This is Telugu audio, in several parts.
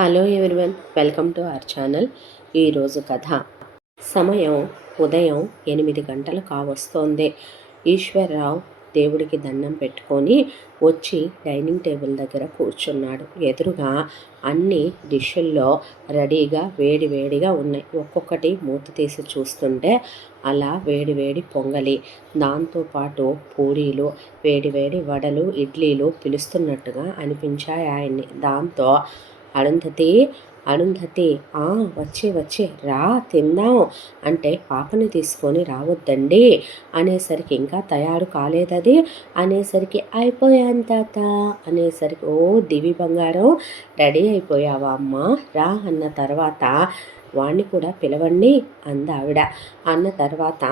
Hello everyone, welcome to our channel. ఈరోజు కథ. సమయం ఉదయం 8 గంటలు కావస్తోంది. ఈశ్వర్రావు దేవుడికి దండం పెట్టుకొని వచ్చి డైనింగ్ టేబుల్ దగ్గర కూర్చున్నాడు. ఎదురుగా అన్ని డిష్షుల్లో రెడీగా వేడివేడిగా ఉన్నాయి. ఒక్కొక్కటి మూత తీసి చూస్తుంటే అలా వేడివేడి పొంగలి, దాంతోపాటు పూరీలు, వేడివేడి వడలు, ఇడ్లీలు పిలుస్తున్నట్టుగా అనిపించాయి ఆయన్ని. దాంతో అరుంధతి అరుంధతి వచ్చి రా తిందాం అంటే పాపని తీసుకొని రావద్దండి అనేసరికి ఇంకా తయారు కాలేదది అనేసరికి అయిపోయాను తాత అనేసరికి దివి బంగారం రెడీ అయిపోయావా అమ్మ రా అన్న తర్వాత వాణ్ణి కూడా పిలవండి అందావిడ. అన్న తర్వాత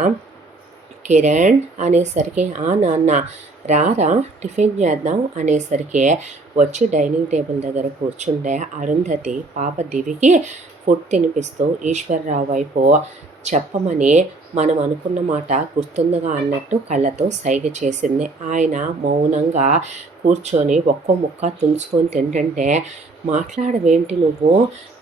కిరణ్ అనేసరికి నాన్న రారా టిఫిన్ చేద్దాం అనేసరికి వచ్చి డైనింగ్ టేబుల్ దగ్గర కూర్చుంటే అరుంధతి పాప దివికి ఫుడ్ తినిపిస్తూ ఈశ్వర్రావు వైపు చెప్పమని మనం అనుకున్న మాట గుర్తుందిగా అన్నట్టు కళ్ళతో సైగ చేసింది. ఆయన మౌనంగా కూర్చొని ఒక్కో ముక్క తుంచుకొని తింటుంటే మాట్లాడవేంటి నువ్వు,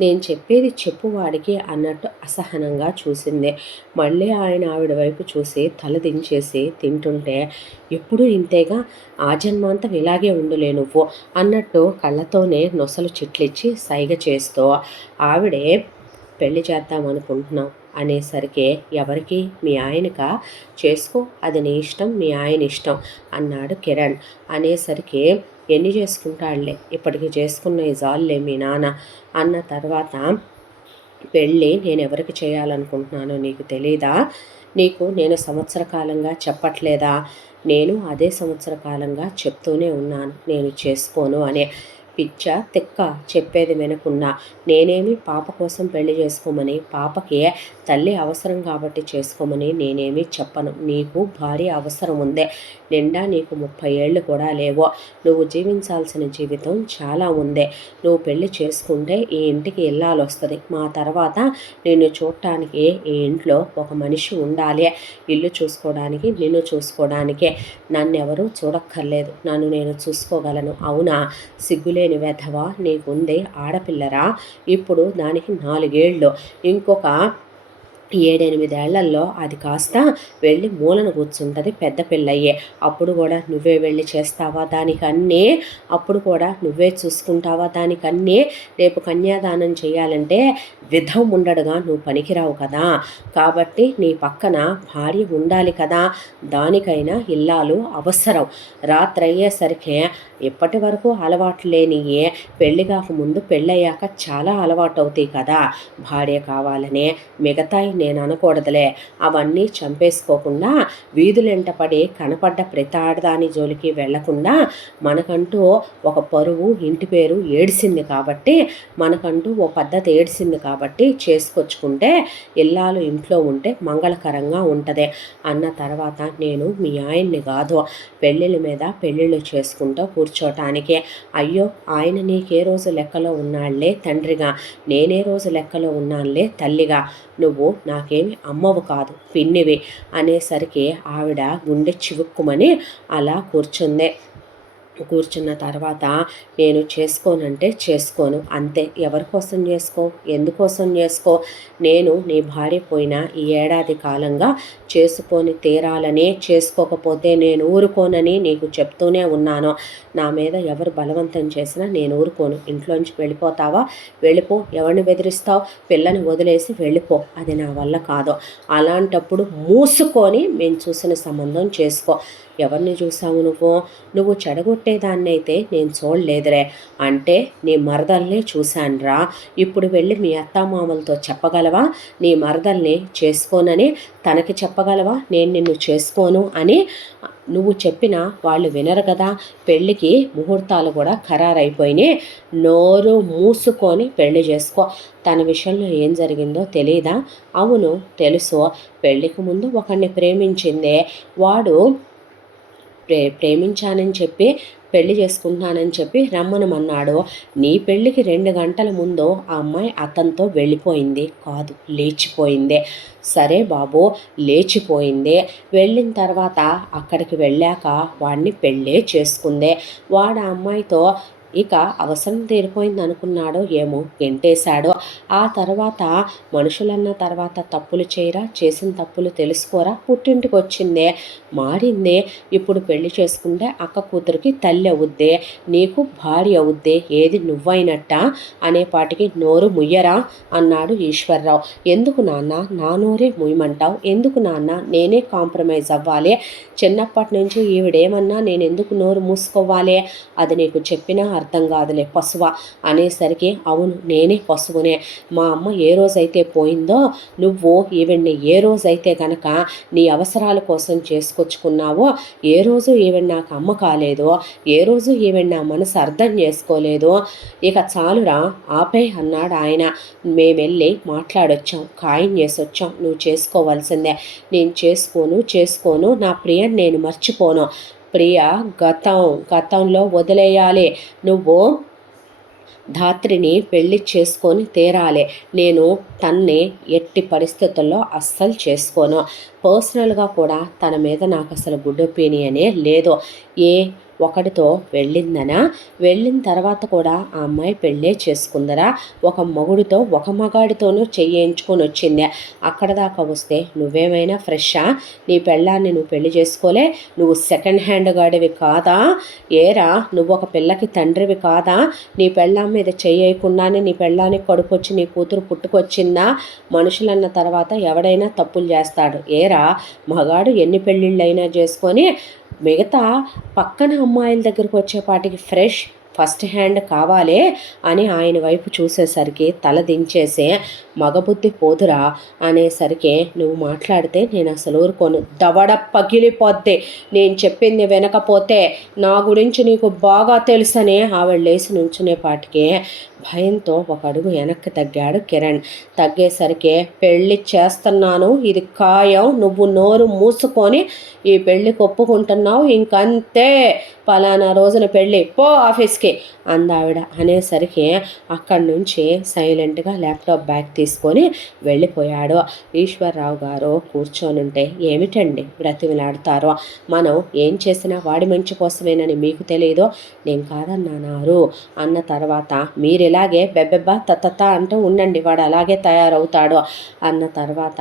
నేను చెప్పేది చెప్పు వాడికి అన్నట్టు అసహనంగా చూసింది. మళ్ళీ ఆయన ఆవిడ వైపు చూసి తల దించేసి తింటుంటే ఎప్పుడూ ఇంతేగా, ఆ జన్మాంతం ఇలాగే ఉండులే నువ్వు అన్నట్టు కళ్ళతోనే నొసలు చిట్లిచ్చి సైగ చేస్తూ ఆవిడే పెళ్లి చేద్దామనుకుంటున్నాం అనేసరికి ఎవరికి మీ ఆయనక చేసుకో, అది నీ ఇష్టం, మీ ఆయన ఇష్టం అన్నాడు కిరణ్. అనేసరికి ఎన్ని చేసుకుంటాడులే, ఇప్పటికి చేసుకున్న జాలులే మీ నాన్న అన్న తర్వాత పెళ్ళి నేను ఎవరికి చేయాలనుకుంటున్నానో నీకు తెలీదా, నీకు నేను సంవత్సర కాలంగా చెప్పట్లేదా, నేను అదే సంవత్సర కాలంగా చెప్తూనే ఉన్నాను నేను చేసుకోను అనే. పిచ్చ తిక్క చెప్పేది వినకుండా నేనేమి పాప కోసం పెళ్లి చేసుకోమని, పాపకి తల్లి అవసరం కాబట్టి చేసుకోమని నేనేమి చెప్పను. నీకు భారీ అవసరం ఉందే, నిండా నీకు 30 ఏళ్ళు కూడా లేవో, నువ్వు జీవించాల్సిన జీవితం చాలా ఉందే. నువ్వు పెళ్లి చేసుకుంటే ఈ ఇంటికి ఇల్లాలు వస్తుంది, మా తర్వాత నిన్ను చూడటానికి ఈ ఇంట్లో ఒక మనిషి ఉండాలి, ఇల్లు చూసుకోవడానికి నిన్ను చూసుకోవడానికే. నన్నెవరూ చూడక్కర్లేదు, నన్ను నేను చూసుకోగలను. అవునా, సిగ్గులేని వెధవా, నీకుంది ఆడపిల్లరా, ఇప్పుడు దానికి 4 ఏళ్ళు, ఇంకొక 7-8 ఏళ్లలో అది కాస్త వెళ్ళి మూలను కూర్చుంటుంది పెద్ద పిల్లయ్యే. అప్పుడు కూడా నువ్వే వెళ్ళి చేస్తావా దానికన్నీ, అప్పుడు కూడా నువ్వే చూసుకుంటావా దానికన్నీ. రేపు కన్యాదానం చేయాలంటే విధం ఉండడుగా నువ్వు పనికిరావు కదా, కాబట్టి నీ పక్కన భార్య ఉండాలి కదా, దానికైనా ఇల్లాలు అవసరం. రాత్రి అయ్యేసరికి ఇప్పటి వరకు అలవాటు లేనియే పెళ్లి కాకముందు పెళ్ళయ్యాక చాలా అలవాటు అవుతాయి కదా, భార్య కావాలనే. మిగతాయి నేను అనకూడదులే, అవన్నీ చంపేసుకోకుండా వీధులెంట పడి కనపడ్డ ప్రతి ఆడదాని జోలికి వెళ్లకుండా మనకంటూ ఒక పరువు ఇంటి పేరు ఏడిసింది కాబట్టి, మనకంటూ ఓ పద్ధతి ఏడిసింది కాబట్టి చేసుకొచ్చుకుంటే ఇల్లాలు ఇంట్లో ఉంటే మంగళకరంగా ఉంటుంది అన్న తర్వాత నేను మీ ఆయన్ని కాదు పెళ్ళిళ్ళ మీద పెళ్ళిళ్ళు చేసుకుంటూ కూర్చోటానికే. అయ్యో, ఆయన నీకే రోజు లెక్కలో ఉన్నాళ్లే తండ్రిగా, నేనే రోజు లెక్కలో ఉన్నానులే తల్లిగా, నువ్వు నాకేమి అమ్మవు కాదు పిన్నివి అనేసరికి ఆవిడ గుండె చివుక్కుమని అలా కూర్చుంది. కూర్చున్న తర్వాత నేను చేసుకోనంటే చేసుకోను అంతే, ఎవరి కోసం చేసుకో, ఎందుకోసం చేసుకో, నేను నీ భార్య పోయినా ఈ ఏడాది కాలంగా చేసుకొని తీరాలని, చేసుకోకపోతే నేను ఊరుకోనని నీకు చెప్తూనే ఉన్నాను. నా మీద ఎవరు బలవంతం చేసినా నేను ఊరుకోను. ఇంట్లోంచి వెళ్ళిపోతావా వెళ్ళిపో, ఎవరిని బెదిరిస్తావు, పిల్లని వదిలేసి వెళ్ళిపో, అది నా వల్ల కాదు. అలాంటప్పుడు మూసుకొని మేము చూసిన సంబంధం చేసుకో. ఎవరిని చూసావు నువ్వు చెడగొట్టేదాన్ని అయితే నేను చూడలేదురే, అంటే నీ మరదల్ని చూశానురా. ఇప్పుడు వెళ్ళి మీ అత్తామామలతో చెప్పగలవా నీ మరదల్ని చేసుకోనని, తనకి చెప్పగలవా నేను నిన్ను చేసుకోను అని. నువ్వు చెప్పినా వాళ్ళు వినరు కదా, పెళ్ళికి ముహూర్తాలు కూడా ఖరారైపోయినాయి, నోరు మూసుకొని పెళ్లి చేసుకో. తన విషయంలో ఏం జరిగిందో తెలీదా? అవును తెలుసు, పెళ్ళికి ముందు ఒకరిని ప్రేమించిందే, వాడు ప్రేమించానని చెప్పి పెళ్లి చేసుకుంటున్నానని చెప్పి రమ్మనమన్నాడు. నీ పెళ్ళికి 2 గంటల ముందు ఆ అమ్మాయి అతనితో వెళ్ళిపోయింది కాదు, లేచిపోయింది. సరే బాబు, లేచిపోయింది. వెళ్ళిన తర్వాత అక్కడికి వెళ్ళాక వాడిని పెళ్ళే చేసుకుందే. వాడు ఆ అమ్మాయితో ఇక అవసరం తీరిపోయింది అనుకున్నాడో ఏమో గెంటేశాడో. ఆ తర్వాత మనుషులన్న తర్వాత తప్పులు చేయరా, చేసిన తప్పులు తెలుసుకోరా, పుట్టింటికి వచ్చిందే మారిందే, ఇప్పుడు పెళ్లి చేసుకుంటే అక్క కూతురికి తల్లి అవుద్దే, నీకు భార్య అవుద్దే, ఏది నువ్వైనట్ట అనేపాటికి నోరు ముయ్యరా అన్నాడు ఈశ్వర్రావు. ఎందుకు నాన్న నా నోరే ముయ్యమంటావు, ఎందుకు నాన్న నేనే కాంప్రమైజ్ అవ్వాలి, చిన్నప్పటి నుంచి ఈవిడేమన్నా నేను ఎందుకు నోరు మూసుకోవాలి, అది నీకు చెప్పినా అర్థం కాదులే పశువ అనేసరికి అవును నేనే పశువునే, మా అమ్మ ఏ రోజైతే పోయిందో నువ్వు ఈవిడ్ని ఏ రోజైతే కనుక నీ అవసరాల కోసం చేసుకొచ్చుకున్నావో, ఏ రోజు ఈవిడ నాకు అమ్మ కాలేదో, ఏ రోజు ఈవిడ నా మనసు అర్థం చేసుకోలేదు, ఇక చాలురా ఆపే అన్నాడు ఆయన. మేమెళ్ళి మాట్లాడొచ్చాం, ఖాయం చేసి వచ్చాం, నువ్వు చేసుకోవాల్సిందే. నేను చేసుకోను నా ప్రియని నేను మర్చిపోను. ప్రియ గతంలో వదిలేయాలి, నువ్వు ధాత్రిని పెళ్లి చేసుకొని తీరాలి. నేను తన్ని ఎట్టి పరిస్థితుల్లో అస్సలు చేసుకోను. పర్సనల్గా కూడా తన మీద నాకు అసలు గుడ్ ఒపీనియనే లేదు. ఒకటితో వెళ్ళిందనా, వెళ్ళిన తర్వాత కూడా ఆ అమ్మాయి పెళ్ళే చేసుకుందరా, ఒక మొగుడితో ఒక మగాడితోనూ చేయించుకొని వచ్చిందే, అక్కడ దాకా వస్తే నువ్వేమైనా ఫ్రెషా, నీ పెళ్ళాన్ని నువ్వు పెళ్లి చేసుకోలే, నువ్వు సెకండ్ హ్యాండ్ గాడివి కాదా, ఏరా నువ్వు ఒక పిల్లకి తండ్రివి కాదా, నీ పెళ్ళాం మీద చేయకుండానే నీ పెళ్ళానికి కడుపొచ్చి నీ కూతురు పుట్టుకొచ్చిందా, మనుషులన్న తర్వాత ఎవడైనా తప్పులు చేస్తాడు, ఏరా మగాడు ఎన్ని పెళ్ళిళ్ళైనా చేసుకొని మిగతా పక్కన అమ్మాయిల దగ్గరకు వచ్చేపాటికి ఫ్రెష్ ఫస్ట్ హ్యాండ్ కావాలే అని ఆయన వైపు చూసేసరికి తల దించేసే మగబుద్ధి పోదురా అనేసరికి నువ్వు మాట్లాడితే నేను అసలు ఊరుకోను, దవడ పగిలిపోద్ది, నేను చెప్పింది వినకపోతే నా గురించి నీకు బాగా తెలుసని ఆవిడ లేచి నుంచునేపాటికి భయంతో ఒక అడుగు వెనక్కి తగ్గాడు కిరణ్. తగ్గేసరికి పెళ్ళి చేస్తున్నాను, ఇది ఖాయం, నువ్వు నోరు మూసుకొని ఈ పెళ్ళికి ఒప్పుకుంటున్నావు, ఇంకంతే, పలానా రోజున పెళ్ళి, పో ఆఫీస్కి అందావిడ. అనేసరికి అక్కడి నుంచి సైలెంట్గా ల్యాప్టాప్ బ్యాగ్ తీసుకొని వెళ్ళిపోయాడు. ఈశ్వర్రావు గారు కూర్చొనుంటే ఏమిటండి బ్రతిమిలాడతారో, మనం ఏం చేసినా వాడి మంచి కోసమేనని మీకు తెలియదు, నేను కాదన్నానారు అన్న తర్వాత మీరు ఇలాగే బెబ్బెబ్బా తత్తత అంటూ ఉండండి, వాడు అలాగే తయారవుతాడు అన్న తర్వాత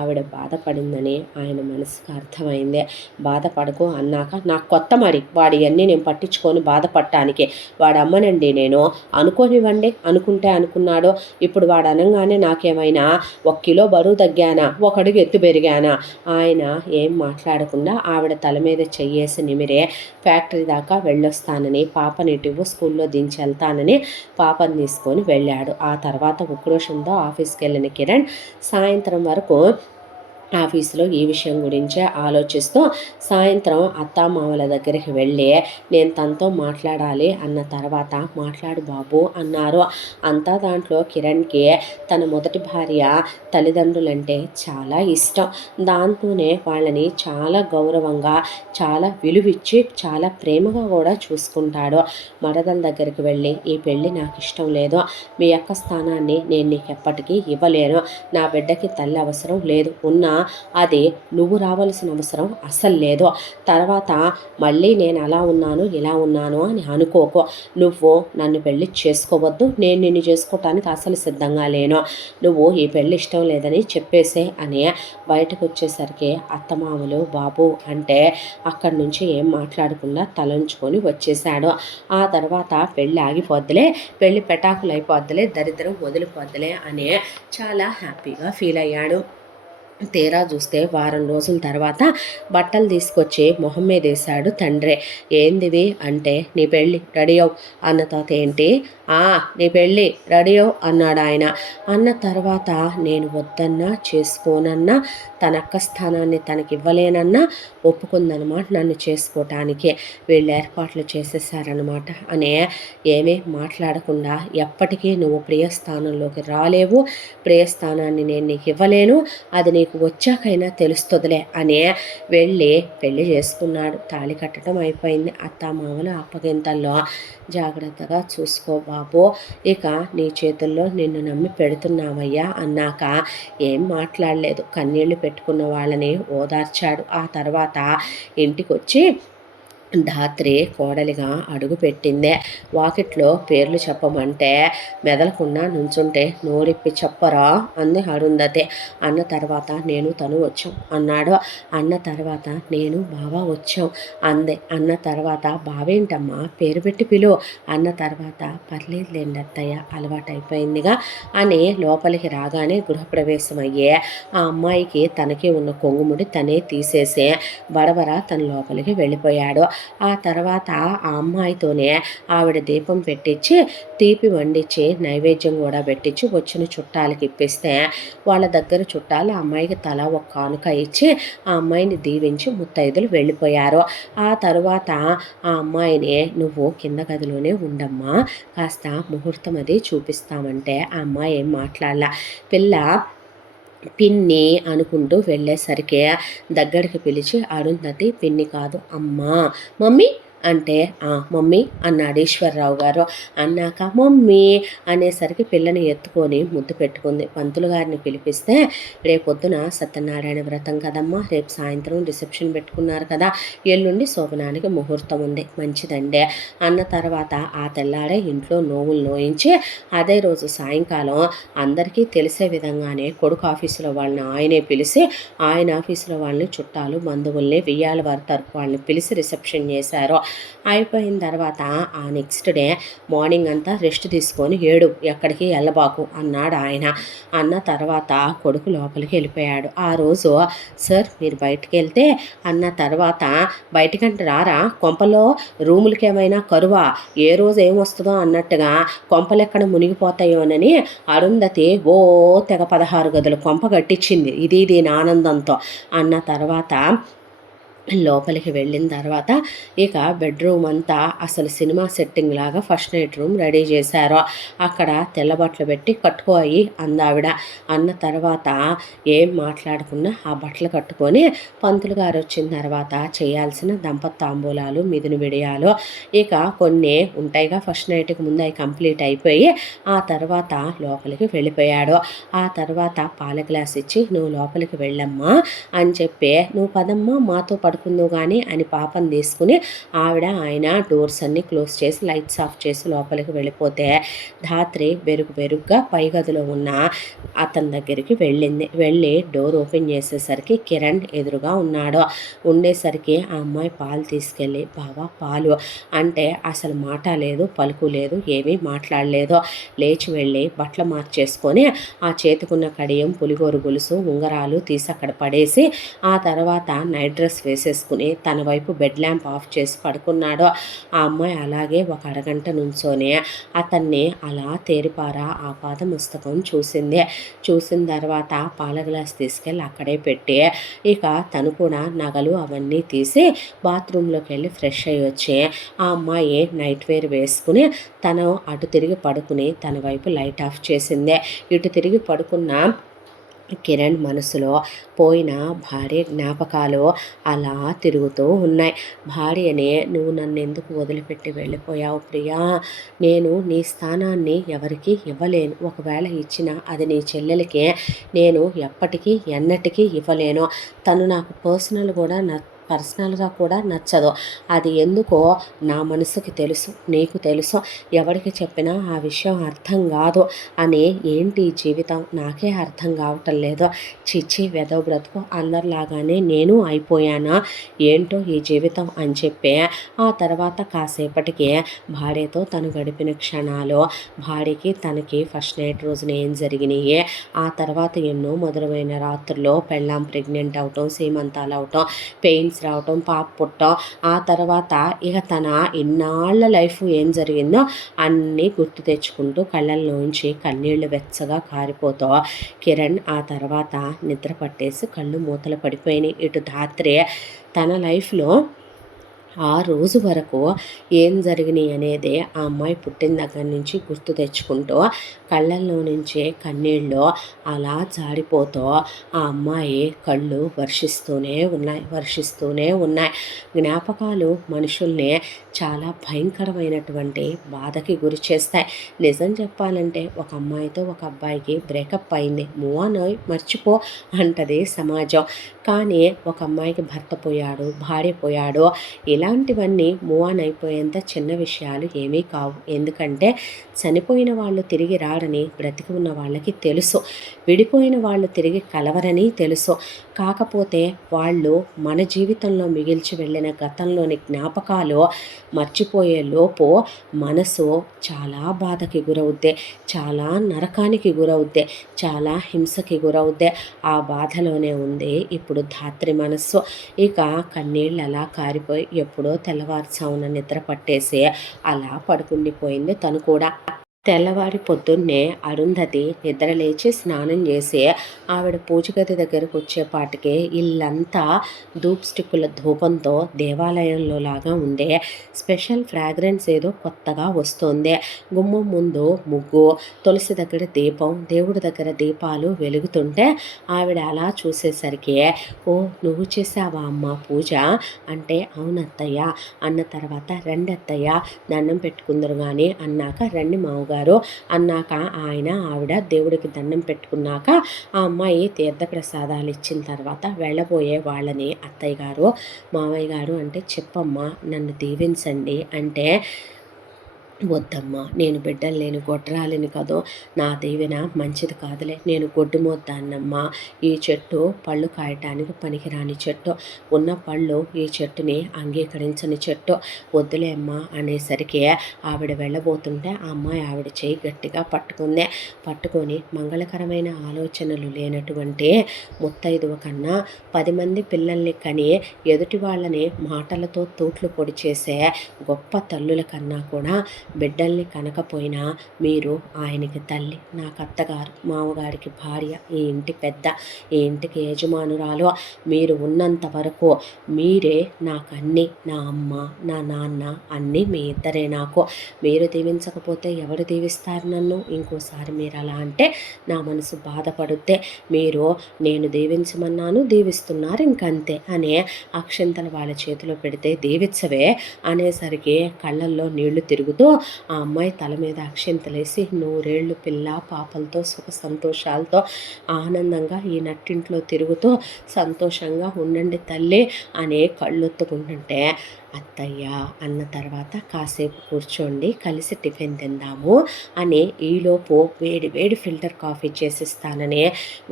ఆవిడ బాధపడిందని ఆయన మనసుకు అర్థమైంది. బాధపడకు అన్నాక నాకు కొత్త మరి వాడి అన్నీ నేను పట్టించుకొని బాధపడటానికి, వాడు అమ్మనండి నేను అనుకోనివ్వండి, అనుకుంటే అనుకున్నాడు, ఇప్పుడు వాడు అనగానే నాకేమైనా 1 కిలో బరువు తగ్గానా, 1 అడుగు ఎత్తు పెరిగానా, ఆయన ఏం మాట్లాడకుండా ఆవిడ తల మీద చెయ్యేసి నిమిరే ఫ్యాక్టరీ దాకా వెళ్ళొస్తానని, పాపని ఇటువు స్కూల్లో దించి వెళ్తానని పాపని తీసుకొని వెళ్ళాడు. ఆ తర్వాత ఉక్రోషంతో ఆఫీస్కి వెళ్ళిన కిరణ్ సాయంత్రం వరకు ఆఫీసులో ఈ విషయం గురించే ఆలోచిస్తూ సాయంత్రం అత్తామామల దగ్గరికి వెళ్ళి నేను తనతో మాట్లాడాలి అన్న తర్వాత మాట్లాడు బాబు అన్నారు. అంతా దాంట్లో కిరణ్కి తన మొదటి భార్య తల్లిదండ్రులంటే చాలా ఇష్టం. దాంతోనే వాళ్ళని చాలా గౌరవంగా, చాలా విలువిచ్చి, చాలా ప్రేమగా కూడా చూసుకుంటాడు. మరదల దగ్గరికి వెళ్ళి ఈ పెళ్ళి నాకు ఇష్టం లేదు, మీ యొక్క స్థానాన్ని నేను నీకు ఎప్పటికీ ఇవ్వలేను, నా బిడ్డకి తల్లి అవసరం లేదు, ఉన్న అది నువ్వు రావాల్సిన అవసరం అస్సలు లేదు, తర్వాత మళ్ళీ నేను అలా ఉన్నాను ఇలా ఉన్నాను అని అనుకోకు, నువ్వు నన్ను పెళ్ళి చేసుకోవద్దు, నేను నిన్ను చేసుకోవటానికి అసలు సిద్ధంగా లేను, నువ్వు ఈ పెళ్ళి ఇష్టం లేదని చెప్పేసే అని బయటకు వచ్చేసరికి అత్తమామలు బాబు అంటే అక్కడి నుంచి ఏం మాట్లాడకుండా తలంచుకొని వచ్చేసాడు. ఆ తర్వాత పెళ్ళి ఆగిపోద్దులే, పెళ్ళి పెటాకులు అయిపోద్దులే, దరిద్రం వదిలిపోద్దులే అని చాలా హ్యాపీగా ఫీల్ అయ్యాడు. తీరా చూస్తే వారం రోజుల తర్వాత బట్టలు తీసుకొచ్చి మొహం మీద వేశాడు తండ్రి. ఏందివి అంటే నీ పెళ్ళి రెడీ అవు అన్న తర్వాత ఏంటి నీ పెళ్ళి రెడీ అవు అన్నాడు ఆయన. అన్న తర్వాత నేను వద్దన్నా చేసుకోనన్నా తన అక్క స్థానాన్ని తనకి ఇవ్వలేనన్నా ఒప్పుకుందనమాట నన్ను చేసుకోవటానికి, వీళ్ళు ఏర్పాట్లు చేసేసారనమాట అని ఏమీ మాట్లాడకుండా ఎప్పటికీ నువ్వు ప్రియస్థానంలోకి రాలేవు, ప్రియస్థానాన్ని నేను నీకు ఇవ్వలేను, అది నీకు వచ్చాకైనా తెలుస్తుందిలే అని వెళ్ళి పెళ్లి చేసుకున్నాడు. తాళి కట్టడం అయిపోయింది. అత్తామామలు అప్పగింతల్లో జాగ్రత్తగా చూసుకో బాబు, ఇక నీ చేతుల్లో నిన్ను నమ్మి పెడుతున్నామయ్యా అన్నాక ఏం మాట్లాడలేదు, కన్నీళ్లు పెట్టుకున్న వాళ్ళని ఓదార్చాడు. ఆ తర్వాత ఇంటికి వచ్చి ధాత్రి కోడలిగా అడుగుపెట్టిందే. వాకిట్లో పేర్లు చెప్పమంటే మెదలకుండా నుంచుంటే నోరిప్పి చెప్పరా అంది అరుంధతి. అన్న తర్వాత నేను తను వచ్చాం అన్నాడు. అన్న తర్వాత నేను బావ వచ్చాం అంది. అన్న తర్వాత బావేంటమ్మా పేరు పెట్టి పిలు అన్న తర్వాత పర్లేదులేండి అత్తయ్య అలవాటైపోయిందిగా అని లోపలికి రాగానే గృహప్రవేశం అయ్యే ఆ అమ్మాయికి తనకి ఉన్న కొంగుముడి తనే తీసేసి బడబడ తన లోపలికి వెళ్ళిపోయాడు. ఆ తర్వాత ఆ అమ్మాయితోనే ఆవిడ దీపం పెట్టించి తీపి వండించి నైవేద్యం కూడా పెట్టించి వచ్చిన చుట్టాలకి ఇప్పిస్తే వాళ్ళ దగ్గర చుట్టాలు ఆ అమ్మాయికి తల ఒక కానుక ఇచ్చి ఆ అమ్మాయిని దీవించి ముత్తైదులు వెళ్ళిపోయారు. ఆ తరువాత ఆ అమ్మాయిని నువ్వు కింద గదిలోనే ఉండమ్మా, కాస్త ముహూర్తం అది చూపిస్తామంటే ఆ అమ్మాయి ఏం మాట్లాడలా. పిల్ల పిన్ని అనుకుంటూ వెళ్ళేసరికి దగ్గరికి పిలిచి అరుంధతి పిన్ని కాదు అమ్మా మమ్మీ అంటే మమ్మీ అన్నాడు ఈశ్వర్రావు గారు. అన్నాక మమ్మీ అనేసరికి పిల్లని ఎత్తుకొని ముద్దు పెట్టుకుంది. పంతులు గారిని పిలిపిస్తే రేపొద్దున సత్యనారాయణ వ్రతం కదమ్మా, రేపు సాయంత్రం రిసెప్షన్ పెట్టుకున్నారు కదా, ఎల్లుండి శోభనానికి ముహూర్తం ఉంది మంచిదండే అన్న తర్వాత ఆ తెల్లాడే ఇంట్లో నోవులు నోయించి అదే రోజు సాయంకాలం అందరికీ తెలిసే విధంగానే కొడుకు ఆఫీసులో వాళ్ళని ఆయనే పిలిచి ఆయన ఆఫీసులో వాళ్ళని చుట్టాలు బంధువుల్ని వెయ్యాల వారి తరపు వాళ్ళని పిలిచి రిసెప్షన్ చేశారు. అయిపోయిన తర్వాత ఆ నెక్స్ట్ డే మార్నింగ్ అంతా రెస్ట్ తీసుకొని ఎక్కడికి వెళ్ళబాకు అన్నాడు ఆయన. అన్న తర్వాత కొడుకు లోపలికి వెళ్ళిపోయాడు. ఆ రోజు సార్ మీరు బయటికి వెళ్తే అన్న తర్వాత బయటికంటే రారా, కొంపలో రూములకి ఏమైనా కరువా, ఏ రోజు ఏమొస్తుందో అన్నట్టుగా కొంపలెక్కడ మునిగిపోతాయోనని అరుంధతి ఓ తెగ 16 గదులు కొంప కట్టించింది ఇది దీని ఆనందంతో. అన్న తర్వాత లోపలికి వెళ్ళిన తర్వాత ఇక బెడ్రూమ్ అంతా అసలు సినిమా సెట్టింగ్ లాగా ఫస్ట్ నైట్ రూమ్ రెడీ చేశారు. అక్కడ తెల్లబట్టలు పెట్టి కట్టుకోయి అందావిడ. అన్న తర్వాత ఏం మాట్లాడకుండా ఆ బట్టలు కట్టుకొని పంతులు గారు వచ్చిన తర్వాత చేయాల్సిన దంపతి తాంబూలాలు మిదును విడియాలు ఇక కొన్ని ఉంటాయిగా ఫస్ట్ నైట్కి ముందు అవి కంప్లీట్ అయిపోయి ఆ తర్వాత లోపలికి వెళ్ళిపోయాడు. ఆ తర్వాత పాల గ్లాస్ ఇచ్చి నువ్వు లోపలికి వెళ్ళమ్మా అని చెప్పి నువ్వు పదమ్మా మాతో పడుకుందో కానీ అని పాపను తీసుకుని ఆవిడ ఆయన డోర్స్ అన్నీ క్లోజ్ చేసి లైట్స్ ఆఫ్ చేసి లోపలికి వెళ్ళిపోతే ధాత్రి బెరుగ్గా పై గదిలో ఉన్న అతని దగ్గరికి వెళ్ళి డోర్ ఓపెన్ చేసేసరికి కిరణ్ ఎదురుగా ఉన్నాడు. ఉండేసరికి ఆ అమ్మాయి పాలు తీసుకెళ్ళి బావా పాలు అంటే అసలు మాట లేదు పలుకు లేదు ఏమీ మాట్లాడలేదు. లేచి వెళ్ళి బట్టలు మార్చేసుకొని ఆ చేతుకున్న కడియం పులిగోరు గొలుసు ఉంగరాలు తీసి అక్కడ పడేసి ఆ తర్వాత నైట్ డ్రెస్ వేసేసుకుని తన వైపు బెడ్ ల్యాంప్ ఆఫ్ చేసి పడుకున్నాడు. ఆ అమ్మాయి అలాగే ఒక అరగంట నుంచోనే అతన్ని అలా తేరిపారా ఆపాద పుస్తకం చూసింది. చూసిన తర్వాత పాల గ్లాస్ తీసుకెళ్ళి అక్కడే పెట్టి ఇక తను కూడా నగలు అవన్నీ తీసి బాత్రూంలోకి వెళ్ళి ఫ్రెష్ అయ్యి వచ్చి ఆ అమ్మాయి నైట్ వేర్ వేసుకుని తను అటు తిరిగి పడుకుని తన వైపు లైట్ ఆఫ్ చేసింది. ఇటు తిరిగి పడుకున్న కిరణ్ మనసులో పోయిన భార్య జ్ఞాపకాలు అలా తిరుగుతూ ఉన్నాయి. భార్యనే నువ్వు నన్ను ఎందుకు వదిలిపెట్టి వెళ్ళిపోయావు ప్రియా, నేను నీ స్థానాన్ని ఎవరికి ఇవ్వలేను, ఒకవేళ ఇచ్చినా అది నీ చెల్లెలకే, నేను ఎప్పటికీ ఎన్నటికీ ఇవ్వలేను, తను నాకు పర్సనల్గా కూడా నచ్చదు, అది ఎందుకో నా మనసుకి తెలుసు, నీకు తెలుసు, ఎవరికి చెప్పినా ఆ విషయం అర్థం కాదు అని ఏంటి జీవితం నాకే అర్థం కావటం లేదు, చిచ్చి వెదవ బ్రతుకు, అందరిలాగానే నేను అయిపోయానా ఏంటో ఈ జీవితం అని చెప్పి ఆ తర్వాత కాసేపటికి భార్యతో తను గడిపిన క్షణాలు, భార్యకి తనకి ఫస్ట్ నైట్ రోజున ఏం జరిగినాయి, ఆ తర్వాత ఎన్నో మధురమైన రాత్రుల్లో పెళ్ళాం ప్రెగ్నెంట్ అవటం, సీమంతాలు అవటం, పెయిన్స్ రావటం, పాప పుట్టం, ఆ తర్వాత ఇక తన ఇన్నాళ్ళ లైఫ్ ఏం జరిగిందో అన్నీ గుర్తు తెచ్చుకుంటూ కళ్ళల్లోంచి కన్నీళ్లు వెచ్చగా కారిపోతూ కిరణ్ ఆ తర్వాత నిద్ర పట్టేసి కళ్ళు మూతలు పడిపోయినాయి. ఇటు ధాత్రి తన లైఫ్లో ఆ రోజు వరకు ఏం జరిగినాయి అనేది ఆ అమ్మాయి పుట్టిన దగ్గర నుంచి గుర్తు తెచ్చుకుంటూ కళ్ళల్లో నుంచి కన్నీళ్ళు అలా జారిపోతూ ఆ అమ్మాయి కళ్ళు వర్షిస్తూనే ఉన్నాయి. జ్ఞాపకాలు మనుషుల్ని చాలా భయంకరమైనటువంటి బాధకి గురి చేస్తాయి. నిజం చెప్పాలంటే ఒక అమ్మాయితో ఒక అబ్బాయికి బ్రేకప్ అయింది, మూవ్ ఆన్ అయ్యి మర్చిపో అంటది సమాజం. కానీ ఒక అమ్మాయికి భర్త పోయాడు, భార్య పోయాడు, ఇలా ఇలాంటివన్నీ మూవ్ ఆన్ అయిపోయేంత చిన్న విషయాలు ఏమీ కావు. ఎందుకంటే చనిపోయిన వాళ్ళు తిరిగి రారని బ్రతికి ఉన్న వాళ్ళకి తెలుసు, విడిపోయిన వాళ్ళు తిరిగి కలవరని తెలుసు. కాకపోతే వాళ్ళు మన జీవితంలో మిగిల్చి వెళ్ళిన గతంలోని జ్ఞాపకాలు మర్చిపోయే లోపు మనసు చాలా బాధకి గురవుద్ది, చాలా నరకానికి గురవుద్ది, చాలా హింసకి గురవుద్ది. ఆ బాధలోనే ఉంది ఇప్పుడు ధాత్రి మనస్సు. ఇక కన్నీళ్ళు అలా కారిపోయి ఎప్పుడో తెల్లవారుజామున నిద్ర పట్టేసి అలా పడుకుండిపోయింది తను కూడా. తెల్లవారి పొద్దున్నే అరుంధతి నిద్రలేచి స్నానం చేసి ఆవిడ పూజ గది దగ్గరకు వచ్చేపాటికి ఇల్లంతా ధూప్ స్టిక్కుల ధూపంతో దేవాలయంలో లాగా ఉండే స్పెషల్ ఫ్రాగ్రెన్స్ ఏదో కొత్తగా వస్తుంది. గుమ్మం ముందు ముగ్గు, తులసి దగ్గర దీపం, దేవుడి దగ్గర దీపాలు వెలుగుతుంటే ఆవిడ అలా చూసేసరికి, ఓ నువ్వు చేసావా అమ్మ పూజ అంటే, అవునత్తయ్య అన్న తర్వాత, రండి అత్తయ్య దండం పెట్టుకుందరు కానీ అన్నాక, రండి మామగారు అన్నాక ఆయన ఆవిడ దేవుడికి దండం పెట్టుకున్నాక ఆ అమ్మాయి తీర్థప్రసాదాలు ఇచ్చిన తర్వాత వెళ్ళబోయే వాళ్ళని అత్తయ్య గారు మామయ్య గారు అంటే, చెప్పమ్మా నన్ను దీవించండి అంటే, వద్దమ్మా నేను బిడ్డలు లేని గొడ్రాలిని కదో, నా దీవెన మంచిది కాదులే, నేను గొడ్డుమోద్దాన్నమ్మా, ఈ చెట్టు పళ్ళు కాయటానికి పనికిరాని చెట్టు, ఉన్న పళ్ళు ఈ చెట్టుని అంగీకరించని చెట్టు, వద్దులే అమ్మా అనేసరికి ఆవిడ వెళ్ళబోతుంటే ఆ అమ్మాయి ఆవిడ చేయి గట్టిగా పట్టుకొని మంగళకరమైన ఆలోచనలు లేనటువంటి ముత్తైదువ కన్నా 10 మంది పిల్లల్ని కని ఎదుటి వాళ్ళని మాటలతో తూట్లు పొడి చేసే గొప్ప తల్లుల కన్నా కూడా బిడ్డల్ని కనకపోయినా మీరు ఆయనకి తల్లి, నాకు అత్తగారు, మామగారికి భార్య, ఈ ఇంటి పెద్ద, ఈ ఇంటికి యజమానురాలు, మీరు ఉన్నంత వరకు మీరే నాకు అన్నీ, నా అమ్మ నా నాన్న అన్నీ మీ ఇద్దరే నాకు, మీరు దీవించకపోతే ఎవరు దీవిస్తారు నన్ను, ఇంకోసారి మీరు అలా అంటే నా మనసు బాధపడుద్దే, మీరు నేను దీవించమన్నాను దీవిస్తున్నారు ఇంకంతే అనే అక్షంతలు వాళ్ళ చేతిలో పెడితే దీవించవే అనేసరికి కళ్ళల్లో నీళ్లు తిరుగుతూ ఆ అమ్మాయి తల మీద అక్షింతలేసి, 100 ఏళ్ళు పిల్ల పాపలతో సుఖ సంతోషాలతో ఆనందంగా ఈ నట్టింట్లో తిరుగుతూ సంతోషంగా ఉండండి తల్లి అనే కళ్ళొత్తుకుంటుంటే, అత్తయ్య అన్న తర్వాత కాసేపు కూర్చోండి కలిసి టిఫిన్ తిందాము అని ఈలోపు వేడి వేడి ఫిల్టర్ కాఫీ చేసిస్తానని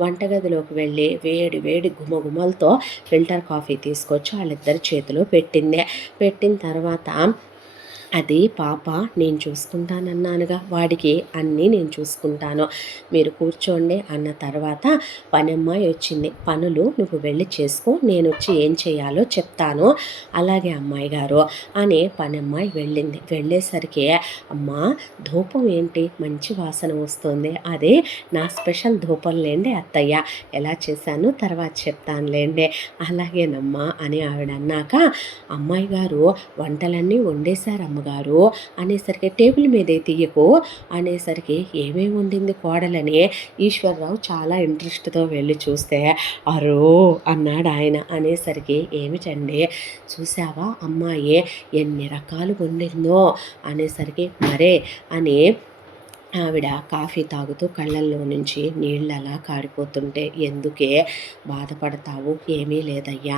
వంటగదిలోకి వెళ్ళి వేడి వేడి గుమగుమలతో ఫిల్టర్ కాఫీ తీసుకొచ్చి వాళ్ళిద్దరి చేతిలో పెట్టిన తర్వాత, అది పాప నేను చూసుకుంటానన్నానుగా, వాడికి అన్నీ నేను చూసుకుంటాను, మీరు కూర్చోండి అన్న తర్వాత పనమ్మాయి వచ్చింది, పనులు నువ్వు వెళ్ళి చేసుకో, నేను వచ్చి ఏం చేయాలో చెప్తాను, అలాగే అమ్మాయి గారు అని పనమ్మాయి వెళ్ళేసరికి, అమ్మా ధూపం ఏంటి మంచి వాసన వస్తుంది, అదే నా స్పెషల్ ధూపం లేండి అత్తయ్య, ఎలా చేశాను తర్వాత చెప్తానులేండి, అలాగేనమ్మా అని ఆవిడ అన్నాక, అమ్మాయి గారు వంటలన్నీ వండేశారు అమ్మగారు అనేసరికి, టేబుల్ మీదే తీయకు అనేసరికి, ఏమేమి వండింది కోడలని ఈశ్వరరావు చాలా ఇంట్రెస్ట్తో వెళ్ళి చూస్తే, అరో అన్నాడు ఆయన. అనేసరికి, ఏమిటండి చూసావా అమ్మాయి ఎన్ని రకాలు వండిందో అనేసరికి, మరే అని ఆవిడ కాఫీ తాగుతూ కళ్ళల్లో నుంచి నీళ్ళు అలా కారిపోతుంటే, ఎందుకే బాధపడతావు, ఏమీ లేదయ్యా,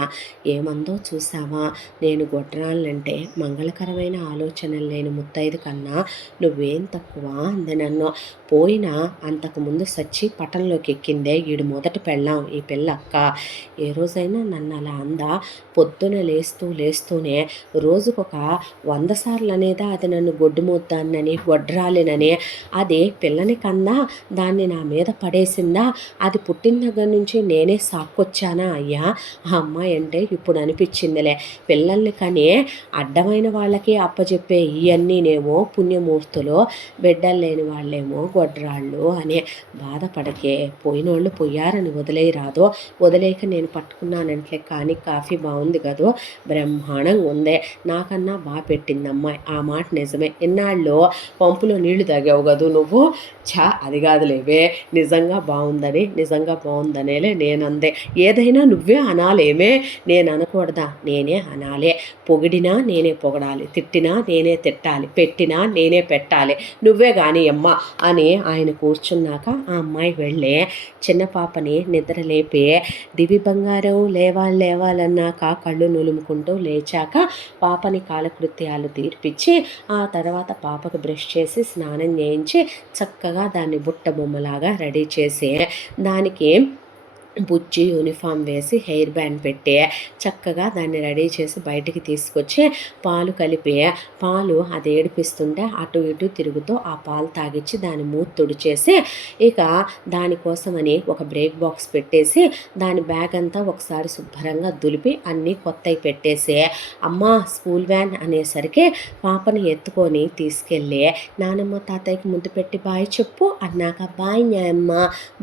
ఏమందో చూసావా, నేను గొడ్రాలంటే మంగళకరమైన ఆలోచనలు లేని ముత్తైదు కన్నా నువ్వేం తక్కువ అంది నన్ను, పోయినా అంతకుముందు సచ్చి పటంలోకి ఎక్కిందే ఈడు మొదటి పెళ్ళాం ఈ పిల్లక్క, ఏ రోజైనా నన్ను అలా అందా, పొద్దున లేస్తూనే రోజుకొక 100 సార్లు అనేదా అది నన్ను గొడ్డుమూద్దాన్నని గొడ్రాలినని, అది పిల్లని కన్నా దాన్ని నా మీద పడేసిందా, అది పుట్టిన దగ్గర నుంచి నేనే సాక్కొచ్చానా అయ్యా, ఆ అమ్మాయి అంటే ఇప్పుడు అనిపించిందిలే, పిల్లల్ని కని అడ్డమైన వాళ్ళకి అప్పచెప్పే ఇవన్నీనేమో పుణ్యమూర్తులు, బిడ్డలు లేని వాళ్ళేమో గొడ్రాళ్ళు అని, బాధపడకే, పోయినోళ్ళు పోయారని వదిలేయరాదో, వదిలేక నేను పట్టుకున్నానంటే కానీ కాఫీ బాగుంది కదో, బ్రహ్మాండంగా ఉందే, నాకన్నా బాగా పెట్టింది అమ్మాయి, ఆ మాట నిజమే, ఇన్నాళ్ళు పంపులో నీళ్లు తాగావు కదూ నువ్వు. అది కాదులేవే, నిజంగా బాగుందనేలే నేనందే. ఏదైనా నువ్వే అనాలేమే, నేను అనకూడదా? నేనే అనాలే. పొగిడినా నేనే పొగడాలి, తిట్టినా నేనే తిట్టాలి, పెట్టినా నేనే పెట్టాలి, నువ్వే కానీ అమ్మ అని ఆయన కూర్చున్నాక ఆ అమ్మాయి వెళ్ళి చిన్న పాపని నిద్ర లేపి దివి బంగారం లేవాలన్నాక కళ్ళు నులుముకుంటూ లేచాక పాపని కాలకృత్యాలు తీర్పిచ్చి ఆ తర్వాత పాపకు బ్రష్ చేసి స్నానం చేయించి చక్కగా దాన్ని బుట్ట బొమ్మలాగా రెడీ చేసి దానికి బుజ్జి యూనిఫామ్ వేసి హెయిర్ బ్యాండ్ పెట్టి చక్కగా దాన్ని రెడీ చేసి బయటికి తీసుకొచ్చి పాలు కలిపి అది ఏడిపిస్తుంటే అటు ఇటు తిరుగుతూ ఆ పాలు తాగిచ్చి దాని మూతి తుడిచేసి ఇక దానికోసమని ఒక బ్రేక్ బాక్స్ పెట్టేసి దాని బ్యాగ్ అంతా ఒకసారి శుభ్రంగా దులిపి అన్నీ కొత్తవి పెట్టేసి అమ్మ స్కూల్ వ్యాన్ అనేసరికి పాపని ఎత్తుకొని తీసుకెళ్ళి నానమ్మ తాతయ్యకి ముద్దు పెట్టి బాయ్ చెప్పు అన్నాక బాయ్ నాయమ్మ,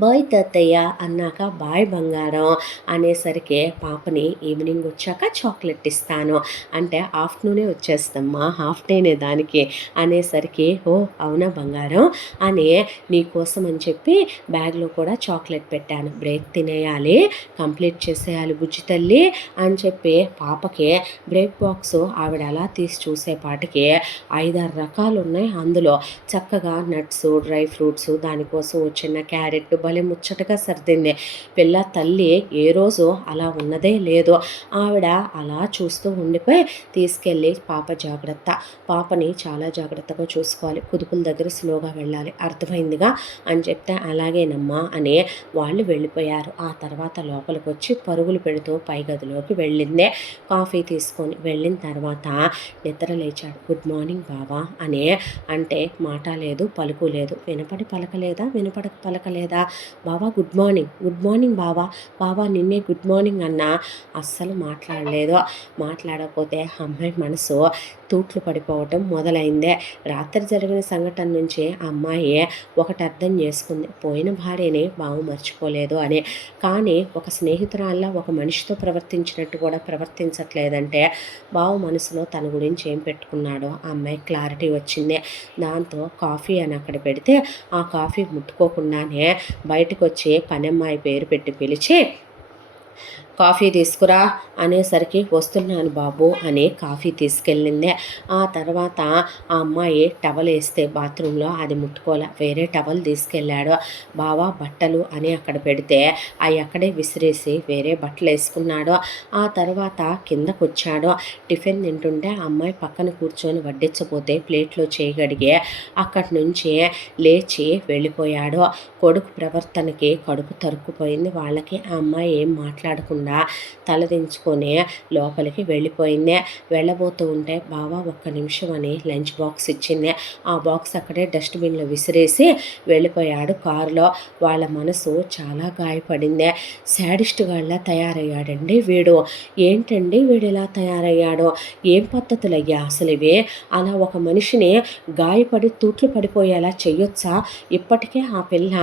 బాయ్ తాతయ్య అన్నాక బాయ్ బంగారం అనేసరికి పాపని ఈవినింగ్ వచ్చాక చాక్లెట్ ఇస్తాను అంటే ఆఫ్టర్నూనే వచ్చేస్తామ్మా, హాఫ్ డేనే దానికి అనేసరికి ఓ అవునా బంగారం అని నీకోసం అని చెప్పి బ్యాగ్లో కూడా చాక్లెట్ పెట్టాను, బ్రేక్ తినేయాలి, కంప్లీట్ చేసేయాలి బుజ్జి తల్లి అని చెప్పి పాపకి బ్రేక్ బాక్స్ ఆవిడ అలా తీసి చూసేపాటికి 5-6 రకాలు ఉన్నాయి. అందులో చక్కగా నట్స్, డ్రై ఫ్రూట్స్, దానికోసం వచ్చిన క్యారెట్ భలే ముచ్చటగా సర్దింది. పిల్ల తల్లి ఏ రోజు అలా ఉన్నదే లేదు. ఆవిడ అలా చూస్తూ ఉండిపోయి తీసుకెళ్ళి పాపని చాలా జాగ్రత్తగా చూసుకోవాలి, కుదుపుల దగ్గర స్లోగా వెళ్ళాలి, అర్థమైందిగా అని చెప్తే అలాగేనమ్మా అని వాళ్ళు వెళ్ళిపోయారు. ఆ తర్వాత లోపలికి వచ్చి పరుగులు పెడుతూ పై గదిలోకి వెళ్ళిందే. కాఫీ తీసుకొని వెళ్ళిన తర్వాత నిద్ర లేచాడు. గుడ్ మార్నింగ్ బావా అని అంటే మాట లేదు, పలుకు లేదు. వినపడక పలకలేదా బావా గుడ్ మార్నింగ్ బావా నిన్నే గుడ్ మార్నింగ్ అన్నా అస్సలు మాట్లాడలేదు. మాట్లాడకపోతే అమ్మాయి మనసు తూట్లు పడిపోవటం మొదలైందే. రాత్రి జరిగిన సంఘటన నుంచి అమ్మాయి ఒకటి అర్థం చేసుకుంది, పోయిన భార్యని బావు మర్చిపోలేదు అని. కానీ ఒక స్నేహితురాల్లా ఒక మనిషితో ప్రవర్తించినట్టు కూడా ప్రవర్తించట్లేదంటే బావు మనసులో తన గురించి ఏం పెట్టుకున్నాడో ఆ అమ్మాయి క్లారిటీ వచ్చింది. దాంతో కాఫీ అని అక్కడ పెడితే ఆ కాఫీ ముట్టుకోకుండానే బయటకు వచ్చి పనమ్మాయి పేరు పెట్టి పిలిచి కాఫీ తీసుకురా అనేసరికి వస్తున్నాను బాబు అని కాఫీ తీసుకెళ్ళిందే. ఆ తర్వాత ఆ అమ్మాయి టవల్ వేస్తే బాత్రూంలో అది ముట్టుకోలే, వేరే టవల్ తీసుకెళ్ళాడు. బావా బట్టలు అని అక్కడ పెడితే అవి అక్కడే విసిరేసి వేరే బట్టలు వేసుకున్నాడు. ఆ తర్వాత కిందకు వచ్చాడు. టిఫిన్ తింటుంటే అమ్మాయి పక్కన కూర్చొని వడ్డించపోతే ప్లేట్లో చేయగడిగే అక్కడి నుంచి లేచి వెళ్ళిపోయాడు. కొడుకు ప్రవర్తనకి కడుపు తరుక్కుపోయింది వాళ్ళకి. ఆ అమ్మాయి ఏం మాట్లాడకుండా తలదించుకొని లోపలికి వెళ్ళిపోయింది. వెళ్ళబోతూ ఉంటే బావా ఒక్క నిమిషం అని లంచ్ బాక్స్ ఇచ్చింది. ఆ బాక్స్ అక్కడే డస్ట్బిన్లో విసిరేసి వెళ్ళిపోయాడు కారులో. వాళ్ళ మనసు చాలా గాయపడింది. శాడిస్ట్ గాళ్ళ తయారయ్యాడండి వీడు. ఏంటండి వీడు ఇలా తయారయ్యాడో, ఏం పద్ధతులయ్యా అసలు ఇవి? అలా ఒక మనిషిని గాయపడి తూట్లు పడిపోయేలా చెయ్యొచ్చా? ఇప్పటికే ఆ పిల్ల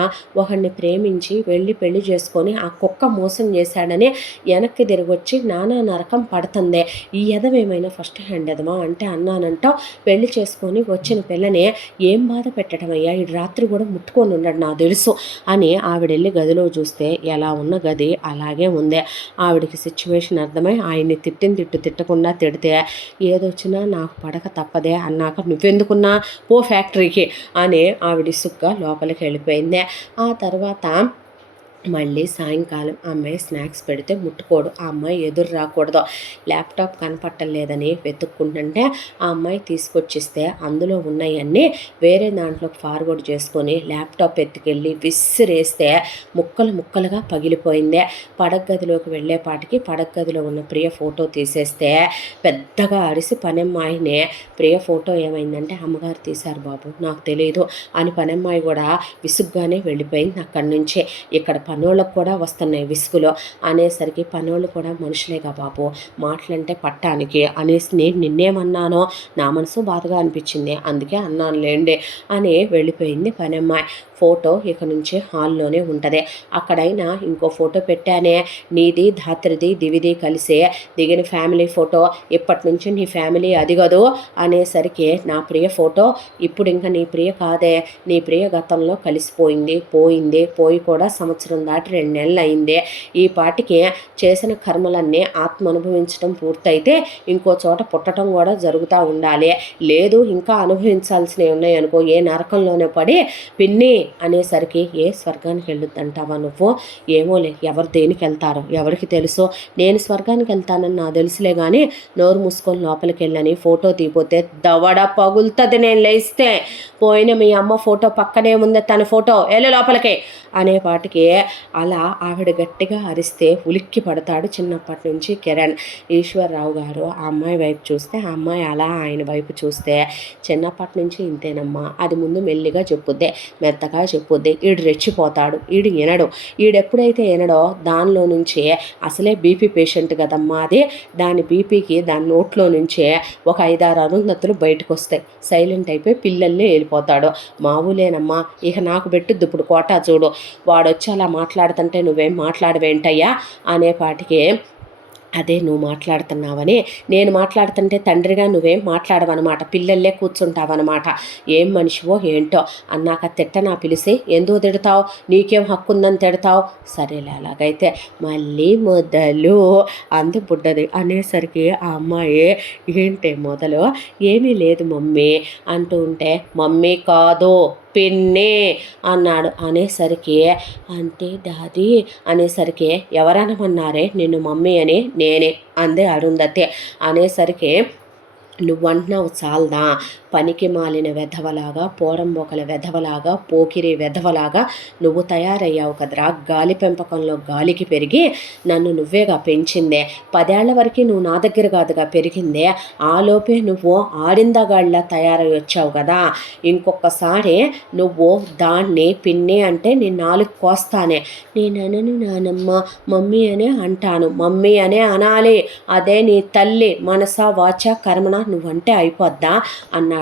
ఒకడిని ప్రేమించి వెళ్ళి పెళ్లి చేసుకొని ఆ కుక్క మోసం చేశాడని వెనక్కి తిరిగొచ్చి నానా నరకం పడుతుంది. ఈ ఎదవేమైనా ఫస్ట్ హ్యాండ్ ఎదమా అంటే అన్నానంటావు. పెళ్లి చేసుకొని వచ్చిన పిల్లని ఏం బాధ పెట్టడం అయ్యా, ఈ రాత్రి కూడా ముట్టుకొని ఉండడు నాకు తెలుసు అని ఆవిడెళ్ళి గదిలో చూస్తే ఎలా ఉన్న గది అలాగే ఉంది. ఆవిడికి సిచ్యువేషన్ అర్థమై ఆయన్ని తిట్టకుండా తిడితే ఏదొచ్చినా నాకు పడక తప్పదే అన్నాక నువ్వెందుకున్నా పో ఫ్యాక్టరీకి అని ఆవిడ సుగ్గా లోపలికి వెళ్ళిపోయింది. ఆ తర్వాత మళ్ళీ సాయంకాలం అమ్మాయి స్నాక్స్ పెడితే ముట్టుకోడు. ఆ అమ్మాయి ఎదురు రాకూడదు. ల్యాప్టాప్ కనపట్టలేదని వెతుక్కుంటుంటే ఆ అమ్మాయి తీసుకొచ్చిస్తే అందులో ఉన్నాయన్నీ వేరే దాంట్లోకి ఫార్వర్డ్ చేసుకొని ల్యాప్టాప్ ఎత్తుకెళ్ళి విసిరేస్తే ముక్కలుగా పగిలిపోయింది. పడగదిలోకి వెళ్ళేపాటికి పడగదిలో ఉన్న ప్రియ ఫోటో తీసేస్తే పెద్దగా అరిసి పనమ్మాయిని ప్రియ ఫోటో ఏమైందంటే అమ్మగారు తీశారు బాబు నాకు తెలియదు అని పనమ్మాయి కూడా విసుగ్గానే వెళ్ళిపోయింది అక్కడి నుంచి. ఇక్కడ పనోళ్ళకు కూడా వస్తున్నాయి విసుగులో అనేసరికి పనోళ్ళు కూడా మనుషులేగా బాబు, మాటలంటే పట్టానికి అనేసి నేను నిన్నేమన్నానో నా మనసు బాధగా అనిపించింది, అందుకే అన్నానులేండి అని వెళ్ళిపోయింది పనమ్మాయి. ఫోటో ఇక నుంచి హాల్లోనే ఉంటుంది. అక్కడైనా ఇంకో ఫోటో పెట్టానే, నీది ధాత్రిది దివిది కలిసే దిగిన ఫ్యామిలీ ఫోటో, ఇప్పటి నుంచి నీ ఫ్యామిలీ అదిగదు అనేసరికి నా ప్రియ ఫోటో ఇప్పుడు ఇంకా నీ ప్రియ కాదే, నీ ప్రియ గతంలో కలిసిపోయింది, పోయి కూడా సంవత్సరం దాటి 2 నెలలు అయిందే. ఈ పాటికి చేసిన కర్మలన్నీ ఆత్మ అనుభవించడం పూర్తయితే ఇంకో చోట పుట్టడం కూడా జరుగుతూ ఉండాలి, లేదు ఇంకా అనుభవించాల్సినవి ఉన్నాయనుకో ఏ నరకంలోనే పడి పిన్ని అనేసరికి ఏ స్వర్గానికి వెళ్ళొద్దంటావా నువ్వు, ఏమోలే ఎవరు దేనికి వెళ్తారో ఎవరికి తెలుసు, నేను స్వర్గానికి వెళ్తానని నాకు తెలుసులే కానీ నోరు మూసుకొని లోపలికి వెళ్ళని ఫోటో తీపోతే దవడ పగులుతుంది నేను లేస్తే, పోయిన మీ అమ్మ ఫోటో పక్కనే ఉంది తన ఫోటో వెళ్ళి లోపలికి అనేపాటికి అలా ఆవిడ గట్టిగా అరిస్తే ఉలిక్కి పడతాడు చిన్నప్పటి నుంచి కిరణ్. ఈశ్వర్రావు గారు ఆ అమ్మాయి వైపు చూస్తే ఆ అమ్మాయి అలా ఆయన వైపు చూస్తే, చిన్నప్పటి నుంచి ఇంతేనమ్మా, అది ముందు మెల్లిగా చెప్పుద్దే మెత్తగా చెప్పుద్ది, ఈడు రెచ్చిపోతాడు, ఈడు వినడు, ఈడెప్పుడైతే వినడో దానిలో నుంచే అసలే బీపీ పేషెంట్ కదమ్మా అది, దాని బీపీకి దాని నోట్లో నుంచే ఒక 5-6 అరుంధతులు బయటకు వస్తాయి, సైలెంట్ అయిపోయి పిల్లల్ని వెళ్ళిపోతాడు. మామూలేనమ్మా, ఇక నాకు పెట్టుద్ది ఇప్పుడు కోటా చూడు, వాడొచ్చి అలా మాట్లాడుతుంటే నువ్వేం మాట్లాడవేంటయ్యా అనేపాటికి, అదే నువ్వు మాట్లాడుతున్నావని, నేను మాట్లాడుతుంటే తండ్రిగా నువ్వేం మాట్లాడవన్నమాట, పిల్లల్లే కూర్చుంటావన్నమాట, ఏం మనిషివో ఏంటో అన్నాక తిట్టనా పిలిచి ఎందుకు తిడతావు, నీకేం హక్కు ఉందని తిడతావు, సరేలే అలాగైతే మళ్ళీ మొదలు అంది బుడ్డది అనేసరికి ఆ అమ్మాయి ఏంటి మొదలు, ఏమీ లేదు మమ్మీ అంటూ ఉంటే, మమ్మీ కాదు పిన్ని అన్నాడు. అనేసరికి అంటే డాడీ అనేసరికి ఎవరనమన్నారే నిన్ను మమ్మీ అని, నేనే అందే అరుంధతి. అనేసరికి నువ్వంటున్నావు చాలదా, పనికి మాలిన వెధవలాగా, పోరంబొకల వెధవలాగా, పోకిరి వెధవలాగా నువ్వు తయారయ్యావు కదరా, గాలి పెంపకంలో గాలికి పెరిగి నన్ను నువ్వేగా పెంచిందే, 10 ఏళ్ల వరకు నువ్వు నా దగ్గర కాదుగా పెరిగిందే, ఆలోపే నువ్వు ఆడిందగాళ్ళ తయారై వచ్చావు కదా, ఇంకొకసారి నువ్వు దాన్ని పిన్ని అంటే నేను 4 కోస్తానే, నేననను నానమ్మ మమ్మీ అనే అంటాను, మమ్మీ అనే అనాలి, అదే నీ తల్లి మనస వాచ కర్మణ నువ్వంటే అయిపోద్దా అన్నాడు.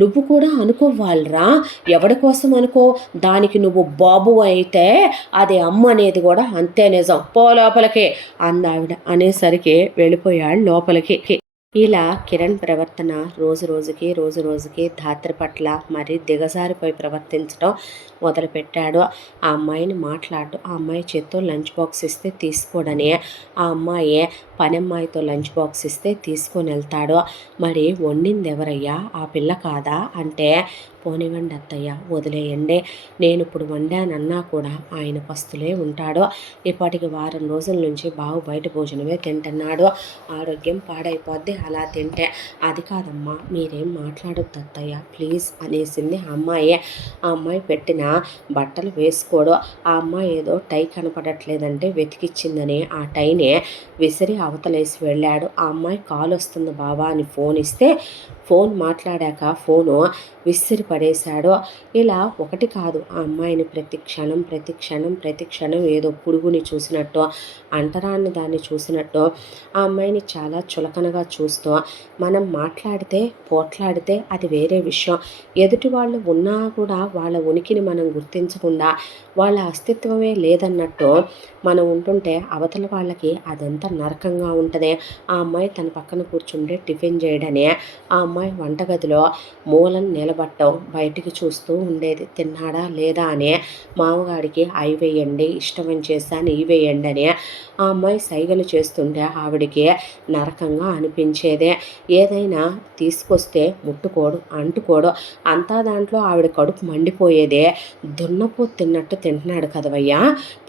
నువ్వు కూడా అనుకోవాలరా, ఎవడి కోసం అనుకో, దానికి నువ్వు బాబు అయితే అది అమ్మ అనేది కూడా అంతే నిజం, పో లోపలికి అందావిడ. అనేసరికి వెళ్ళిపోయాడు లోపలికి. ఇలా కిరణ్ ప్రవర్తన రోజు రోజుకి ధాత్రి పట్ల మరి దిగజారిపోయి ప్రవర్తించడం మొదలుపెట్టాడు. ఆ అమ్మాయిని మాట్లాడు, ఆ అమ్మాయి చేత్తో లంచ్ బాక్స్ ఇస్తే తీసుకోడని, ఆ అమ్మాయి పనమ్మాయితో లంచ్ బాక్స్ ఇస్తే తీసుకొని వెళ్తాడు. మరి వండింది ఎవరయ్యా, ఆ పిల్ల కాదా అంటే, పోనివ్వండి అత్తయ్య వదిలేయండి, నేను ఇప్పుడు వండానన్నా కూడా ఆయన పస్తులే ఉంటాడు, ఇప్పటికి వారం రోజుల నుంచి బాగు బయట భోజనమే తింటున్నాడు, ఆరోగ్యం పాడైపోద్ది అలా తింటే, అది కాదమ్మా మీరేం మాట్లాడొద్దు అత్తయ్య ప్లీజ్ అనేసింది ఆ అమ్మాయి. ఆ అమ్మాయి పెట్టిన బట్టలు వేసుకోడు, ఆ అమ్మాయి ఏదో టై కనపడట్లేదంటే వెతికిచ్చిందని ఆ టైనే విసిరి అవతలేసి వెళ్ళాడు. ఆ అమ్మాయి కాల్ వస్తుంది బావా అని ఫోన్ ఇస్తే ఫోన్ మాట్లాడాక ఫోను విసిరి పడేశాడు. ఇలా ఒకటి కాదు, ఆ అమ్మాయిని ప్రతి క్షణం ఏదో పురుగుని చూసినట్టు, అంటరాన్ని దాన్ని చూసినట్టు ఆ అమ్మాయిని చాలా చులకనగా చూస్తూ, మనం మాట్లాడితే పోట్లాడితే అది వేరే విషయం, ఎదుటి వాళ్ళు ఉన్నా కూడా వాళ్ళ ఉనికిని మనం గుర్తించకుండా వాళ్ళ అస్తిత్వమే లేదన్నట్టు మనం ఉంటుంటే అవతల వాళ్ళకి అదంతా నరకంగా ఉంటుంది. ఆ అమ్మాయి తన పక్కన కూర్చుంటే టిఫిన్ చేయడనే, ఆ అమ్మాయి వంటగదిలో మూలను నిలబట్టం బయటికి చూస్తూ ఉండేది, తిన్నాడా లేదా అని, మామగాడికి అవి వేయండి ఇష్టమని చేశాను ఇవి వేయండి అని ఆ అమ్మాయి సైగలు చేస్తుంటే ఆవిడికి నరకంగా అనిపించేదే. ఏదైనా తీసుకొస్తే ముట్టుకోడు అంటుకోడు, అంతా దాంట్లో ఆవిడ కడుపు మండిపోయేదే, దున్నపో తిన్నట్టు తింటున్నాడు కదవయ్యా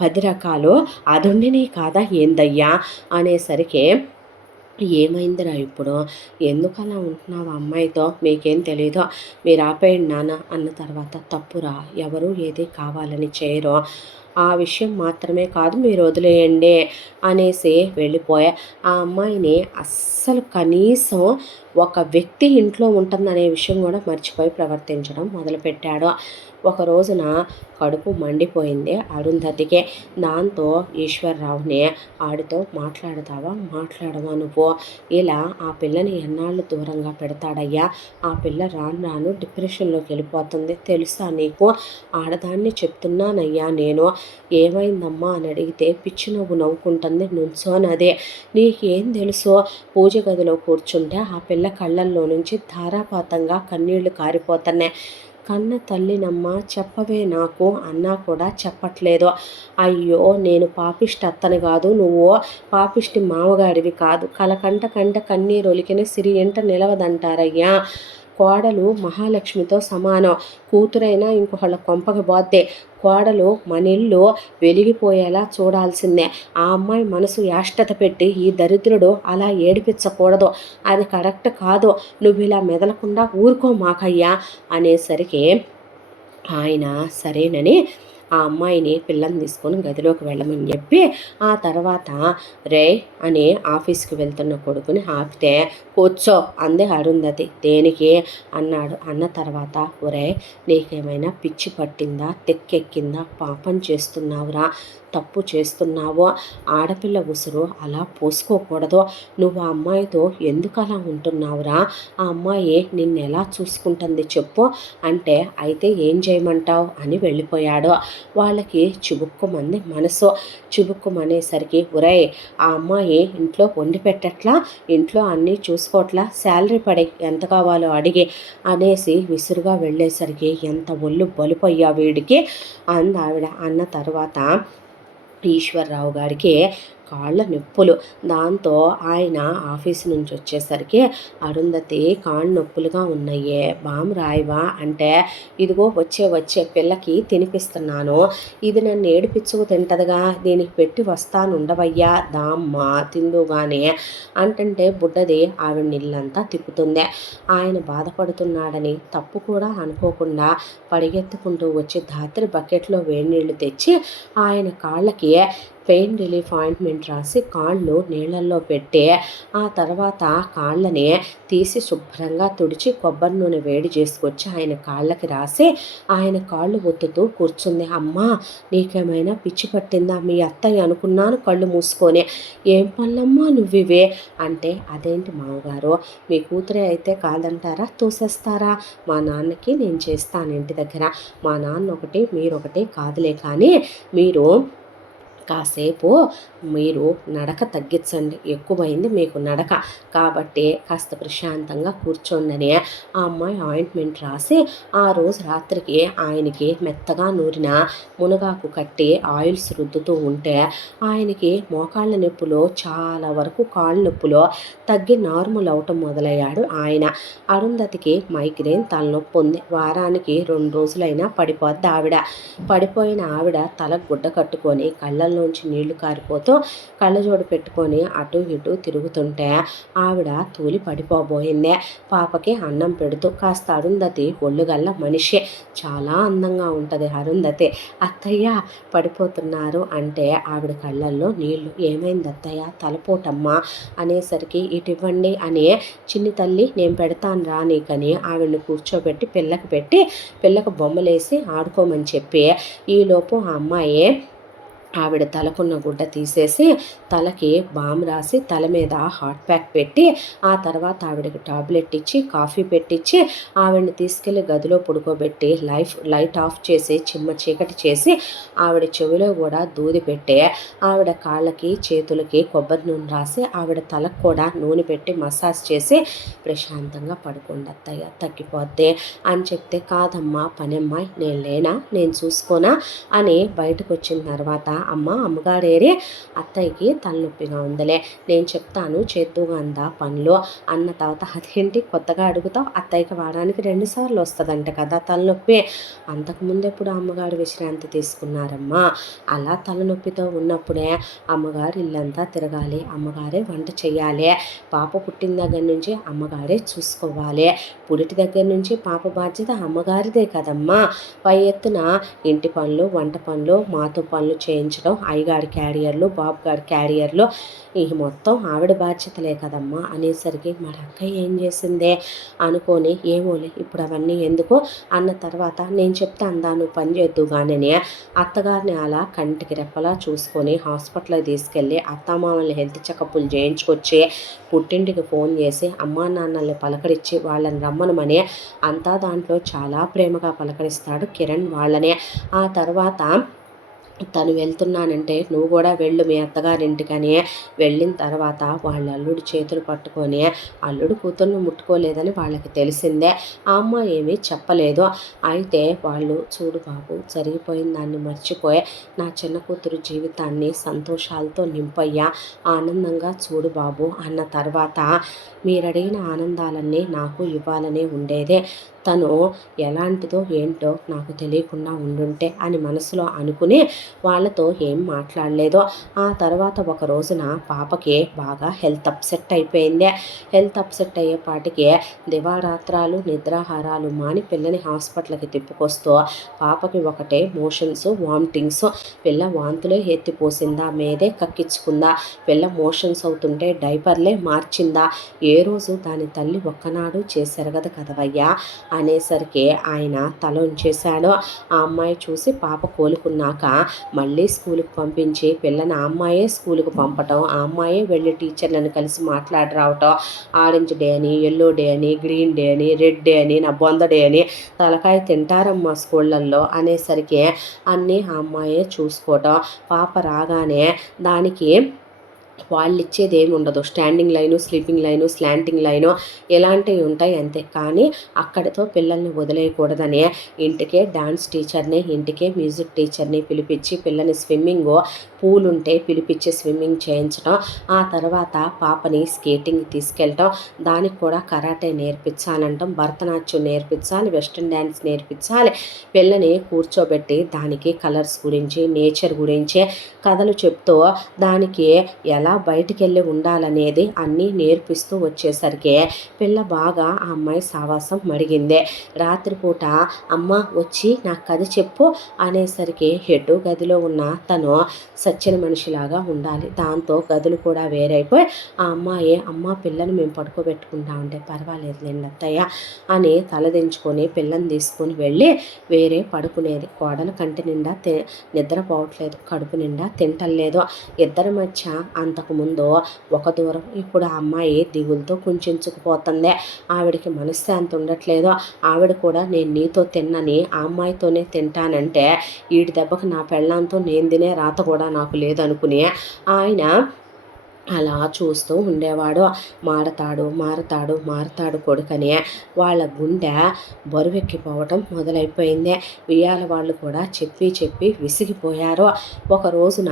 10 రకాలు అదుండిని కాదా ఏందయ్యా అనేసరికి, ఏమైందిరా ఇప్పుడు, ఎందుకు అలా ఉంటున్నావు అమ్మాయితో, మీకేం తెలీదో, మీరు ఆపేయండి నాన్న అన్న తర్వాత, తప్పురా ఎవరు ఏది కావాలని చేయరు, ఆ విషయం మాత్రమే కాదు, మీరు వదిలేయండి అనేసి వెళ్ళిపోయా. ఆ అమ్మాయిని అస్సలు కనీసం ఒక వ్యక్తి ఇంట్లో ఉంటుందనే విషయం కూడా మర్చిపోయి ప్రవర్తించడం మొదలుపెట్టాడు. ఒక రోజున కడుపు మండిపోయింది అరుంధతికి. దాంతో ఈశ్వర్రావుని, ఆడితో మాట్లాడవా నువ్వు? ఇలా ఆ పిల్లని ఎన్నాళ్ళు దూరంగా పెడతాడయ్యా? ఆ పిల్ల రాను రాను డిప్రెషన్లోకి వెళ్ళిపోతుంది, తెలుసా నీకు? ఆడదాన్ని చెప్తున్నానయ్యా నేను. ఏమైందమ్మా అని అడిగితే పిచ్చి నవ్వు నవ్వుకుంటుంది నుంచోనదే. నీకేం తెలుసో? పూజ గదిలో కూర్చుంటే ఆ పిల్ల కళ్ళల్లో నుంచి ధారాపాతంగా కన్నీళ్లు కారిపోతున్నాయి. కన్న తల్లినమ్మ చెప్పవే నాకు అన్నా కూడా చెప్పట్లేదు. అయ్యో, నేను పాపిష్టి అత్తని కాదు, నువ్వు పాపిష్టి మామగాడివి కాదు. కలకంట కంట కన్నీరు ఒలికిన సిరి ఎంట నిలవదంటారయ్యా. కోడలు మహాలక్ష్మితో సమానం. కూతురైనా ఇంకొకళ్ళ కొంపకి పోద్దే. కోడలు మనిల్లు వెలిగిపోయేలా చూడాల్సిందే. ఆ అమ్మాయి మనసు యాష్టత పెట్టి ఈ దరిద్రుడు అలా ఏడిపించకూడదు. అది కరెక్ట్ కాదు. నువ్వు ఇలా మెదలకుండా ఊరుకో మాకయ్యా అనేసరికి ఆయన సరేనని ఆ అమ్మాయిని పిల్లని తీసుకొని గదిలోకి వెళ్ళమని చెప్పి, ఆ తర్వాత రే అని ఆఫీస్కి వెళ్తున్న కొడుకుని ఆపితే, కూర్చో అందే అరుంధతి. దేనికి అన్నాడు. అన్న తర్వాత, ఒరే నీకేమైనా పిచ్చి పట్టిందా, తెక్కెక్కిందా, పాపం చేస్తున్నావురా, తప్పు చేస్తున్నావో? ఆడపిల్ల ఉసురు అలా పోసుకోకూడదు. నువ్వు ఆ అమ్మాయితో ఎందుకు అలా ఉంటున్నావురా? ఆ అమ్మాయి నిన్ను ఎలా చూసుకుంటుంది చెప్పు అంటే, అయితే ఏం చేయమంటావు అని వెళ్ళిపోయాడు. వాళ్ళకి చిబుక్కుమంది మనసు. చిబుక్కుమనేసరికి, ఒరే ఆ అమ్మాయి ఇంట్లో వండి పెట్టట్లా, ఇంట్లో అన్నీ చూసుకోవట్లా, శాలరీ పడి ఎంత కావాలో అడిగి అనేసి విసురుగా వెళ్ళేసరికి ఎంత ఒళ్ళు బలిపోయా వీడికి అందావిడ. అన్న తర్వాత ఈశ్వర్రావు గారికి కాళ్ళ నొప్పులు. దాంతో ఆయన ఆఫీసు నుంచి వచ్చేసరికి, అరుంధతి కాళ్ళు నొప్పులుగా ఉన్నాయే, బాము రాయవా అంటే, ఇదిగో వచ్చే పిల్లకి తినిపిస్తున్నాను, ఇది నన్ను ఏడిపించుకు తింటదిగా, దీనికి పెట్టి వస్తానుండవయ్యా, దామ్మా తిందుగానే అంటుంటే బుడ్డది ఆవిడ ఇల్లంతా తిప్పుతుంది. ఆయన బాధపడుతున్నాడని తప్పు కూడా అనుకోకుండా పరిగెత్తుకుంటూ వచ్చి ధాత్రి బకెట్లో వేడి నీళ్లు తెచ్చి ఆయన కాళ్ళకి పెయిన్ రిలీఫ్ ఆయింట్మెంట్ రాసి కాళ్ళు నీళ్ళల్లో పెట్టి, ఆ తర్వాత కాళ్ళని తీసి శుభ్రంగా తుడిచి కొబ్బరి నూనె వేడి చేసుకొచ్చి ఆయన కాళ్ళకి రాసి ఆయన కాళ్ళు ఒత్తుతూ కూర్చుంది. అమ్మా నీకేమైనా పిచ్చి పట్టిందా? మీ అత్తయ్య అనుకున్నాను కళ్ళు మూసుకొని. ఏం పనులమ్మా నువ్వివే అంటే, అదేంటి మామగారు, మీ కూతురే అయితే కాదంటారా, తోసేస్తారా? మా నాన్నకి నేను చేస్తాను ఇంటి దగ్గర. మా నాన్న ఒకటి మీరొకటి కాదులే, కానీ మీరు కాసేపు మీరు నడక తగ్గించండి, ఎక్కువైంది మీకు నడక, కాబట్టి కాస్త ప్రశాంతంగా కూర్చోండి ఆ అమ్మాయి ఆయింట్మెంట్ రాసి ఆ రోజు రాత్రికి ఆయనకి మెత్తగా నూరిన మునగాకు కట్టి ఆయిల్స్ రుద్దుతూ ఉంటే ఆయనకి మోకాళ్ళ నొప్పులు చాలా వరకు కాళ్ళ నొప్పులు తగ్గి నార్మల్ అవటం మొదలయ్యాడు ఆయన. అరుంధతికి మైగ్రేన్ తలనొప్పి ఉంది. వారానికి 2 రోజులైనా పడిపోద్ది ఆవిడ. పడిపోయిన ఆవిడ తల గుడ్డ కట్టుకొని కళ్ళల్లోంచి నీళ్లు కారిపోతూ కళ్ళజోడు పెట్టుకొని అటు ఇటు తిరుగుతుంటే ఆవిడ తూలి పడిపోబోయింది. పాపకి అన్నం పెడుతూ, కాస్త అరుంధతి ఒళ్ళుగల్ల మనిషి, చాలా అందంగా ఉంటుంది అరుంధతి. అత్తయ్య పడిపోతున్నారు అంటే ఆవిడ కళ్ళల్లో నీళ్లు. ఏమైంది అత్తయ్య? తలపోటమ్మా అనేసరికి, ఇటు ఇవ్వండి అని, చిన్ని తల్లి నేను పెడతాను రా నీకని ఆవిడని కూర్చోబెట్టి పిల్లకి పెట్టి పిల్లకు బొమ్మలేసి ఆడుకోమని చెప్పి, ఈలోపు ఆ అమ్మాయి ఆవిడ తలకున్న గుడ్డ తీసేసి తలకి బామ్ రాసి తల మీద హాట్ ప్యాక్ పెట్టి, ఆ తర్వాత ఆవిడకి టాబ్లెట్ ఇచ్చి కాఫీ పెట్టించి ఆవిడని తీసుకెళ్ళి గదిలో పడుకోబెట్టి లైట్ ఆఫ్ చేసి చిమ్మ చీకటి చేసి ఆవిడ చెవిలో కూడా దూది పెట్టి ఆవిడ కాళ్ళకి చేతులకి కొబ్బరి నూనె రాసి ఆవిడ తలకు కూడా నూనె పెట్టి మసాజ్ చేసి, ప్రశాంతంగా పడుకోండి అత్తయ్య తగ్గిపోద్ది అని చెప్తే, కాదమ్మా పనమ్మాయి నేను లేనా, నేను చూసుకోనా అని బయటకు వచ్చిన తర్వాత అమ్మగారేరే, అత్తయ్యకి తలనొప్పిగా ఉందిలే, నేను చెప్తాను చేద్దుగా అందా పనులు అన్న తర్వాత, అదేంటి కొత్తగా అడుగుతావు, అత్తయ్యకి వారానికి 2 సార్లు వస్తుందంట కదా తలనొప్పి, అంతకుముందు ఎప్పుడు అమ్మగారు విశ్రాంతి తీసుకున్నారమ్మా, అలా తలనొప్పితో ఉన్నప్పుడే అమ్మగారు ఇల్లంతా తిరగాలి, అమ్మగారే వంట చెయ్యాలి, పాప పుట్టిన దగ్గర నుంచి అమ్మగారే చూసుకోవాలి, పురిటి దగ్గర నుంచి పాప బాధ్యత అమ్మగారిదే కదమ్మా, పై ఎత్తున ఇంటి పనులు, వంట పనులు, మాతో పనులు చేయించడం, అయ్యగారి క్యారియర్లు, బాబు గారి క్యారియర్లు, ఈ మొత్తం ఆవిడ బాధ్యతలే కదమ్మా అనేసరికి, మరి అక్కయ్య ఏం చేసిందే అనుకొని, ఏమోలే ఇప్పుడు అవన్నీ ఎందుకు అన్న తర్వాత, నేను చెప్తా అందా నువ్వు పని చేద్దు కానీ, అత్తగారిని అలా కంటికి రెప్పలా చూసుకొని హాస్పిటల్కి తీసుకెళ్ళి అత్తమామల్ని హెల్త్ చెకప్లు చేయించుకొచ్చి, పుట్టింటికి ఫోన్ చేసి అమ్మా నాన్నల్ని పలకరించి వాళ్ళని రమ్మనమని, అంతా దాంట్లో చాలా ప్రేమగా పలకరిస్తాడు కిరణ్ వాళ్ళనే. ఆ తర్వాత తను వెళ్తున్నానంటే, నువ్వు కూడా వెళ్ళు మీ అత్తగారింటికని, వెళ్ళిన తర్వాత వాళ్ళ అల్లుడు చేతులు పట్టుకొని, అల్లుడు కూతుర్ని ముట్టుకోలేదని వాళ్ళకి తెలిసిందే, ఆ అమ్మ ఏమీ చెప్పలేదు. అయితే వాళ్ళు, చూడు బాబు జరిగిపోయిన దాన్ని మర్చిపోయి నా చిన్న కూతురు జీవితాన్ని సంతోషాలతో నింపయ్యా, ఆనందంగా చూడు బాబు అన్న తర్వాత, మీరడిగిన ఆనందాలన్నీ నాకు ఇవ్వాలని ఉండేదే, తను ఎలాంటిదో ఏంటో నాకు తెలియకుండా ఉండుంటే అని మనసులో అనుకుని వాళ్ళతో ఏం మాట్లాడలేదు. ఆ తర్వాత ఒక రోజున పాపకి బాగా హెల్త్ అప్సెట్ అయిపోయింది. హెల్త్ అప్సెట్ అయ్యేపాటికి దివారాత్రాలు నిద్రాహారాలు మాని పిల్లని హాస్పిటల్కి తిప్పుకొస్తూ, పాపకి ఒకటే మోషన్స్, వామిటింగ్స్, పిల్ల వాంతులే ఎత్తిపోసిందా, మీదే కక్కించుకుందా, పిల్ల మోషన్స్ అవుతుంటే డైపర్లే మార్చిందా, ఏ రోజు దాని తల్లి ఒక్కనాడు చేసెరగదు కదవయ్యా అనేసరికి ఆయన తల ఉంచేశాడు. ఆ అమ్మాయి చూసి పాప కోలుకున్నాక మళ్ళీ స్కూల్కి పంపించి పిల్లని ఆ అమ్మాయే స్కూల్కి పంపటం, ఆ అమ్మాయే వెళ్ళి టీచర్లను కలిసి మాట్లాడి రావటం, ఆరెంజ్ డే అని, ఎల్లో డే అని, గ్రీన్ డే అని, రెడ్ డే అని, నా బొంద డే అని తలకాయ తింటారమ్మా స్కూళ్ళల్లో అనేసరికి అన్నీ ఆ అమ్మాయే చూసుకోవటం. పాప రాగానే దానికి వాళ్ళు ఇచ్చేది ఏమి ఉండదు, standing line, sleeping line, slanting line ఇలాంటివి ఉంటాయి అంతే, కానీ అక్కడితో పిల్లల్ని వదిలేయకూడదని ఇంటికే డాన్స్ టీచర్ని, ఇంటికే మ్యూజిక్ టీచర్ని పిలిపించి పిల్లని స్విమ్మింగ్ పూల్ ఉంటే పిలిపించి స్విమ్మింగ్ చేయించడం, ఆ తర్వాత పాపని స్కేటింగ్ తీసుకెళ్ళటం, దానికి కూడా కరాటే నేర్పించాలంటాం, భరతనాట్యం నేర్పించాలి, వెస్ట్రన్ డ్యాన్స్ నేర్పించాలి, పిల్లని కూర్చోబెట్టి దానికి కలర్స్ గురించి, నేచర్ గురించి కథలు చెప్తూ దానికి ఎలా బయటికి వెళ్ళి ఉండాలనేది అన్నీ నేర్పిస్తూ వచ్చేసరికి పిల్ల బాగా ఆ అమ్మాయి సావాసం మడిగిందే. రాత్రిపూట అమ్మ వచ్చి నాకు కథ చెప్పు అనేసరికి ఎటు గదిలో ఉన్న తను సచ్చిన మనిషిలాగా ఉండాలి, దాంతో గదులు కూడా వేరైపోయి ఆ అమ్మాయి, అమ్మ పిల్లని మేము పడుకోబెట్టుకుంటా ఉంటే, పర్వాలేదు లేండి అత్తయ్య అని తలదించుకొని పిల్లని తీసుకొని వెళ్ళి వేరే పడుకునేది. కోడలు కంటి నిండా నిద్రపోవట్లేదు, కడుపు నిండా తింటలేదు, ఇద్దరి మధ్య అంతకుముందు ఒక దూరం, ఇప్పుడు ఆ అమ్మాయి దిగులతో కుంచుకుపోతుంది, ఆవిడికి మనశ్శాంతి ఉండట్లేదు, ఆవిడ కూడా నేను నీతో తిన్నని ఆ అమ్మాయితోనే తింటానంటే, వీడి దెబ్బకు నా పెళ్ళాంతో నేను తినే రాత కూడా నాకు లేదనుకుని ఆయన అలా చూస్తూ ఉండేవాడు. మారతాడు కొడుకని వాళ్ళ గుండె బరువెక్కిపోవటం మొదలైపోయింది. వియ్యాల వాళ్ళు కూడా చెప్పి విసిగిపోయారు. ఒక రోజున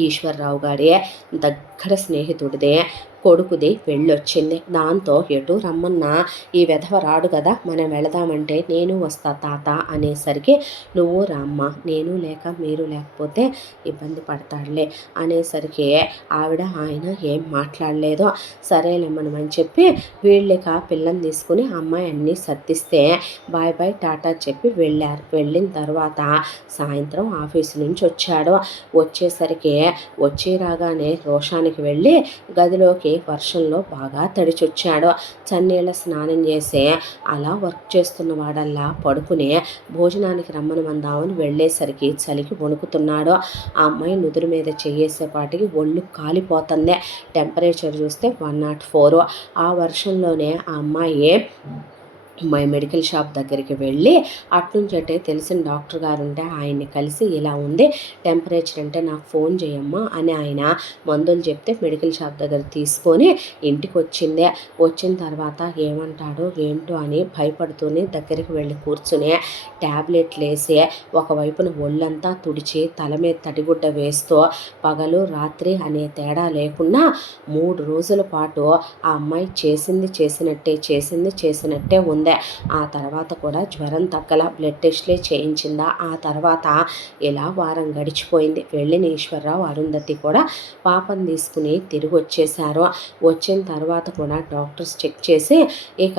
ఈశ్వర్రావు గారి దగ్గర స్నేహితుడిదే కొడుకుది పెళ్ళొచ్చింది. దాంతో ఎటు రమ్మన్నా ఈ వెధవ రాడు కదా, మనం వెళదామంటే, నేను వస్తా తాత అనేసరికి, నువ్వు రామ్మ, నేను లేక మీరు లేకపోతే ఇబ్బంది పడతాడులే అనేసరికి ఆయన ఏం మాట్లాడలేదు. సరేలేమ్మని చెప్పి వీళ్ళక పిల్లని తీసుకుని అమ్మాయి అన్నీ సర్దిస్తే బాయ్ బాయ్ టాటా చెప్పి వెళ్ళారు. వెళ్ళిన తర్వాత సాయంత్రం ఆఫీసు నుంచి వచ్చాడు. వచ్చేసరికి వచ్చి రాగానే రోషానికి వెళ్ళి గదిలోకి వర్షంలో బాగా తడిచొచ్చాడు. చన్నీళ్ళ స్నానం చేసి అలా వర్క్ చేస్తున్న వాడల్లా పడుకుని భోజనానికి రమ్మనమందామని వెళ్ళేసరికి చలికి వణుకుతున్నాడు. ఆ అమ్మాయి నుదురు మీద చేయేసేపాటికి ఒళ్ళు కాలిపోతుంది. టెంపరేచర్ చూస్తే 104. ఆ వర్షంలోనే ఆ అమ్మాయి మెడికల్ షాప్ దగ్గరికి వెళ్ళి అట్నుంచటే తెలిసిన డాక్టర్ గారు ఉంటే ఆయన్ని కలిసి ఇలా ఉంది టెంపరేచర్ అంటే నాకు ఫోన్ చేయమ్మా అని ఆయన మందులు చెప్తే మెడికల్ షాప్ దగ్గర తీసుకొని ఇంటికి వచ్చిందే. వచ్చిన తర్వాత ఏమంటాడో ఏంటో అని భయపడుతూనే దగ్గరికి వెళ్ళి కూర్చుని ట్యాబ్లెట్లు వేసి ఒకవైపున ఒళ్ళంతా తుడిచి తల మీద తడిగుడ్డ వేస్తూ పగలు రాత్రి అనే తేడా లేకుండా 3 రోజుల పాటు ఆ అమ్మాయి చేసినట్టే ఉంది. ఆ తర్వాత కూడా జ్వరం తగ్గల, బ్లడ్ టెస్ట్లే చేయించిందా. ఆ తర్వాత ఇలా వారం గడిచిపోయింది. వెళ్ళిన ఈశ్వర్రావు అరుంధతి కూడా పాపను తీసుకుని తిరిగి వచ్చేసారు. వచ్చిన తర్వాత కూడా డాక్టర్స్ చెక్ చేసి ఇక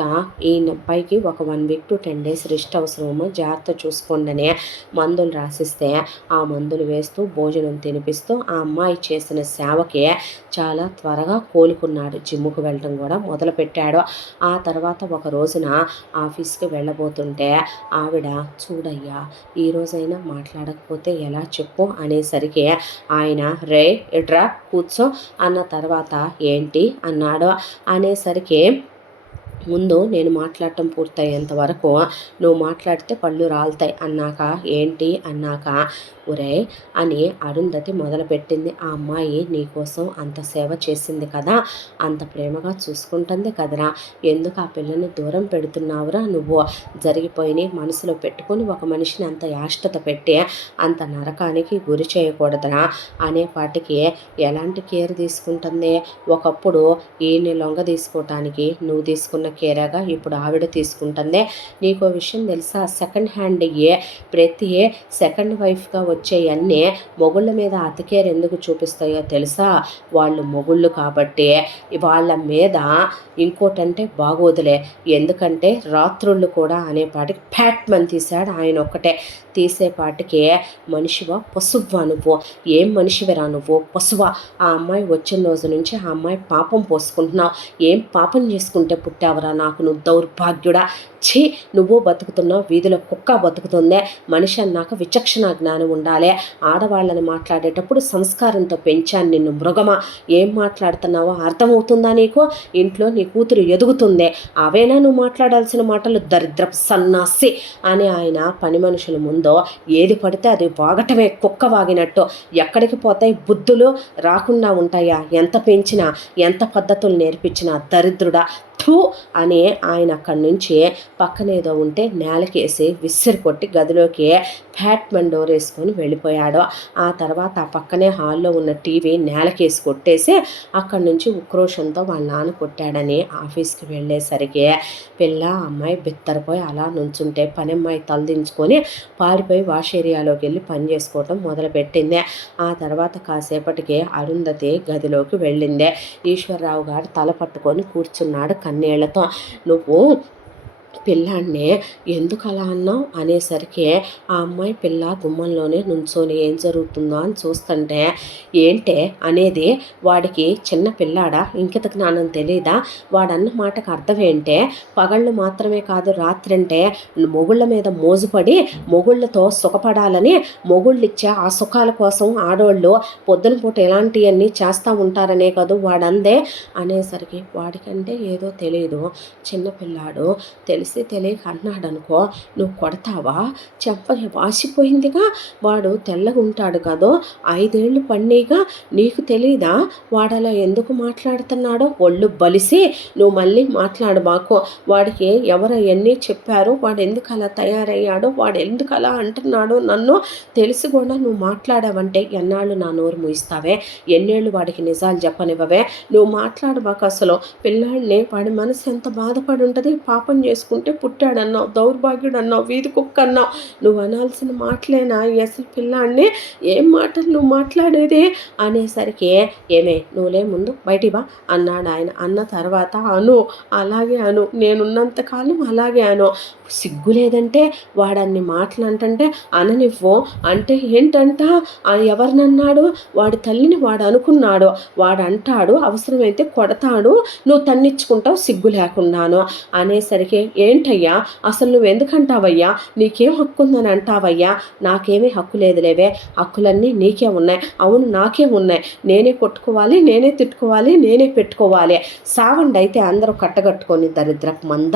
ఈ అబ్బాయికి ఒక 1 వీక్ to 10 days రెస్ట్ అవసరమో, జాగ్రత్త చూసుకోండి అని మందులు రాసిస్తే ఆ మందులు వేస్తూ భోజనం తినిపిస్తూ ఆ అమ్మాయి చేసిన సేవకి చాలా త్వరగా కోలుకున్నాడు. జిమ్ముకు వెళ్ళడం కూడా మొదలుపెట్టాడు. ఆ తర్వాత ఒక రోజున ఆఫీస్కి వెళ్ళబోతుంటే ఆవిడ చూడయ్యా ఈరోజైనా మాట్లాడకపోతే ఎలా చెప్పు అనేసరికి ఆయన రే ఎట్రా కూర్చో అన్న తర్వాత ఏంటి అన్నాడు. అనేసరికి ముందు నేను మాట్లాడటం పూర్తయ్యేంత వరకు నువ్వు మాట్లాడితే పళ్ళు రాలుతాయి అన్నాక ఏంటి అన్నాక ఒరే అని అరుంధతి మొదలుపెట్టింది. ఆ అమ్మాయి నీకోసం అంత సేవ చేసింది కదా, అంత ప్రేమగా చూసుకుంటుంది కదరా, ఎందుకు ఆ పిల్లని దూరం పెడుతున్నావురా నువ్వు? జరిగిపోయినాయి మనసులో పెట్టుకొని ఒక మనిషిని అంత యాష్టత పెట్టి అంత నరకానికి గురి చేయకూడదురా అనేపాటికి ఎలాంటి కేర్ తీసుకుంటుంది? ఒకప్పుడు ఈయన్ని లొంగ తీసుకోవటానికి నువ్వు తీసుకున్న కేరాగా ఇప్పుడు ఆవిడ తీసుకుంటుంది. నీకో విషయం తెలుసా, సెకండ్ హ్యాండ్ అయ్యే ప్రతి సెకండ్ వైఫ్గా వచ్చేవన్నీ మొగుళ్ళ మీద అతికేర్ ఎందుకు చూపిస్తాయో తెలుసా? వాళ్ళు మొగుళ్ళు కాబట్టి. వాళ్ళ మీద ఇంకోటంటే బాగోదులే, ఎందుకంటే రాత్రుళ్ళు కూడా అనేపాటికి ఫ్యాట్మన్ తీశాడు ఆయన ఒక్కటే. తీసేపాటికి మనిషివా పశువా నువ్వు? ఏం మనిషివిరా నువ్వు, పశువా? ఆ అమ్మాయి వచ్చిన రోజు నుంచి ఆ అమ్మాయి పాపం పోసుకుంటున్నావు. ఏం పాపం చేసుకుంటే పుట్టావురా నాకు నువ్వు దౌర్భాగ్యుడా? ఛీ, నువ్వు బతుకుతున్నావు, వీధిలో కుక్క బతుకుతుందే. మనిషి అన్నాక విచక్షణ జ్ఞానం ఉండాలి. ఆడవాళ్ళని మాట్లాడేటప్పుడు సంస్కారంతో పెంచాను నిన్ను, మృగమా. ఏం మాట్లాడుతున్నావో అర్థమవుతుందా నీకు? ఇంట్లో నీ కూతురు ఎదుగుతుందే, అవేనా నువ్వు మాట్లాడాల్సిన మాటలు? దరిద్రపు సన్నాసి అని ఆయన పని మనుషుల ముందు ఏది పడితే అది వాగటమే, కుక్క వాగినట్టు. ఎక్కడికి పోతాయి బుద్ధులు? రాకుండా ఉంటాయా? ఎంత పెంచినా ఎంత పద్ధతులు నేర్పించినా దరిద్రుడా థూ అని ఆయన అక్కడి నుంచి పక్కనేదో ఉంటే నేలకేసి విసిరి కొట్టి గదిలోకి ఫ్యాట్మన్ డోర్ వేసుకొని వెళ్ళిపోయాడు. ఆ తర్వాత ఆ పక్కనే హాల్లో ఉన్న టీవీ నేలకేసి కొట్టేసి అక్కడి నుంచి ఉక్రోషంతో వాళ్ళ నాన్న కొట్టాడని ఆఫీస్కి వెళ్ళేసరికి పిల్ల అమ్మాయి బిత్తరపోయి అలా నుంచుంటే పని అమ్మాయి తలదించుకొని పారిపోయి వాష్ ఏరియాలోకి వెళ్ళి పని చేసుకోవటం మొదలుపెట్టింది. ఆ తర్వాత కాసేపటికి అరుంధతి గదిలోకి వెళ్ళింది. ఈశ్వర్రావు గారు తల పట్టుకొని కూర్చున్నాడు కన్నీళ్లతో. నువ్వు పిల్లాడిని ఎందుకు అలా అన్నావు అనేసరికి ఆ అమ్మాయి పిల్ల గుమ్మంలోనే నుంచొని ఏం జరుగుతుందో అని చూస్తుంటే ఏంటే అనేది, వాడికి చిన్న పిల్లాడా, ఇంకిత జ్ఞానం తెలీదా? వాడన్న మాటకు అర్థం ఏంటే? పగళ్ళు మాత్రమే కాదు రాత్రి అంటే మొగుళ్ళ మీద మోజుపడి మొగుళ్ళతో సుఖపడాలని మొగుళ్ళిచ్చే ఆ సుఖాల కోసం ఆడవాళ్ళు పొద్దున పూట ఎలాంటివన్నీ చేస్తూ ఉంటారనే కాదు వాడందే అనేసరికి వాడికంటే ఏదో తెలియదు, చిన్నపిల్లాడు తెలిసి తెలియక అన్నాడు అనుకో, నువ్వు కొడతావా? చెంప వాసిపోయిందిగా, వాడు తెల్లగా ఉంటాడు కదో, 5 ఏళ్ళు పన్నీగా, నీకు తెలీదా వాడలా ఎందుకు మాట్లాడుతున్నాడో? ఒళ్ళు బలిసి నువ్వు మళ్ళీ మాట్లాడు మాకు. వాడికి ఎవరు అవన్నీ చెప్పారు, వాడు ఎందుకు అలా తయారయ్యాడో, వాడు ఎందుకు అలా అంటున్నాడో నన్ను తెలిసి కూడా నువ్వు మాట్లాడావంటే ఎన్నాళ్ళు నా నోరు మూయిస్తావే? ఎన్నేళ్ళు వాడికి నిజాలు చెప్పనివ్వవే? నువ్వు మాట్లాడు మాకు. అసలు పిల్లాడిని వాడి మనసు ఎంత బాధపడి ఉంటుంది, పాపం చేసుకుంటే పుట్టాడన్నావు, దౌర్భాగ్యుడు అన్నావు, వీధి కుక్క అన్నావు. నువ్వు అనాల్సిన మాటలేనా అసలు? పిల్లాడిని ఏం మాటలు నువ్వు మాట్లాడేది అనేసరికి ఏమే నువ్వులే ముందు బయటికి బా అన్నాడు ఆయన. అన్న తర్వాత అను, అలాగే అను, నేనున్నంతకాలం అలాగే అను. సిగ్గు లేదంటే వాడన్ని మాటలు అంటే అననివ్వు అంటే ఏంటంట? ఎవరినన్నాడు? వాడి తల్లిని వాడు అనుకున్నాడు, వాడు అంటాడు అవసరమైతే కొడతాడు, నువ్వు తన్నిచ్చుకుంటావు సిగ్గు లేకుండాను అనేసరికి ఏంటయ్యా అసలు నువ్వెందుకంటావయ్యా, నీకేం హక్కు ఉందని అంటావయ్యా? నాకేమీ హక్కు లేదులేవే, హక్కులన్నీ నీకే ఉన్నాయి. అవును నాకే ఉన్నాయి, నేనే కొట్టుకోవాలి, నేనే తిట్టుకోవాలి, నేనే పెట్టుకోవాలి, సావండి అయితే అందరూ కట్టగట్టుకొని దరిద్రపు మంద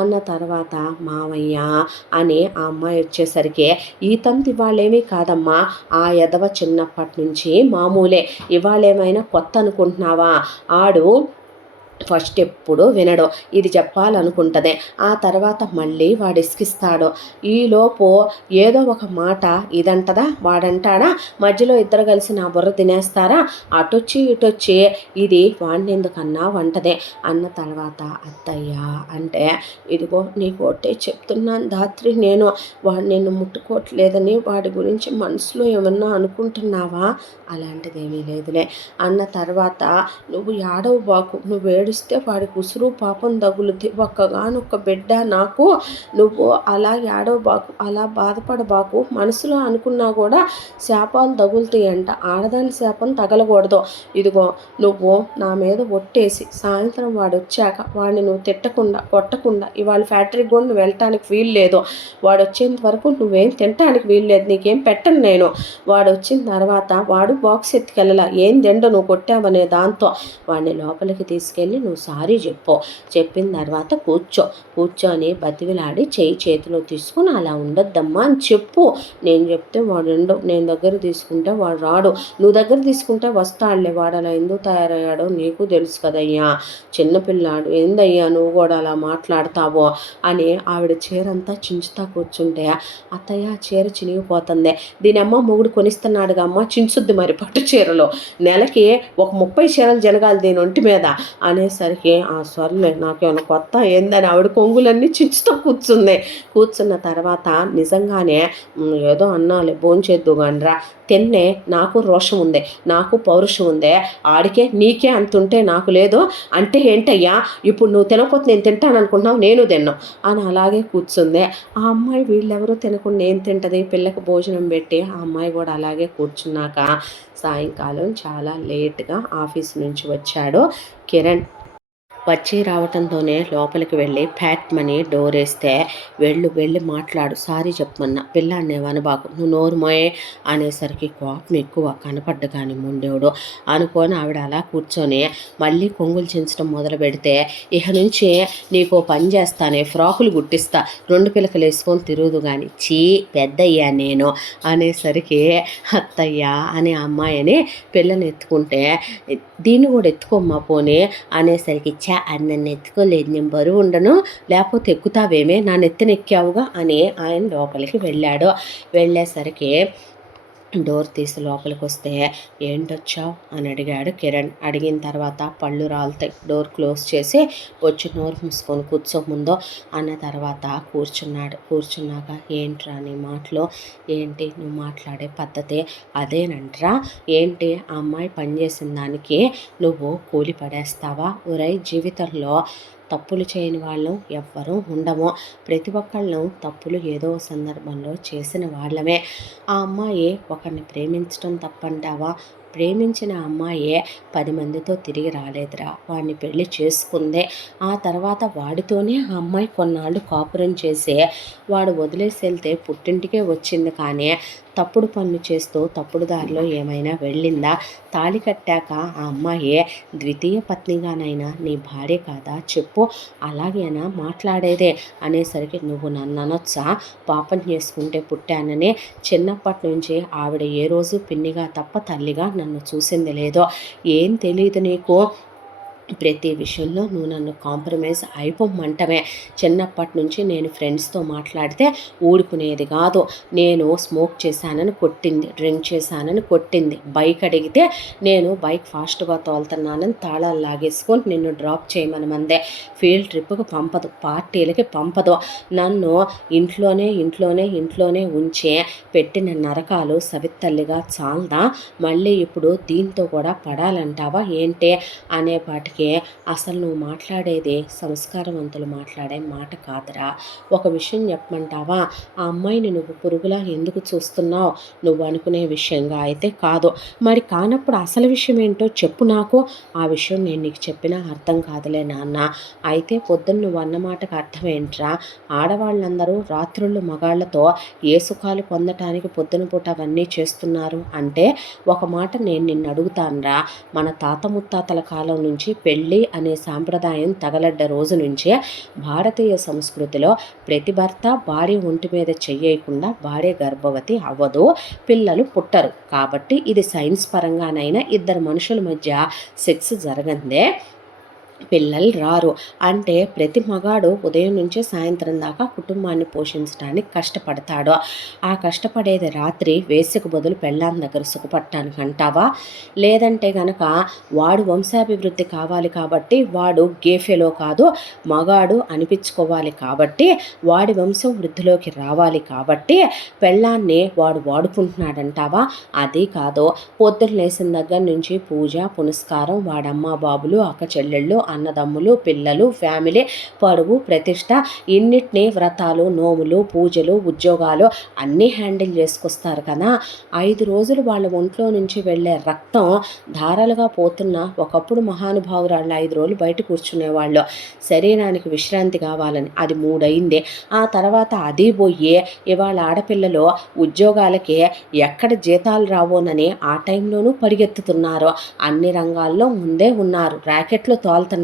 అన్న తర్వాత మావయ్య అని ఆ అమ్మాయి వచ్చేసరికి ఈ తంతు ఇవాళేమీ కాదమ్మా, ఆ ఎదవ చిన్నప్పటి నుంచి మామూలే, ఇవాళేమైనా కొత్త అనుకుంటున్నావా? ఆడు ఫస్ట్ ఎప్పుడు వినడు, ఇది చెప్పాలనుకుంటుంది, ఆ తర్వాత మళ్ళీ వాడు ఇసుకిస్తాడు. ఈలోపు ఏదో ఒక మాట ఇదంటదా వాడంటాడా, మధ్యలో ఇద్దరు కలిసి నా బుర్ర తినేస్తారా, అటొచ్చి ఇటొచ్చి ఇది వాడిని ఎందుకన్నా వంటదే అన్న తర్వాత అత్తయ్య అంటే, ఇదిగో నీకు ఒకటే చెప్తున్నాను ధాత్రి, నేను వాడు నిన్ను ముట్టుకోవట్లేదని వాడి గురించి మనసులో ఏమన్నా అనుకుంటున్నావా? అలాంటిదేమీ లేదులే అన్న తర్వాత, నువ్వు ఏడవ బాకు, నువ్వు ఏడిస్తే వాడికి ఉసురు పాపం తగులుద్ది, ఒక్కగానొక్క బిడ్డ నాకు, నువ్వు అలా ఏడవబాకు, అలా బాధపడబాకు, మనసులో అనుకున్నా కూడా శాపాలు తగులుతాయంట, ఆడదాని శాపం తగలకూడదు. ఇదిగో నువ్వు నా మీద ఒట్టేసి సాయంత్రం వాడు వచ్చాక వాడిని నువ్వు తిట్టకుండా కొట్టకుండా, ఇవాళ ఫ్యాక్టరీకి కూడా నువ్వు వెళ్ళటానికి వీలు లేదు, వాడు వచ్చేంత వరకు నువ్వేం తినటానికి వీలు లేదు, నీకేం పెట్టను నేను. వాడు వచ్చిన తర్వాత వాడు బాక్స్ ఎత్తుకెళ్ళలా, ఏం తిండో నువ్వు కొట్టావనే దాంతో వాడిని లోపలికి తీసుకెళ్ళి నువ్వు సారీ చెప్పిన తర్వాత కూర్చొని బతివిలాడి చేయి చేతిలో తీసుకుని అలా ఉండొద్దమ్మా అని చెప్పు. నేను చెప్తే వాడు నేను దగ్గర తీసుకుంటే వాడు రాడు, నువ్వు దగ్గర తీసుకుంటే వస్తాడులే, వాడు అలా ఎందుకు తయారయ్యాడో నీకు తెలుసు కదయ్యా, చిన్నపిల్లాడు, ఏందయ్యా నువ్వు కూడా అలా మాట్లాడతావో అని ఆవిడ చీరంతా చించుతా కూర్చుంటే, అత్తయ్య చీర చినిగిపోతుంది, దీని అమ్మ మొగుడు కొనిస్తున్నాడుగా అమ్మ, చించుద్ది మరి పట్టు చీరలో, నెలకి ఒక 30 చీరలు జరగాలి దీని ఒంటి మీద అనేసరికి, ఆ సర్లే నాకేమైనా కొత్త ఏందని ఆవిడ కొంగులన్నీ చించుతో కూర్చున్న తర్వాత నిజంగానే ఏదో అన్నాలే భోంచేద్దు కానరా, తిన్నే, నాకు రోషం ఉంది, నాకు పౌరుషం ఉంది, ఆడికే నీకే అంతుంటే నాకు లేదు అంటే ఏంటయ్యా, ఇప్పుడు నువ్వు తినకపోతే నేను తింటాను అనుకుంటున్నావు, నేను తిన్నావు అని అలాగే కూర్చుంది. ఆ అమ్మాయి వీళ్ళెవరూ తినకుండా ఏం తింటుంది, పిల్లకి భోజనం పెట్టి ఆ అమ్మాయి కూడా అలాగే కూర్చున్నాక సాయంకాలం చాలా లేట్గా ఆఫీస్ నుంచి వచ్చాడు కిరణ్. వచ్చి రావటంతోనే లోపలికి వెళ్ళి ప్యాట్ మనీ డోర్ వేస్తే, వెళ్ళి మాట్లాడు, సారీ చెప్పమన్నా, పిల్లాడినే వనబాకు, నువ్వు నోరు మోయే అనేసరికి కోపం ఎక్కువ, కనపడ్డ కానీ ముండేవుడు అనుకొని ఆవిడ అలా కూర్చొని మళ్ళీ కొంగులు చించడం మొదలు పెడితే, ఇక నుంచి నీకు పని చేస్తానే, ఫ్రాకులు గుట్టిస్తా, 2 పిలకలు వేసుకొని తిరుగుదు కానీ, పెద్దయ్యా నేను అనేసరికి, అత్తయ్య అని అమ్మాయిని పిల్లని ఎత్తుకుంటే, దీన్ని కూడా ఎత్తుకోమ్మా పోనీ అనేసరికి, నన్ను ఎత్తుకోలేదు, నేను బరువు ఉండను, లేకపోతే ఎక్కుతావేమే, నా నెత్తిన ఎక్కావుగా అని ఆయన లోపలికి వెళ్ళేసరికి డోర్ తీసి లోపలికి వస్తే, ఏంటొచ్చావు అని అడిగాడు కిరణ్. అడిగిన తర్వాత పళ్ళు రాలుతాయి, డోర్ క్లోజ్ చేసి వచ్చి నోరు మూసుకొని కూర్చోముందో అన్న తర్వాత కూర్చున్నాక, ఏంట్రా నీ మాటలు ఏంటి, నువ్వు మాట్లాడే పద్ధతి అదేనంట్రా, ఏంటి ఆ అమ్మాయి పనిచేసిన దానికి నువ్వు కూలి పడేస్తావా? ఒరై, జీవితంలో తప్పులు చేయని వాళ్ళు ఎవ్వరూ ఉండము, ప్రతి ఒక్కళ్ళు తప్పులు ఏదో సందర్భంలో చేసిన వాళ్ళమే. ఆ అమ్మాయి ఒకరిని ప్రేమించడం తప్పంటావా? ప్రేమించిన అమ్మాయే 10 మందితో తిరిగి రాలేదురా, వాడిని పెళ్లి చేసుకుందే, ఆ తర్వాత వాడితోనే ఆ అమ్మాయి కొన్నాళ్ళు కాపురం చేసే, వాడు వదిలేసి వెళ్తే పుట్టింటికే వచ్చింది, కానీ తప్పుడు పనులు చేస్తూ తప్పుడు దారిలో ఏమైనా వెళ్ళిందా? తాళి కట్టాక ఆ అమ్మాయి ద్వితీయ పత్నిగానైనా నీ భార్య కాదా చెప్పు, అలాగేనా మాట్లాడేదే అనేసరికి, నువ్వు నన్ను అనొచ్చా, పాపం చేసుకుంటే పుట్టానని, చిన్నప్పటి నుంచి ఆవిడ ఏ రోజు పిన్నిగా తప్ప తల్లిగా నన్ను చూసింది లేదో, ఏం తెలియదు నీకు, ప్రతి విషయంలో నువ్వు నన్ను కాంప్రమైజ్ అయిపోమ్మంటమే, చిన్నప్పటి నుంచి నేను ఫ్రెండ్స్తో మాట్లాడితే ఊడుకునేది కాదు, నేను స్మోక్ చేశానని కొట్టింది, డ్రింక్ చేశానని కొట్టింది, బైక్ అడిగితే నేను బైక్ ఫాస్ట్గా తోలుతున్నానని తాళాలు లాగేసుకొని నిన్ను డ్రాప్ చేయమనమందే, ఫీల్డ్ ట్రిప్కి పంపదు, పార్టీలకి పంపదు, నన్ను ఇంట్లోనే ఉంచే పెట్టిన నరకాలు సవిత్తల్లిగా చాలదా, మళ్ళీ ఇప్పుడు దీంతో కూడా పడాలంటావా ఏంటి అనేపాటికి అనేటప్పటికే అసలు నువ్వు మాట్లాడేది సంస్కారవంతులు మాట్లాడే మాట కాదురా. ఒక విషయం చెప్పమంటావా? ఆ అమ్మాయిని నువ్వు పురుగులా ఎందుకు చూస్తున్నావు? నువ్వు అనుకునే విషయంగా అయితే కాదు. మరి కానప్పుడు అసలు విషయం ఏంటో చెప్పు నాకు. ఆ విషయం నేను నీకు చెప్పినా అర్థం కాదులే నాన్న. అయితే పొద్దున్న నువ్వు అన్న మాటకు అర్థం ఏంట్రా? ఆడవాళ్ళందరూ రాత్రుళ్ళు మగాళ్లతో ఏ సుఖాలు పొందటానికి పొద్దున పూట అవన్నీ చేస్తున్నారు అంటే ఒక మాట నేను నిన్ను అడుగుతానురా. మన తాత ముత్తాతల కాలం నుంచి పెళ్ళి అనే సాంప్రదాయం తగలడ్డ రోజు నుంచే భారతీయ సంస్కృతిలో ప్రతి భర్త భార్య ఒంటి మీద చెయ్యకుండా భార్య గర్భవతి అవ్వదు, పిల్లలు పుట్టరు. కాబట్టి ఇది సైన్స్ పరంగానైనా ఇద్దరు మనుషుల మధ్య సెక్స్ జరగందే పిల్లలు రారు. అంటే ప్రతి మగాడు ఉదయం నుంచి సాయంత్రం దాకా కుటుంబాన్ని పోషించడానికి కష్టపడతాడు. ఆ కష్టపడేది రాత్రి వేసుకు బదులు పెళ్ళాం దగ్గర సుఖపడటానికి అంటావా? లేదంటే గనక వాడు వంశాభివృద్ధి కావాలి కాబట్టి వాడు గేఫెలో కాదు మగాడు అనిపించుకోవాలి కాబట్టి వాడి వంశం వృద్ధిలోకి రావాలి కాబట్టి పెళ్ళాన్ని వాడు వాడుకుంటున్నాడంటావా? అది కాదు. పొద్దున్న లేచిన దగ్గర నుంచి పూజ పునస్కారం వాడమ్మ బాబులు అక్క చెల్లెళ్ళు అన్నదమ్ములు పిల్లలు ఫ్యామిలీ పరువు ప్రతిష్ట ఇన్నిటినీ వ్రతాలు నోములు పూజలు ఉద్యోగాలు అన్నీ హ్యాండిల్ చేసుకొస్తారు కదా. 5 రోజులు వాళ్ళ ఒంట్లో నుంచి వెళ్ళే రక్తం ధారలుగా పోతున్న ఒకప్పుడు మహానుభావురాళ్ళు 5 రోజులు బయట కూర్చునేవాళ్ళు శరీరానికి విశ్రాంతి కావాలని. అది 3 అయింది. ఆ తర్వాత అది పోయి ఇవాళ ఆడపిల్లలు ఉద్యోగాలకి ఎక్కడ జీతాలు రావోనని ఆ టైంలోనూ పరిగెత్తుతున్నారు. అన్ని రంగాల్లో ముందే ఉన్నారు, ర్యాకెట్లు తోలుతున్నారు.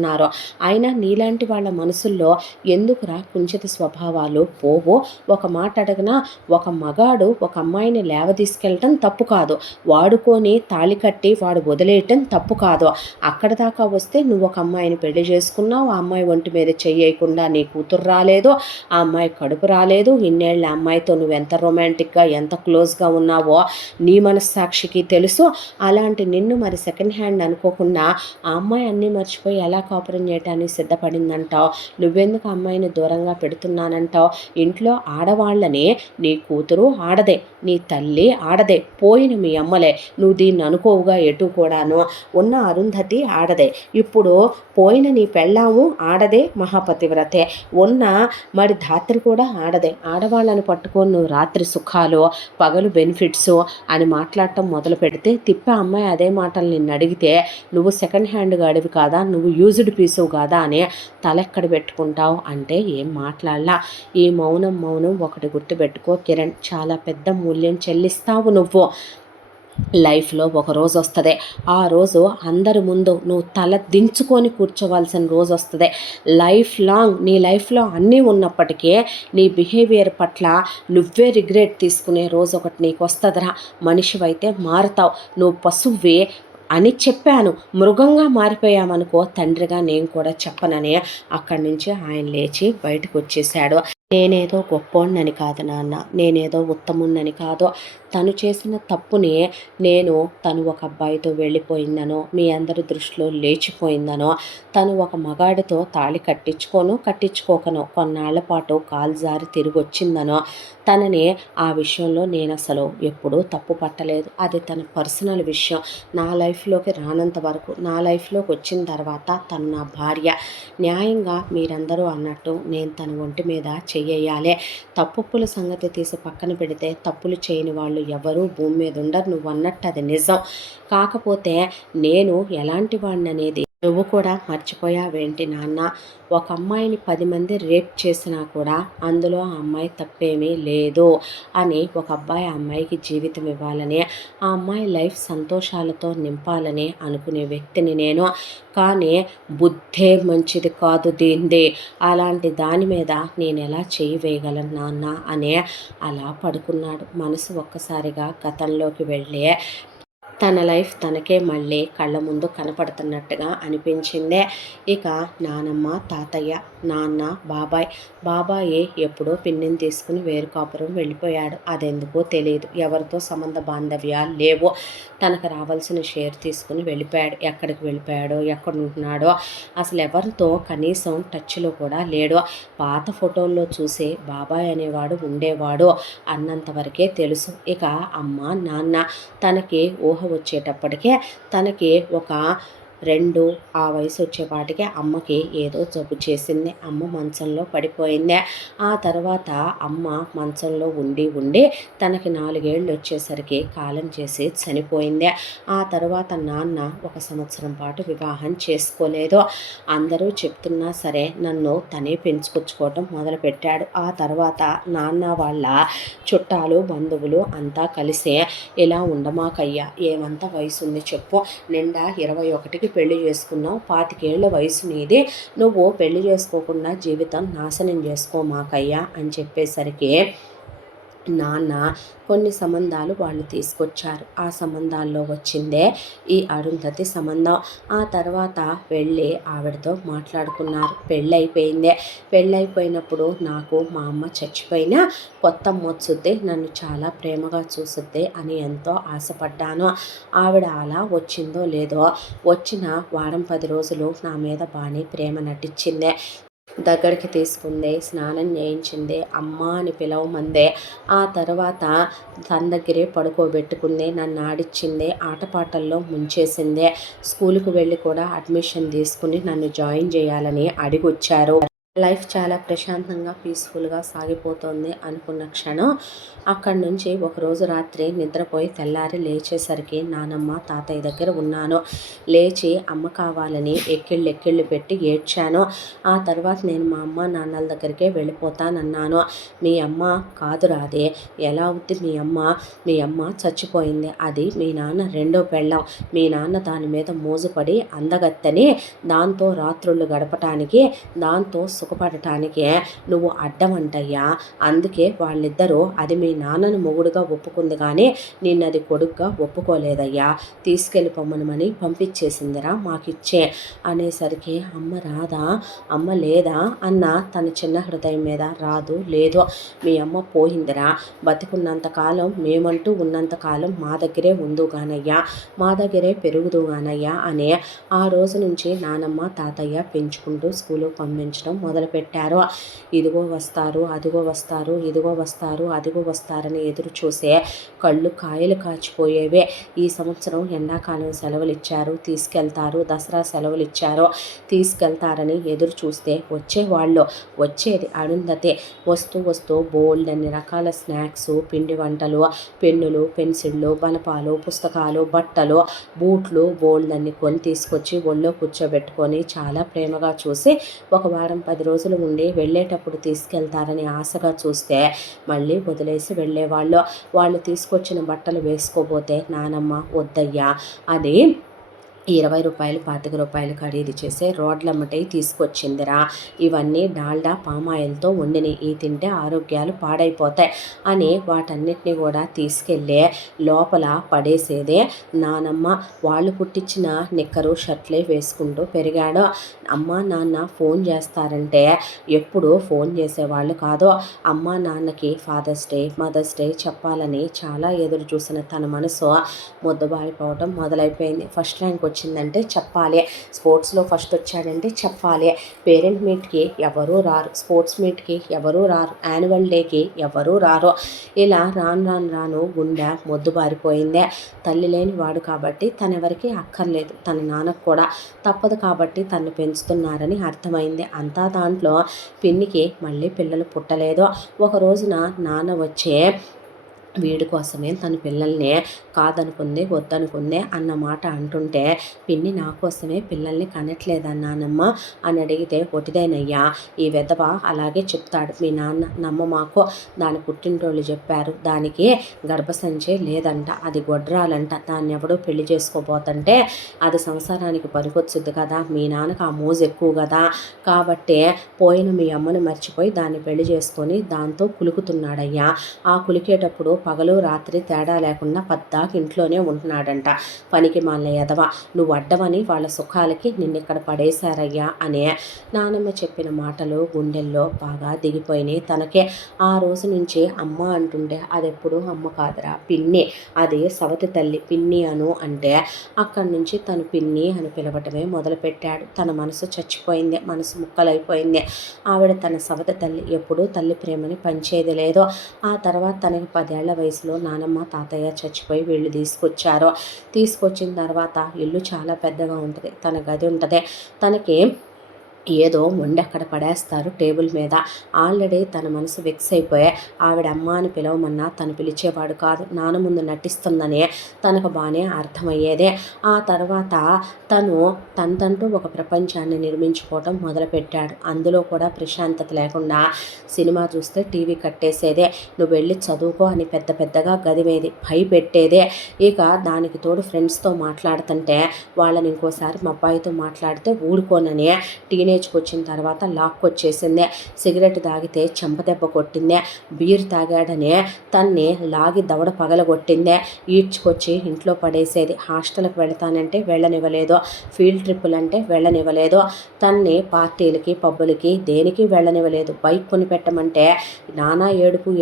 అయినా నీలాంటి వాళ్ళ మనసుల్లో ఎందుకురా కుంచిత స్వభావాలు పోవో? ఒక మాట అడగనా? ఒక మగాడు ఒక అమ్మాయిని లేవ తీసుకెళ్ళటం తప్పు కాదు, వాడుకొని తాళి కట్టి వాడు వదిలేయటం తప్పు కాదు. అక్కడ దాకా వస్తే నువ్వు ఒక అమ్మాయిని పెళ్లి చేసుకున్నావు, ఆ అమ్మాయి ఒంటి మీద చెయ్యకుండా నీ కూతురు రాలేదు, ఆ అమ్మాయి కడుపు రాలేదు. ఇన్నేళ్ళ అమ్మాయితో నువ్వు ఎంత రొమాంటిక్గా ఎంత క్లోజ్గా ఉన్నావో నీ మనస్సాక్షికి తెలుసు. అలాంటి నిన్ను మరి సెకండ్ హ్యాండ్ అనుకోకుండా ఆ అమ్మాయి అన్నీ మర్చిపోయి ఎలా కాపురం చేయటానికి సిద్ధపడిందంటావు? నువ్వెందుకు అమ్మాయిని దూరంగా పెడుతున్నానంటావు? ఇంట్లో ఆడవాళ్ళని నీ కూతురు ఆడదే, నీ తల్లి ఆడదే, పోయిన మీ అమ్మలే, నువ్వు దీన్ని అనుకోవుగా ఎటు కూడాను. ఉన్న అరుంధతి ఆడదే, ఇప్పుడు పోయిన నీ పెళ్ళాము ఆడదే, మహాపతివ్రతే. ఉన్న మరి ధాత్రి కూడా ఆడదే. ఆడవాళ్ళని పట్టుకొని నువ్వు రాత్రి సుఖాలు పగలు బెనిఫిట్స్ అని మాట్లాడటం మొదలు పెడితే తిప్పే అమ్మాయి అదే మాటలు నిన్ను అడిగితే నువ్వు సెకండ్ హ్యాండ్గా అడివి కాదా, నువ్వు యూజ్డ్ పీసు కాదా అని తలెక్కడ పెట్టుకుంటావు అంటే ఏం మాట్లాడలా. ఈ మౌనం ఒకటి గుర్తుపెట్టుకో కిరణ్, చాలా పెద్ద మూల్యం చెల్లిస్తావు నువ్వు. లైఫ్లో ఒక రోజు వస్తుంది, ఆ రోజు అందరి ముందు నువ్వు తల దించుకొని కూర్చోవలసిన రోజు వస్తుంది. లైఫ్ లాంగ్ నీ లైఫ్లో అన్నీ ఉన్నప్పటికీ నీ బిహేవియర్ పట్ల నువ్వే రిగ్రెట్ తీసుకునే రోజు ఒకటి నీకు వస్తుందిరా. మనిషివైతే మారుతావు, నువ్వు పశువువి అని చెప్పాను. మృగంగా మారిపోయామనుకో తండ్రిగా నేను కూడా చెప్పనని అక్కడి నుంచి ఆయన లేచి బయటకు వచ్చేసాడు. నేనేదో గొప్పోణ్ణని కాదు నాన్న, నేనేదో ఉత్తముణ్ణని కాదు. తను చేసిన తప్పుని తను ఒక అబ్బాయితో వెళ్ళిపోయిందనో మీ అందరి దృష్టిలో లేచిపోయిందనో తను ఒక మగాడితో తాళి కట్టించుకోకనో కొన్నాళ్ల పాటు కాలు జారి తిరిగి వచ్చిందనో తనని ఆ విషయంలో నేను అసలు ఎప్పుడూ తప్పు పట్టలేదు. అది తన పర్సనల్ విషయం. నా లైఫ్లోకి రానంత వరకు, నా లైఫ్లోకి వచ్చిన తర్వాత తను నా భార్య. న్యాయంగా మీరందరూ అన్నట్టు నేను తన ఒంటి మీద చెయ్యాలే. తప్పుల సంగతి తీసి పక్కన పెడితే తప్పులు చేయని వాళ్ళు ఎవరూ భూమి మీద ఉండరు. నువ్వు అన్నట్టు అది నిజం. కాకపోతే నేను ఎలాంటి వాడిని అనేది నువ్వు కూడా మర్చిపోయావేంటి నాన్న? ఒక అమ్మాయిని 10 మంది రేప్ చేసినా కూడా అందులో ఆ అమ్మాయి తప్పేమీ లేదు అని ఒక అబ్బాయి ఆ అమ్మాయికి జీవితం ఇవ్వాలని, ఆ అమ్మాయి లైఫ్ సంతోషాలతో నింపాలని అనుకునే వ్యక్తిని నేను. కానీ బుద్ధే మంచిది కాదు దీంది. అలాంటి దాని మీద నేను ఎలా చేయి వేయగలను నాన్న అని అలా పడుకున్నాడు. మనసు ఒక్కసారిగా గతంలోకి వెళ్ళి తన లైఫ్ తనకే మళ్ళీ కళ్ళ ముందు కనపడుతున్నట్టుగా అనిపించిందే. ఇక నానమ్మ తాతయ్య నాన్న బాబాయ్ ఎప్పుడో పిన్నిని తీసుకుని వేరు కాపురం వెళ్ళిపోయాడు. అదెందుకో తెలియదు, ఎవరితో సంబంధ బాంధవ్యాలు లేవు. తనకు రావాల్సిన షేర్ తీసుకుని వెళ్ళిపోయాడు. ఎక్కడికి వెళ్ళిపోయాడో ఎక్కడ ఉంటున్నాడో అసలు ఎవరితో కనీసం టచ్లో కూడా లేడు. పాత ఫోటోల్లో చూసే బాబాయ్ అనేవాడు ఉండేవాడు అన్నంతవరకే తెలుసు. ఇక అమ్మ నాన్న తనకి ఊహ వచ్చేటప్పటికే తనకి ఒక 2 ఆ వయసు వచ్చేపాటికి అమ్మకి ఏదో జబ్బు చేసింది. అమ్మ మంచంలో పడిపోయింది. ఆ తర్వాత అమ్మ మంచంలో ఉండి ఉండి తనకి 4 ఏళ్ళు వచ్చేసరికి కాలం చేసి చనిపోయింది. ఆ తర్వాత నాన్న 1 సంవత్సరం పాటు వివాహం చేసుకోలేదు. అందరూ చెప్తున్నా సరే నన్ను తనే పెంచుకొచ్చుకోవటం మొదలుపెట్టాడు. ఆ తర్వాత నాన్న వాళ్ళ చుట్టాలు బంధువులు అంతా కలిసి, ఇలా ఉండమాకయ్యా, ఏమంత వయసు ఉంది చెప్పు, నిండా 21కి పెళ్లి చేసుకున్నావు, 25 ఏళ్ల వయసు నీది, నువ్వు పెళ్లి చేసుకోకుండా జీవితం నాశనం చేసుకోమాకయ్యా అని చెప్పేసరికి నాన్న కొన్ని సంబంధాలు వాళ్ళు తీసుకొచ్చారు. ఆ సంబంధాల్లో వచ్చిందే ఈ అరుంధతి సంబంధం. ఆ తర్వాత వెళ్ళి ఆవిడతో మాట్లాడుకున్నారు. పెళ్ళైపోయింది. పెళ్ళైపోయినప్పుడు నాకు మా అమ్మ చచ్చిపోయినా కొత్తమ్మ వచ్చుద్ది, నన్ను చాలా ప్రేమగా చూసుద్ది అని ఎంతో ఆశపడ్డాను. ఆవిడ అలా వచ్చిందో లేదో, వచ్చిన వారం 10 రోజులు నా మీద బాగానే ప్రేమ నటించింది. దగ్గరికి తీసుకుంది, స్నానం చేయించింది, అమ్మ అని పిలవమందే. ఆ తర్వాత తన దగ్గరే పడుకోబెట్టుకుంది, నన్ను ఆడిచ్చింది, ఆటపాటల్లో ముంచేసింది. స్కూలుకు వెళ్ళి కూడా అడ్మిషన్ తీసుకుని నన్ను జాయిన్ చేయాలని అడిగొచ్చారు. లైఫ్ చాలా ప్రశాంతంగా పీస్ఫుల్గా సాగిపోతుంది అనుకున్న క్షణం అక్కడి నుంచి ఒకరోజు రాత్రి నిద్రపోయి తెల్లారి లేచేసరికి నానమ్మ తాతయ్య దగ్గర ఉన్నాను. లేచి అమ్మ కావాలని ఎక్కిళ్ళు పెట్టి ఏడ్చాను. ఆ తర్వాత నేను మా అమ్మ నాన్నల దగ్గరికే వెళ్ళిపోతానన్నాను. మీ అమ్మ కాదు రాదే, ఎలా అవుద్ది మీ అమ్మ చచ్చిపోయింది, అది మీ నాన్న రెండో పెళ్ళం, మీ నాన్న దాని మీద మోజుపడి అందగత్తని దాంతో రాత్రుళ్ళు గడపటానికి దాంతో సుఖపడటానికే నువ్వు అడ్డమంటయ్యా, అందుకే వాళ్ళిద్దరూ అది మీ నాన్నను మొగుడుగా ఒప్పుకుంది కానీ నిన్నది కొడుగ్గా ఒప్పుకోలేదయ్యా, తీసుకెళ్ళిపోమ్మనమని పంపించేసిందిరా మాకిచ్చే అనేసరికి అమ్మ రాదా, అమ్మ లేదా అన్న తన చిన్న హృదయం మీద రాదు లేదు, మీ అమ్మ పోయిందిరా, బతికున్నంతకాలం మేమంటూ ఉన్నంతకాలం మా దగ్గరే ఉందుగానయ్యా, మా దగ్గరే పెరుగుదుగానయ్యా అనే ఆ రోజు నుంచి నానమ్మ తాతయ్య పెంచుకుంటూ స్కూలుకు పంపించడం మొదలుపెట్టారు. ఇదిగో వస్తారు, అదిగో వస్తారు, ఇదిగో వస్తారు, అదిగో వస్తారని ఎదురు చూసే కళ్ళు కాయలు కాచిపోయేవే. ఈ సంవత్సరం ఎండాకాలం సెలవులు ఇచ్చారు, తీసుకెళ్తారు, దసరా సెలవులు ఇచ్చారు, తీసుకెళ్తారని ఎదురు చూస్తే వచ్చేది అరుంధతి. వస్తూ వస్తూ బోల్డ్ అన్ని రకాల స్నాక్స్, పిండి వంటలు, పెన్నులు, పెన్సిళ్ళు, బలపాలు, పుస్తకాలు, బట్టలు, బూట్లు బోల్డ్ అన్ని కొని తీసుకొచ్చి ఒళ్ళో కూర్చోబెట్టుకొని చాలా ప్రేమగా చూసి ఒక వారం 10 రోజులు ఉండి వెళ్ళేటప్పుడు తీసుకెళ్తారని ఆశగా చూస్తే మళ్ళీ వదిలేసి వెళ్ళేవాళ్ళు. వాళ్ళు తీసుకొచ్చిన బట్టలు వేసుకోబోతే నానమ్మ వద్దయ్యా, అది 20 రూపాయలు 25 రూపాయలు ఖరీదు చేసే రోడ్లమ్మటే తీసుకొచ్చిందిరా, ఇవన్నీ డాల్డా పామాయిల్తో వండిని, ఈ తింటే ఆరోగ్యాలు పాడైపోతాయి అని వాటన్నిటిని కూడా తీసుకెళ్ళి లోపల పడేసేదే నానమ్మ. వాళ్ళు కుట్టించిన నిక్కరు షర్ట్లే వేసుకుంటూ పెరిగాడు. అమ్మ నాన్న ఫోన్ చేస్తారంటే ఎప్పుడూ ఫోన్ చేసేవాళ్ళు కాదు. అమ్మ నాన్నకి ఫాదర్స్ డే, మదర్స్ డే చెప్పాలని చాలా ఎదురు చూసిన తన మనసు మొద్దుబారిపోవటం మొదలైపోయింది. ఫస్ట్ ర్యాంక్ వచ్చిందంటే చెప్పాలి, స్పోర్ట్స్లో ఫస్ట్ వచ్చాడంటే చెప్పాలి, పేరెంట్ మీట్కి ఎవరూ రారు, స్పోర్ట్స్ మీట్కి ఎవరూ రారు, యాన్యువల్ డేకి ఎవరూ రారు. ఇలా రాను గుండె మొద్దుబారిపోయిందే. తల్లి లేని వాడు కాబట్టి తనెవరికి అక్కర్లేదు, తన నాన్నకు కూడా తప్పదు కాబట్టి తను పెంచుతున్నారని అర్థమైంది. అంతా దాంట్లో పిన్నికి మళ్ళీ పిల్లలు పుట్టలేదు. ఒక రోజున నాన్న వచ్చే వీడి కోసమే తన పిల్లల్ని కాదనుకుంది, వద్దనుకుంది అన్న మాట అంటుంటే పిన్ని నా కోసమే పిల్లల్ని కనట్లేదన్నానమ్మ అని అడిగితే ఒటిదేనయ్యా, ఈ వెధవ అలాగే చెప్తాడు, మీ నాన్న నమ్మ మాకు, దాని పుట్టినరోళ్ళు చెప్పారు, దానికి గర్భసంచే లేదంట, అది గొడ్రాలంట, దాన్ని ఎవడో పెళ్లి చేసుకోబోతుంటే అది సంసారానికి పనికొచ్చుద్ది కదా, మీ నాన్నకు ఆ మోజు ఎక్కువ కదా, కాబట్టి పోయిన మీ అమ్మను మర్చిపోయి దాన్ని పెళ్లి చేసుకొని దాంతో కులుకుతున్నాడయ్యా, ఆ కులికేటప్పుడు పగలు రాత్రి తేడా లేకుండా పద్దాకి ఇంట్లోనే ఉంటున్నాడంట, పనికి మాలిన ఎదవ, నువ్వు అడ్డమని వాళ్ళ సుఖాలకి నిన్నిక్కడ పడేశారయ్యా అనే నానమ్మ చెప్పిన మాటలు గుండెల్లో బాగా దిగిపోయినాయి తనకే. ఆ రోజు నుంచి అమ్మ అంటుంటే అది ఎప్పుడు అమ్మ కాదురా పిన్ని, అది సవతి తల్లి, పిన్ని అను అంటే అక్కడి నుంచి తను పిన్ని అని పిలవటమే మొదలుపెట్టాడు. తన మనసు చచ్చిపోయింది, మనసు ముక్కలైపోయింది. ఆవిడ తన సవతి తల్లి, ఎప్పుడూ తల్లి ప్రేమని పంచేది లేదు. ఆ తర్వాత తనకి 10 ఏళ్ల వయసులో నానమ్మ తాతయ్య చచ్చిపోయి వీళ్ళు తీసుకొచ్చిన తర్వాత ఇల్లు చాలా పెద్దగా ఉంటుంది, తన గది ఉంటుంది. తనకి ఏదో వండి అక్కడ పడేస్తారు టేబుల్ మీద. ఆల్రెడీ తన మనసు వెక్స్ అయిపోయి ఆవిడ అమ్మ అని పిలవమన్నా తను పిలిచేవాడు కాదు. నాన్న ముందు నటిస్తుందని తనకు బాగానే అర్థమయ్యేదే. ఆ తర్వాత తనదంటూ ఒక ప్రపంచాన్ని నిర్మించుకోవటం మొదలుపెట్టాడు. అందులో కూడా ప్రశాంతత లేకుండా సినిమా చూస్తే టీవీ కట్టేసేదే, నువ్వు వెళ్ళి చదువుకో అని పెద్ద పెద్దగా గదిమేది భయపెట్టేదే. ఇక దానికి తోడు ఫ్రెండ్స్తో మాట్లాడుతుంటే వాళ్ళని ఇంకోసారి మా అబ్బాయితో మాట్లాడితే ఊడుకోనని టీనేజ్కి వచ్చిన తర్వాత లాక్కొచ్చేసిందే. సిగరెట్ తాగితే చెంపదెబ్బ కొట్టిందే. బీర్ తాగాడనే తన్ని లాగి దవడ పగలగొట్టిందే. ఈడ్చుకొచ్చి ఇంట్లో పడేసేది. హాస్టల్కి వెళతానంటే వెళ్ళనివ్వలేదు, ఫీల్డ్ ట్రిప్పులు అంటే వెళ్ళనివ్వలేదు, తన్ని పార్టీలకి పబ్బులకి దేనికి వెళ్ళనివ్వలేదు. బైక్ కొనిపెట్టమంటే నానా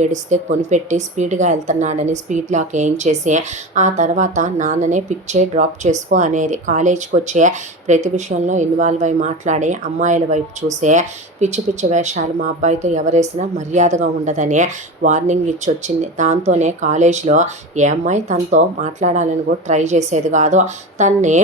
ఏడిస్తే కొనిపెట్టి స్పీడ్గా వెళ్తున్నాడని స్పీడ్ లాక్ వేయించేసి ఆ తర్వాత నాన్ననే పిక్ చేయి డ్రాప్ చేసుకో అనేది. కాలేజీకి వచ్చే ప్రతి విషయంలో ఇన్వాల్వ్ అయి మాట్లాడి అమ్మాయిల వైపు చూసే పిచ్చి వేషాలు మా అబ్బాయితో ఎవరేసినా మర్యాదగా ఉండదని వార్నింగ్ ఇచ్చి వచ్చింది. దాంతోనే కాలేజీలో ఏ అమ్మాయి తనతో మాట్లాడాలని కూడా ట్రై చేసేది కాదు. తన్ని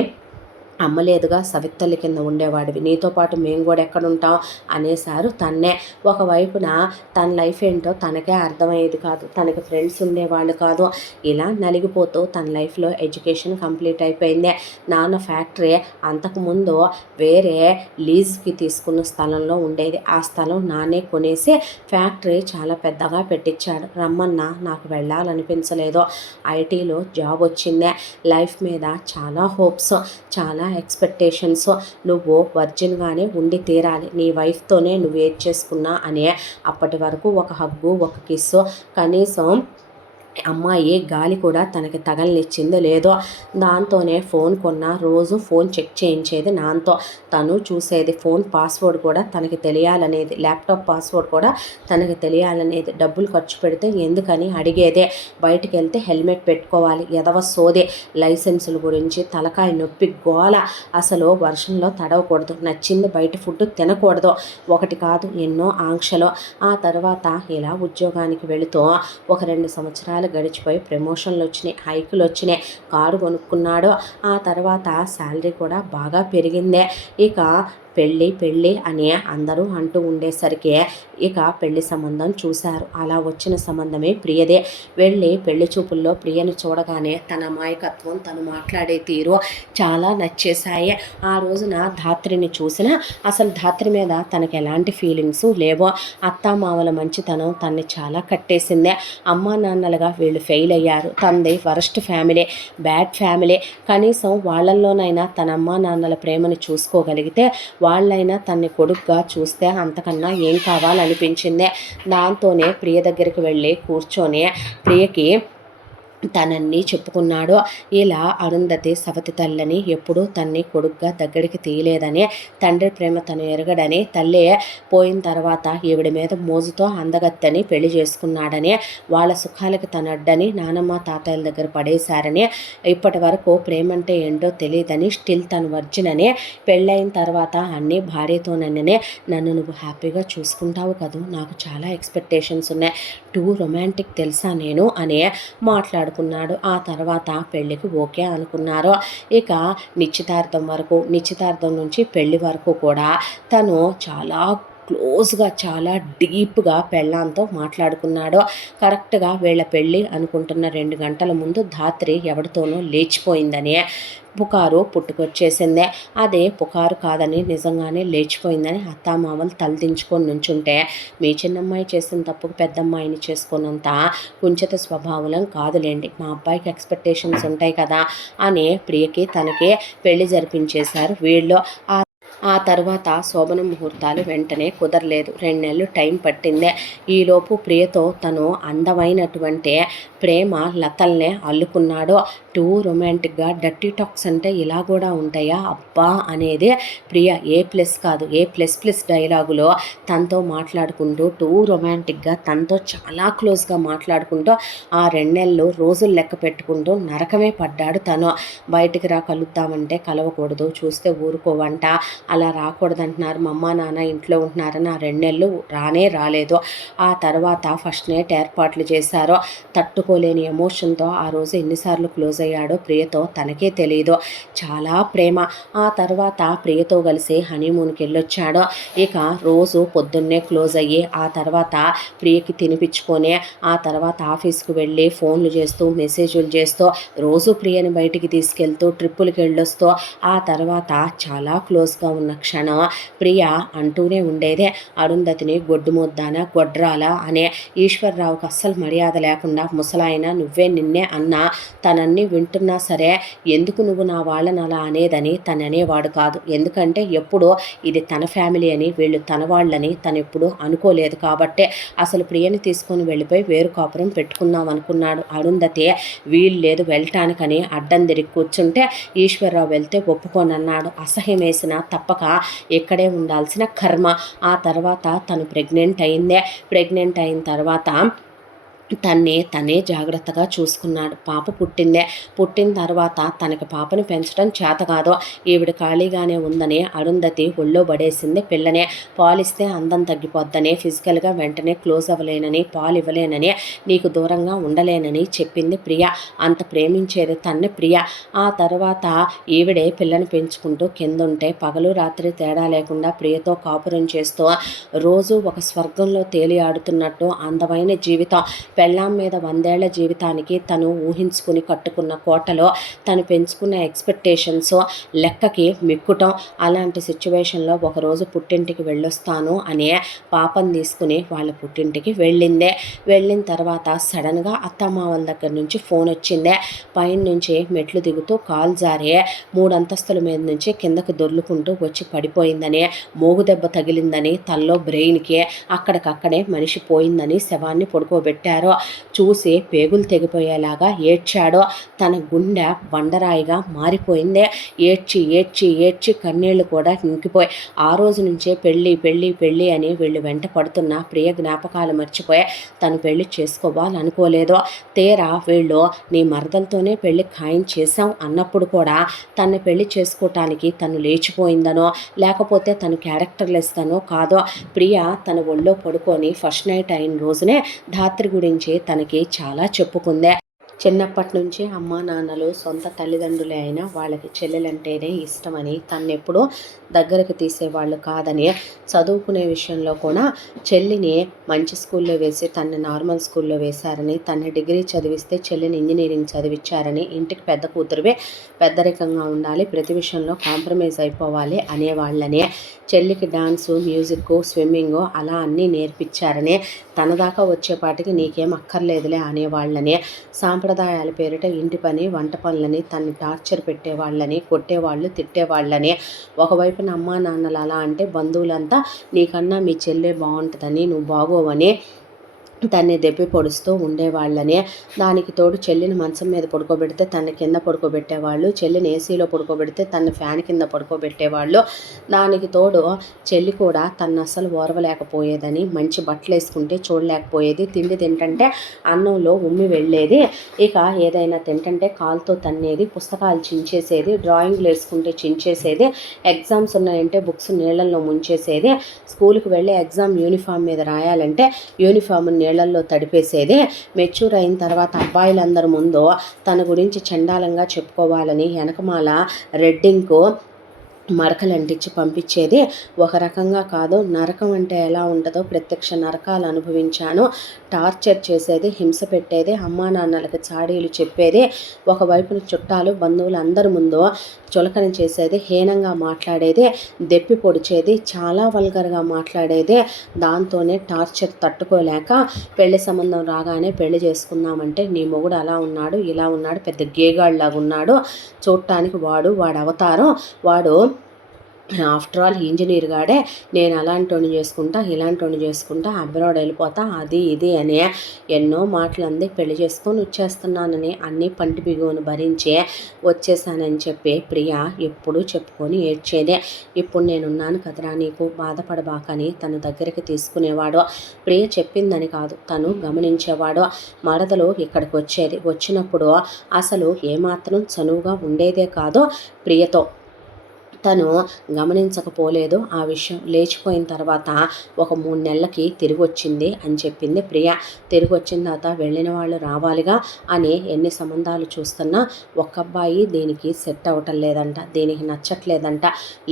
అమ్మలేదుగా సవిత్తల్లి కింద ఉండేవాడివి, నీతో పాటు మేము కూడా ఎక్కడుంటాం అనేసారు తన్నే. ఒకవైపున తన లైఫ్ ఏంటో తనకే అర్థమయ్యేది కాదు, తనకి ఫ్రెండ్స్ ఉండేవాళ్ళు కాదు. ఇలా నలిగిపోతూ తన లైఫ్లో ఎడ్యుకేషన్ కంప్లీట్ అయిపోయింది. నాన్న ఫ్యాక్టరీ అంతకుముందు వేరే లీజ్కి తీసుకున్న స్థలంలో ఉండేది. ఆ స్థలం నాన్నే కొనేసి ఫ్యాక్టరీ చాలా పెద్దగా పెట్టించాడు. రమ్మన్నా నాకు వెళ్ళాలనిపించలేదు. ఐటీలో జాబ్ వచ్చిందే. లైఫ్ మీద చాలా హోప్స్, చాలా ఎక్స్పెక్టేషన్స్. నువ్వు వర్జిన్గానే ఉండి తీరాలి, నీ వైఫ్తోనే నువ్వు ఏది చేసుకున్నా అనే. అప్పటి వరకు ఒక హగ్గు ఒక కిస్సు కనీసం అమ్మాయి గాలి కూడా తనకి తగలనిచ్చింది లేదో. దాంతోనే ఫోన్ కొన్నా, రోజు ఫోన్ చెక్ చేయించేది నాన్నతో. తను చూసేది. ఫోన్ పాస్వర్డ్ కూడా తనకి తెలియాలనేది, ల్యాప్టాప్ పాస్వర్డ్ కూడా తనకి తెలియాలనేది. డబ్బులు ఖర్చు పెడితే ఎందుకని అడిగేదే. బయటికి వెళ్తే హెల్మెట్ పెట్టుకోవాలి, ఎదవ సోదే, లైసెన్సుల గురించి తలకాయ నొప్పి గోల. అసలు వర్షంలో తడవకూడదు, నచ్చింది బయట ఫుడ్ తినకూడదు, ఒకటి కాదు ఎన్నో ఆంక్షలు. ఆ తర్వాత ఇలా ఉద్యోగానికి వెళుతూ ఒక 2 సంవత్సరాలు గడిచిపోయి ప్రమోషన్లు వచ్చినాయి, హైకులు వచ్చినాయి, కారు కొనుక్కున్నాడు. ఆ తర్వాత శాలరీ కూడా బాగా పెరిగిందే. ఇక పెళ్ళి అని అందరూ అంటూ ఉండేసరికి ఇక పెళ్లి సంబంధం చూశారు. అలా వచ్చిన సంబంధమే ప్రియదే. వెళ్ళి పెళ్లి చూపుల్లో ప్రియని చూడగానే తన అమాయకత్వం, తను మాట్లాడే తీరు చాలా నచ్చేశాయి. ఆ రోజున ధాత్రిని చూసిన అసలు ధాత్రి మీద తనకి ఎలాంటి ఫీలింగ్స్ లేవో. అత్తామామల మంచితనం తన్ని చాలా కట్టేసిందే. అమ్మా నాన్నలుగా వీళ్ళు ఫెయిల్ అయ్యారు, తనది వరస్ట్ ఫ్యామిలీ, బ్యాడ్ ఫ్యామిలీ. కనీసం వాళ్ళల్లోనైనా తన అమ్మా నాన్నల ప్రేమను చూసుకోగలిగితే వాళ్ళైనా తన్ని కొడుకుగా చూస్తే అంతకన్నా ఏం కావాలనిపించిందే. దాంతోనే ప్రియ దగ్గరికి వెళ్ళి కూర్చొని ప్రియకి తనన్నీ చెప్పుకున్నాడు. ఇలా అరుంధతి సవతి తల్లని ఎప్పుడూ తన్ని కొడుగ్గా దగ్గరికి తీయలేదని, తండ్రి ప్రేమ తను ఎరగడని, తల్లి పోయిన తర్వాత ఈవిడ మీద మోజుతో అందగత్తని పెళ్లి చేసుకున్నాడని, వాళ్ళ సుఖాలకి తనడ్డని నానమ్మ తాతయ్యల దగ్గర పడేశారని, ఇప్పటి వరకు ప్రేమంటే ఏంటో తెలియదని, స్టిల్ తను వర్జినని, పెళ్ళైన తర్వాత అన్నీ భార్యతోననే, నన్ను నువ్వు హ్యాపీగా చూసుకుంటావు కదూ, నాకు చాలా ఎక్స్పెక్టేషన్స్ ఉన్నాయి, టూ రొమాంటిక్ తెలుసా నేను అని మాట్లాడుకున్నాడు. ఆ తర్వాత పెళ్ళికి ఓకే అనుకున్నారు. ఇక నిశ్చితార్థం నుంచి పెళ్లి వరకు కూడా తను చాలా క్లోజ్గా, చాలా డీప్గా పెళ్ళాంతో మాట్లాడుకున్నాడు. కరెక్ట్గా వీళ్ళ పెళ్ళి అనుకుంటున్న 2 గంటల ముందు ధాత్రి ఎవరితోనో లేచిపోయిందని పుకారు పుట్టుకొచ్చేసిందే. అదే పుకారు కాదని నిజంగానే లేచిపోయిందని అత్తామామలు తలదించుకొని నుంచుంటే, మీ చిన్నమ్మాయి చేసిన తప్పుకు పెద్దమ్మాయిని చేసుకున్నంత కుంచిత స్వభావం కాదులేండి, మా అబ్బాయికి ఎక్స్పెక్టేషన్స్ ఉంటాయి కదా అని ప్రియకి తనకి పెళ్లి జరిపించేశారు వీళ్ళు. ఆ తర్వాత శోభన ముహూర్తాలు వెంటనే కుదరలేదు, 2 నెలలు టైం పట్టిందే. ఈలోపు ప్రియతో తను అందమైనటువంటి ప్రేమ లతల్నే అల్లుకున్నాడు. టూ రొమాంటిక్గా డర్టీ టాక్స్ అంటే ఇలా కూడా ఉంటాయా అబ్బా అనేది ప్రియ A+ కాదు A++ డైలాగులో తనతో మాట్లాడుకుంటూ టూ రొమాంటిక్గా తనతో చాలా క్లోజ్గా మాట్లాడుకుంటూ ఆ 2 నెలలు రోజులు లెక్క పెట్టుకుంటూ నరకమే పడ్డాడు తను. బయటికి రా కలుద్దామంటే కలవకూడదు, చూస్తే ఊరుకోవంట, అలా రాకూడదంటున్నారు, మా అమ్మ నాన్న ఇంట్లో ఉంటున్నారని ఆ 2 నెలలు రాలేదు. ఆ తర్వాత ఫస్ట్ నైట్ ఏర్పాట్లు చేశారు. తట్టుకోలేని ఎమోషన్తో ఆ రోజు ఎన్నిసార్లు క్లోజ్ అయ్యాడో ప్రియతో తనకే తెలియదు. చాలా ప్రేమ. ఆ తర్వాత ప్రియతో కలిసి హనీమూన్కి వెళ్ళొచ్చాడు. ఇక రోజు పొద్దున్నే క్లోజ్ అయ్యి ఆ తర్వాత ప్రియకి తినిపించుకొని ఆ తర్వాత ఆఫీస్కి వెళ్ళి ఫోన్లు చేస్తూ మెసేజ్లు చేస్తూ రోజు ప్రియని బయటికి తీసుకెళ్తూ ట్రిప్పులకి వెళ్ళొస్తూ ఆ తర్వాత చాలా క్లోజ్గా ఉన్న క్షణం ప్రియ అంటూనే ఉండేదే, అరుంధతిని గొడ్డు ముద్దాన గొడ్రాల అనే. ఈశ్వర్రావుకి అస్సలు మర్యాద లేకుండా ముసలాయన నువ్వే నిన్నే అన్నా తనన్నీ వింటున్నా సరే ఎందుకు నువ్వు నా వాళ్ళని అలా అనేదని తను అనేవాడు కాదు. ఎందుకంటే ఎప్పుడో ఇది తన ఫ్యామిలీ అని వీళ్ళు తన వాళ్ళని తను ఎప్పుడూ అనుకోలేదు. కాబట్టే అసలు ప్రియని తీసుకొని వెళ్ళిపోయి వేరు కాపురం పెట్టుకుందాం అనుకున్నాడు. అరుంధతి వీలు లేదు వెళ్ళటానికని అడ్డం తిరిగి కూర్చుంటే ఈశ్వర్రావు వెళ్తే ఒప్పుకోనన్నాడు. అసహ్యం వేసిన తప్పక ఇక్కడే ఉండాల్సిన కర్మ. ఆ తర్వాత తను ప్రెగ్నెంట్ అయిందే. ప్రెగ్నెంట్ అయిన తర్వాత తనే జాగ్రత్తగా చూసుకున్నాడు. పాప పుట్టిన తర్వాత తనకి పాపని పెంచడం చేత కాదు, ఈవిడ ఖాళీగానే ఉందని అరుంధతి ఒళ్ళో పడేసింది పిల్లనే. పాలిస్తే అందం తగ్గిపోద్దని, ఫిజికల్గా వెంటనే క్లోజ్ అవ్వలేనని, పాలు ఇవ్వలేనని, నీకు దూరంగా ఉండలేనని చెప్పింది ప్రియ. అంత ప్రేమించేది తన్ని ప్రియ. ఆ తర్వాత ఈవిడే పిల్లని పెంచుకుంటూ కిందుంటే పగలు రాత్రి తేడా లేకుండా ప్రియతో కాపురం చేస్తూ రోజు ఒక స్వర్గంలో తేలి ఆడుతున్నట్టు అందమైన జీవితం. పెళ్ళాం మీద 100 ఏళ్ల జీవితానికి తను ఊహించుకుని కట్టుకున్న కోటలో తను పెంచుకున్న ఎక్స్పెక్టేషన్స్ లెక్కకి మిక్కుటం. అలాంటి సిచ్యువేషన్లో ఒకరోజు పుట్టింటికి వెళ్ళొస్తాను అనే పాపను తీసుకుని వాళ్ళ పుట్టింటికి వెళ్ళిన తర్వాత సడన్గా అత్తమామల దగ్గర నుంచి ఫోన్ వచ్చిందే. పైన నుంచి మెట్లు దిగుతూ కాలు జారి 3 అంతస్తుల మీద నుంచి కిందకు దొర్లుకుంటూ వచ్చి పడిపోయిందని, మోగుదెబ్బ తగిలిందని, తల్లో బ్రెయిన్కి అక్కడికక్కడే మనిషి పోయిందని శవాన్ని పడుకోబెట్టారు. చూసి పేగులు తెగిపోయేలాగా ఏడ్చాడో. తన గుండె బండరాయిగా మారిపోయిందే. ఏడ్చి కన్నీళ్లు కూడా ఇంకిపోయి ఆ రోజు నుంచే పెళ్ళి అని వీళ్ళు వెంట పడుతున్న ప్రియ జ్ఞాపకాలు మర్చిపోయి తను పెళ్లి చేసుకోవాలనుకోలేదు. తీరా వీళ్ళు నీ మరదలతోనే పెళ్లి ఖాయం చేశాం అన్నప్పుడు కూడా తను పెళ్లి చేసుకోవటానికి తను లేచిపోయిందనో లేకపోతే తను క్యారెక్టర్లెస్తనో కాదో ప్రియ తన ఒళ్ళో పడుకొని ఫస్ట్ నైట్ అయిన రోజునే ధాత్రి గురించి తనకి చాలా చెప్పుకుందే. చిన్నప్పటి నుంచి అమ్మా నాన్నలు సొంత తల్లిదండ్రులే అయినా వాళ్ళకి చెల్లెలంటేనే ఇష్టమని, తన్నెప్పుడూ దగ్గరకు తీసేవాళ్ళు కాదని, చదువుకునే విషయంలో కూడా చెల్లిని మంచి స్కూల్లో వేసి తన్ని నార్మల్ స్కూల్లో వేశారని, తన్ని డిగ్రీ చదివిస్తే చెల్లిని ఇంజనీరింగ్ చదివించారని, ఇంటికి పెద్ద కూతురువే పెద్దరికంగా ఉండాలి, ప్రతి విషయంలో కాంప్రమైజ్ అయిపోవాలి అనేవాళ్ళని, చెల్లికి డాన్సు మ్యూజిక్ స్విమ్మింగు అలా అన్నీ నేర్పించారని, తన దాకా వచ్చేపాటికి నీకేం అక్కర్లేదులే అనేవాళ్ళని, సాంప్రదాయాల పేరిట ఇంటి పని వంట పనులని తన్ని టార్చర్ పెట్టేవాళ్ళని, కొట్టేవాళ్ళు తిట్టేవాళ్ళని, ఒకవైపున అమ్మా నాన్నలు అలా అంటే బంధువులంతా నీకన్నా మీ చెల్లె బాగుంటుందని నువ్వు బాగోవని తన్ని దెప్పి పొడుస్తూ ఉండేవాళ్ళని, దానికి తోడు చెల్లిని మంచం మీద పడుకోబెడితే తన్ని కింద పడుకోబెట్టేవాళ్ళు, చెల్లిని ఏసీలో పడుకోబెడితే తన్ని ఫ్యాన్ కింద పడుకోబెట్టేవాళ్ళు, దానికి తోడు చెల్లి కూడా తను అస్సలు ఓర్వలేకపోయేదని, మంచి బట్టలు వేసుకుంటే చూడలేకపోయేది, తిండి తింటంటే అన్నంలో ఉమ్మి వెళ్ళేది, ఇక ఏదైనా తింటంటే కాలుతో తన్నేది, పుస్తకాలు చించేసేది, డ్రాయింగ్లు వేసుకుంటే చించేసేది, ఎగ్జామ్స్ ఉన్నాయంటే బుక్స్ నీళ్ళల్లో ముంచేసేది, స్కూల్కి వెళ్ళి ఎగ్జామ్ యూనిఫామ్ మీద రాయాలంటే యూనిఫామ్ నీళ్లల్లో తడిపేసేది. మెచ్యూర్ అయిన తర్వాత అబ్బాయిలందరి ముందు తన గురించి చండాలంగా చెప్పుకోవాలని వెనకమాల రెడ్డింగ్కు మరకలు అంటించి పంపించేది. ఒక రకంగా కాదు, నరకం అంటే ఎలా ఉంటుందో ప్రత్యక్ష నరకాలు అనుభవించాను. టార్చర్ చేసేది, హింస పెట్టేది, అమ్మా నాన్నలకు చాడీలు చెప్పేది, ఒకవైపున చుట్టాలు బంధువులు అందరి ముందు చులకన చేసేది, హీనంగా మాట్లాడేది, దెప్పి పొడిచేది, చాలా వల్గర్గా మాట్లాడేది. దాంతోనే టార్చర్ తట్టుకోలేక పెళ్లి సంబంధం రాగానే పెళ్లి చేసుకుందామంటే నీ మొగుడు అలా ఉన్నాడు ఇలా ఉన్నాడు, పెద్ద గేగాళ్ళలాగా ఉన్నాడు, చూడటానికి వాడు అవతారం, వాడు ఆఫ్టర్ ఆల్ ఇంజనీర్ గాడే నేను అలాంటి చేసుకుంటా ఇలాంటి చేసుకుంటా అబ్రాడ్ వెళ్ళిపోతా అది ఇది అని ఎన్నో మాటలు అంది, పెళ్లి చేసుకొని వచ్చేస్తున్నానని అన్నీ పంటి బిగువను భరించే వచ్చేసానని చెప్పి ప్రియ ఎప్పుడూ చెప్పుకొని ఏడ్చేదే. ఇప్పుడు నేనున్నాను కదరా నీకు బాధపడబాకని తన దగ్గరికి తీసుకునేవాడు. ప్రియ చెప్పిందని కాదు, తను గమనించేవాడు. మరదలు ఇక్కడికి వచ్చేది, వచ్చినప్పుడు అసలు ఏమాత్రం చనువుగా ఉండేదే కాదు ప్రియతో. తను గమనించకపోలేదు ఆ విషయం. లేచిపోయిన తర్వాత ఒక 3 నెలలకి తిరిగి వచ్చింది అని చెప్పింది ప్రియ. తిరిగి వచ్చిన తర్వాత వెళ్ళిన వాళ్ళు రావాలిగా అని ఎన్ని సంబంధాలు చూస్తున్నా ఒక్క అబ్బాయి దీనికి సెట్ అవ్వటం లేదంట, దీనికి నచ్చట్లేదంట.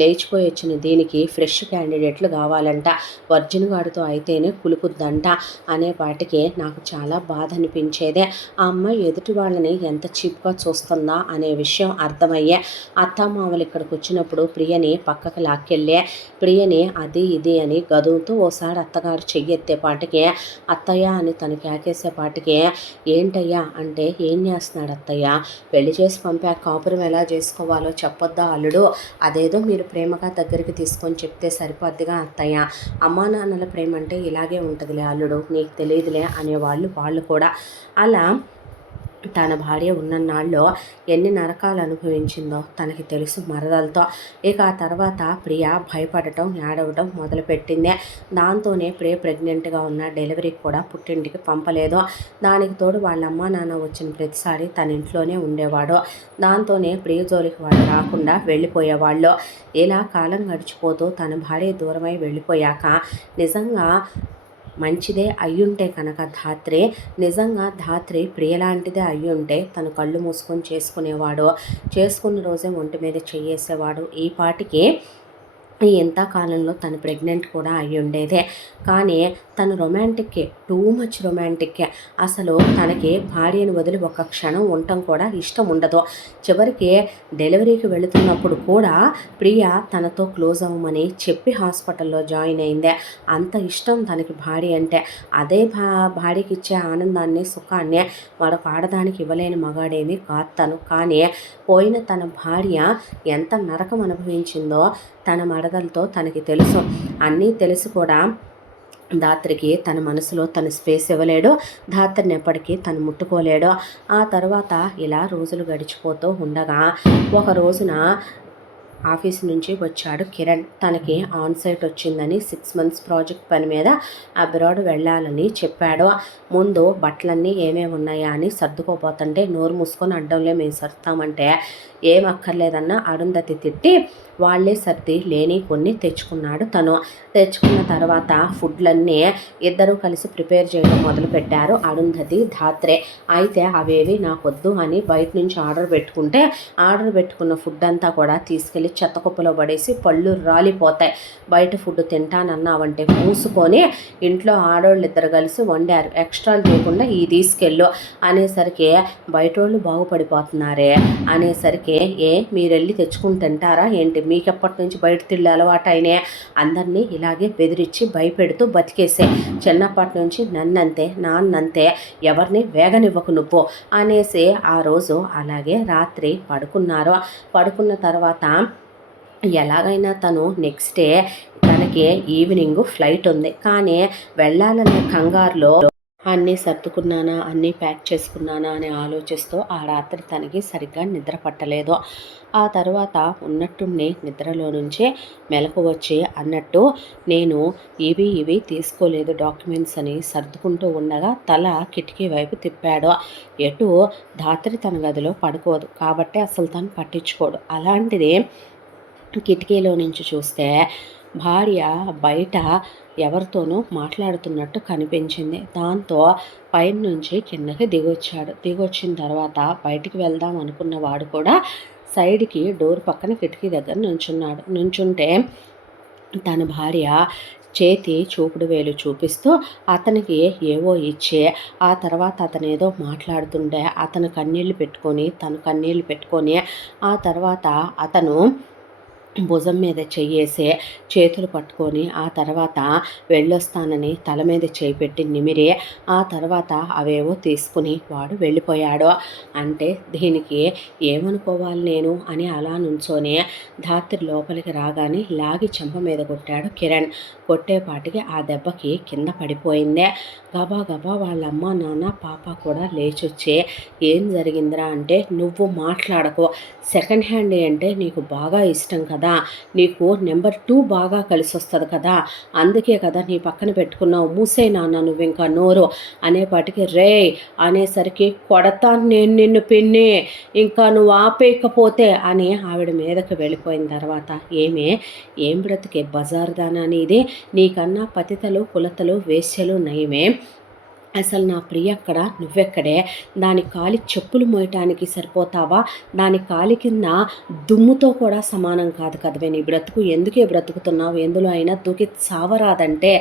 లేచిపోయి వచ్చిన దీనికి ఫ్రెష్ క్యాండిడేట్లు కావాలంట, వర్జిన్ గాడితో అయితేనే కులుకుద్దంట అనే వాటికి నాకు చాలా బాధ అనిపించేదే. ఆ అమ్మాయి ఎదుటి వాళ్ళని ఎంత చీప్గా చూస్తుందా అనే విషయం అర్థమయ్యే. అత్తామామలు ఇక్కడికి వచ్చినప్పుడు ప్రియని పక్కకు లాక్కెళ్ళే. ప్రియని అది ఇది అని గదువుతూ ఓసారి అత్తగారు చెయ్యెత్తేపాటికి అత్తయ్య అని తను కేకేసేపాటికి ఏంటయ్యా అంటే ఏం చేస్తున్నాడు అత్తయ్య, పెళ్లి చేసి పంపాక కాపురం ఎలా చేసుకోవాలో చెప్పొద్దా అల్లుడు, అదేదో మీరు ప్రేమగా దగ్గరికి తీసుకొని చెప్తే సరిపోద్దిగా అత్తయ్య, అమ్మా నాన్నల ప్రేమ అంటే ఇలాగే ఉంటుందిలే అల్లుడు, నీకు తెలియదులే అనేవాళ్ళు వాళ్ళు కూడా. అలా తన భార్య ఉన్నన్నాళ్ళు ఎన్ని నరకాలు అనుభవించిందో తనకి తెలుసు మరదలతో. ఇక ఆ తర్వాత ప్రియ భయపడటం ఏడవటం మొదలుపెట్టింది. దాంతోనే ప్రియ ప్రెగ్నెంట్గా ఉన్న డెలివరీకి కూడా పుట్టింటికి పంపలేదు. దానికి తోడు వాళ్ళ అమ్మ నాన్న వచ్చిన ప్రతిసారి తన ఇంట్లోనే ఉండేవాడు. దాంతోనే ప్రియ జోలికి వాళ్ళు రాకుండా వెళ్ళిపోయేవాళ్ళు. ఇలా కాలం గడిచిపోతూ తన భార్య దూరమై వెళ్ళిపోయాక నిజంగా మంచిదే అయ్యుంటే కనుక నిజంగా ధాత్రి ప్రియలాంటిదే అయ్యుంటే తను కళ్ళు మూసుకొని చేసుకునేవాడు. చేసుకున్న రోజే ఒంటి మీద చెయ్యేసేవాడు. ఈ పాటికి ఎంత కాలంలో తను ప్రెగ్నెంట్ కూడా అయ్యి ఉండేదే. కానీ తను రొమాంటిక్కే, టూ మచ్ రొమాంటిక్కే. అసలు తనకి భార్యను వదిలి ఒక క్షణం ఉండటం కూడా ఇష్టం ఉండదు. చివరికి డెలివరీకి వెళుతున్నప్పుడు కూడా ప్రియ తనతో క్లోజ్ అవ్వమని చెప్పి హాస్పిటల్లో జాయిన్ అయిందే. అంత ఇష్టం తనకి భార్య అంటే. అదే భార్యకి ఇచ్చే ఆనందాన్ని సుఖాన్ని మరొక ఆడదానికి ఇవ్వలేని మగాడేమీ కాదు తను. కానీ పోయిన తన భార్య ఎంత నరకం అనుభవించిందో తన మరదలతో తనకి తెలుసు. అన్నీ తెలిసి కూడా ధాత్రికి తన మనసులో తన స్పేస్ ఇవ్వలేడు, ధాత్రిని ఎప్పటికీ తను ముట్టుకోలేడు. ఆ తర్వాత ఇలా రోజులు గడిచిపోతూ ఉండగా ఒక రోజున ఆఫీస్ నుంచి వచ్చాడు కిరణ్. తనకి ఆన్ సైట్ వచ్చిందని 6 months ప్రాజెక్ట్ పని మీద అబ్రాడ్ వెళ్ళాలని చెప్పాడు. ముందు బట్టలన్నీ ఏమేమి ఉన్నాయా అని సర్దుకోపోతుంటే నోరు మూసుకొని అడ్డంలో మేము సర్దుతామంటే ఏం అక్కర్లేదన్న అరుంధతి తిట్టి వాళ్ళే సర్ది లేని కొన్ని తెచ్చుకున్నాడు తను. తెచ్చుకున్న తర్వాత ఫుడ్లన్నీ ఇద్దరూ కలిసి ప్రిపేర్ చేయడం మొదలుపెట్టారు అరుంధతి ధాత్రే. అయితే అవేవి నాకొద్దు అని బయట నుంచి ఆర్డర్ పెట్టుకున్న ఫుడ్ అంతా కూడా తీసుకెళ్ళి చెత్తకుప్పలో పడేసి పళ్ళు రాలిపోతాయి. బయట ఫుడ్ తింటానన్నావంటే మూసుకొని ఇంట్లో ఆడవాళ్ళు ఇద్దరు కలిసి వండారు, ఎక్స్ట్రాలు చేయకుండా ఈ తీసుకెళ్ళు అనేసరికి బయటోళ్ళు బాగుపడిపోతున్నారే అనేసరికి మీరు వెళ్ళి తెచ్చుకుని తింటారా ఏంటి, మీకెప్పటి నుంచి బయట తిళ్ళు అలవాటు అయినా అందరినీ ఇలాగే బెదిరించి భయపెడుతూ బతికేసే. చిన్నప్పటి నుంచి నన్నంతే నాన్నంతే ఎవరిని వేగనివ్వకు నువ్వు అనేసి ఆ రోజు అలాగే రాత్రి పడుకున్నారు. పడుకున్న తర్వాత ఎలాగైనా తను నెక్స్ట్ డే తనకి ఈవినింగ్ ఫ్లైట్ ఉంది. కానీ వెళ్ళాలనే కంగారులో అన్నీ సర్దుకున్నానా అన్నీ ప్యాక్ చేసుకున్నానా అని ఆలోచిస్తూ ఆ రాత్రి తనకి సరిగ్గా నిద్ర పట్టలేదు. ఆ తర్వాత ఉన్నట్టుండి నిద్రలో నుంచే మెలకు వచ్చి అన్నట్టు నేను ఇవి తీసుకోలేదు డాక్యుమెంట్స్ అని సర్దుకుంటూ ఉండగా తల కిటికీ వైపు తిప్పాడు. ఎటు ధాత్రి తన గదిలో పడుకోదు కాబట్టి అసలు తను పట్టించుకోడు. అలాంటిది కిటికీలో నుంచి చూస్తే భార్య బయట ఎవరితోనూ మాట్లాడుతున్నట్టు కనిపించింది. దాంతో పైన నుంచి కిందకి దిగొచ్చిన తర్వాత బయటికి వెళ్దాం అనుకున్న వాడు కూడా సైడ్కి డోర్ పక్కన కిటికీ దగ్గర నుంచుంటే తన భార్య చేతి చూపుడు వేలు చూపిస్తూ అతనికి ఏవో ఇచ్చే ఆ తర్వాత అతను ఏదో మాట్లాడుతుంటే అతను కన్నీళ్ళు పెట్టుకొని తను కన్నీళ్ళు పెట్టుకొని ఆ తర్వాత అతను భుజం మీద చెయ్యేసి చేతులు పట్టుకొని ఆ తర్వాత వెళ్ళొస్తానని తల మీద చేయి పెట్టి నిమిరి ఆ తర్వాత అవేవో తీసుకుని వాడు వెళ్ళిపోయాడు. అంటే దీనికి ఏమనుకోవాలి నేను అని అలా నుంచొని ధాత్రి లోపలికి రాగానే లాగి చెంప మీద కొట్టాడు కిరణ్. కొట్టేపాటికి ఆ దెబ్బకి కింద పడిపోయిందే. గబా గబా వాళ్ళ అమ్మ నాన్న పాప కూడా లేచొచ్చి ఏం జరిగిందిరా అంటే, నువ్వు మాట్లాడకు, సెకండ్ హ్యాండ్ అంటే నీకు బాగా ఇష్టం కదా, నీకు నెంబర్ 2 బాగా కలిసి వస్తుంది కదా, అందుకే కదా నీ పక్కన పెట్టుకున్నావు, మూసే నాన్న నువ్వు ఇంకా నోరు అనేపాటికి రే అనేసరికి కొడతాను నేను నిన్ను పిన్ని, ఇంకా నువ్వు ఆపేయకపోతే అని ఆవిడ మీదకి వెళ్ళిపోయిన తర్వాత ఏం బ్రతికే బజార్దానా అనేది, నీకన్నా పతితలు కులతలు వేశ్యలు నయమే, అసలు నా ప్రియ అక్కడ నువ్వెక్కడే, దాని కాలి చెప్పులు మోయటానికి సరిపోతావా, దాని కాలి కింద దుమ్ముతో కూడా సమానం కాదు కదవే నీ బ్రతుకు, ఎందుకే బ్రతుకుతున్నావు, ఎందులో అయినా దూకి చావరాదంటే,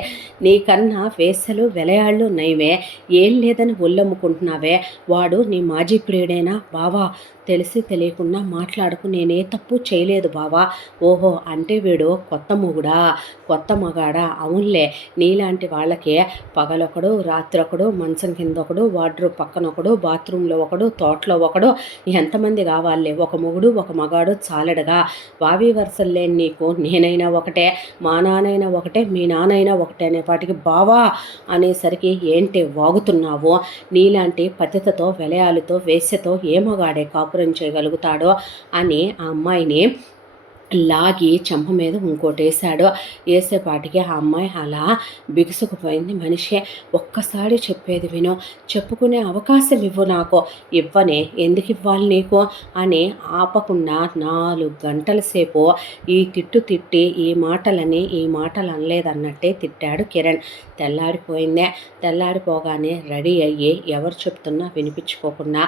నీకన్నా వేసలు వెలయాళ్ళు నయమే, ఏం లేదని ఒళ్ళమ్ముకుంటున్నావే, వాడు నీ మాజీ ప్రియుడేనా బావా, తెలిసి తెలియకుండా మాట్లాడుకు, నేనే తప్పు చేయలేదు బావా, ఓహో అంటే వీడు కొత్త మొగుడా, కొత్త మగాడా, అవునులే నీలాంటి వాళ్ళకే పగలొకడు రాత్రి ఒకడు, మంచం కింద ఒకడు, వార్డ్రోబ్ పక్కన ఒకడు, బాత్రూంలో ఒకడు, తోటలో ఒకడు, ఎంతమంది కావాలే, ఒక మొగుడు ఒక మగాడు చాలడగా, వావి వరుసలు లేని నీకు నేనైనా ఒకటే, మా నాన్నైనా ఒకటే, మీ నాన్నైనా ఒకటే అనేపాటికి బావా అనేసరికి ఏంటి వాగుతున్నావు, నీలాంటి పతితతో వెలయాలతో వేశ్యతో ఏ మగాడే కాపురం చేయగలుగుతాడో అని ఆ అమ్మాయిని లాగి చెంప మీద ఇంకోటేశాడు. వేసేపాటికి ఆ అమ్మాయి అలా బిగుసుకుపోయింది. మనిషి ఒక్కసారి చెప్పేది విను, చెప్పుకునే అవకాశం ఇవ్వు నాకు, ఇవ్వనే ఎందుకు ఇవ్వాలి నీకు అని ఆపకుండా 4 గంటల సేపు ఈ తిట్టి ఈ మాటలు అనలేదన్నట్టే తిట్టాడు కిరణ్. తెల్లారిపోయిందే. తెల్లారిపోగానే రెడీ అయ్యి ఎవరు చెప్తున్నా వినిపించుకోకుండా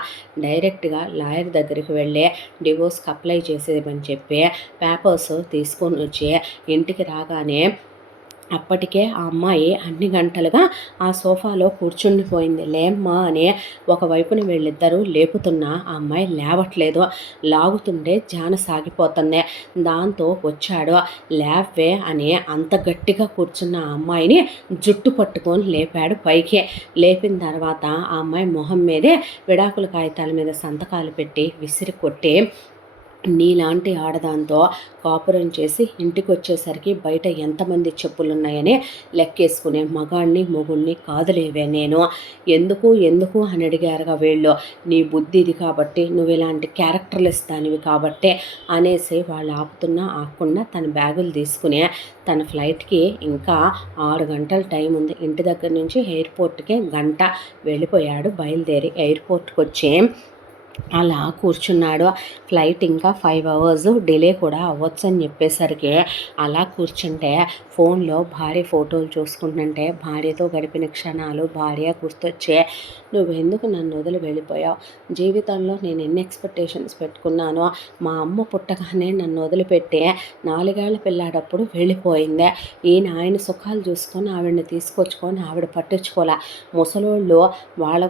డైరెక్ట్గా లాయర్ దగ్గరికి వెళ్ళి డివోర్స్కి అప్లై చేసేయమని చెప్పి పేపర్స్ తీసుకొని వచ్చి ఇంటికి రాగానే అప్పటికే ఆ అమ్మాయి అన్ని గంటలుగా ఆ సోఫాలో కూర్చుండిపోయింది. లేమ్మా అని ఒకవైపున వీళ్ళిద్దరూ లేపుతున్నా ఆ అమ్మాయి లేవట్లేదు. లాగుతుంటే జాన సాగిపోతుంది. దాంతో వచ్చాడు. లేవే అని అంత గట్టిగా కూర్చున్న ఆ అమ్మాయిని జుట్టు పట్టుకొని లేపాడు పైకి. లేపిన తర్వాత ఆ అమ్మాయి మొహం మీదే విడాకుల కాగితాల మీద సంతకాలు పెట్టి విసిరి కొట్టి, నీలాంటి ఆడదాంతో కాపురం చేసి ఇంటికి వచ్చేసరికి బయట ఎంతమంది చెప్పులున్నాయని లెక్కేసుకునే మగాణ్ణి మొగుణ్ణి కాదులేవే నేను, ఎందుకు అని అడిగారుగా వీళ్ళు, నీ బుద్ధి ఇది కాబట్టి, నువ్వు ఇలాంటి క్యారెక్టర్లెస్ దానివి కాబట్టే అనేసి వాళ్ళు ఆపకుండా తన బ్యాగులు తీసుకుని తన ఫ్లైట్కి ఇంకా 6 గంటల టైం ఉంది, ఇంటి దగ్గర నుంచి ఎయిర్పోర్ట్కి గంట వెళ్ళిపోయాడు. బయలుదేరి ఎయిర్పోర్ట్కి వచ్చి అలా కూర్చున్నాడు. ఫ్లైట్ ఇంకా 5 అవర్స్ డిలే కూడా అవ్వచ్చు అని చెప్పేసరికి అలా కూర్చుంటే ఫోన్లో భార్య ఫోటోలు చూసుకుంటుంటే భార్యతో గడిపిన క్షణాలు భార్య గుర్తొచ్చే, నువ్వెందుకు నన్ను వదిలి వెళ్ళిపోయావు, జీవితంలో నేను ఎన్ని ఎక్స్పెక్టేషన్స్ పెట్టుకున్నానో, మా అమ్మ పుట్టగానే నన్ను వదిలిపెట్టి 4 ఏళ్ల పిల్లాడప్పుడు వెళ్ళిపోయిందే, ఆయన సుఖాలు చూసుకొని ఆవిడని తీసుకొచ్చుకొని ఆవిడ పట్టించుకోలే, ముసలోళ్ళు వాళ్ళ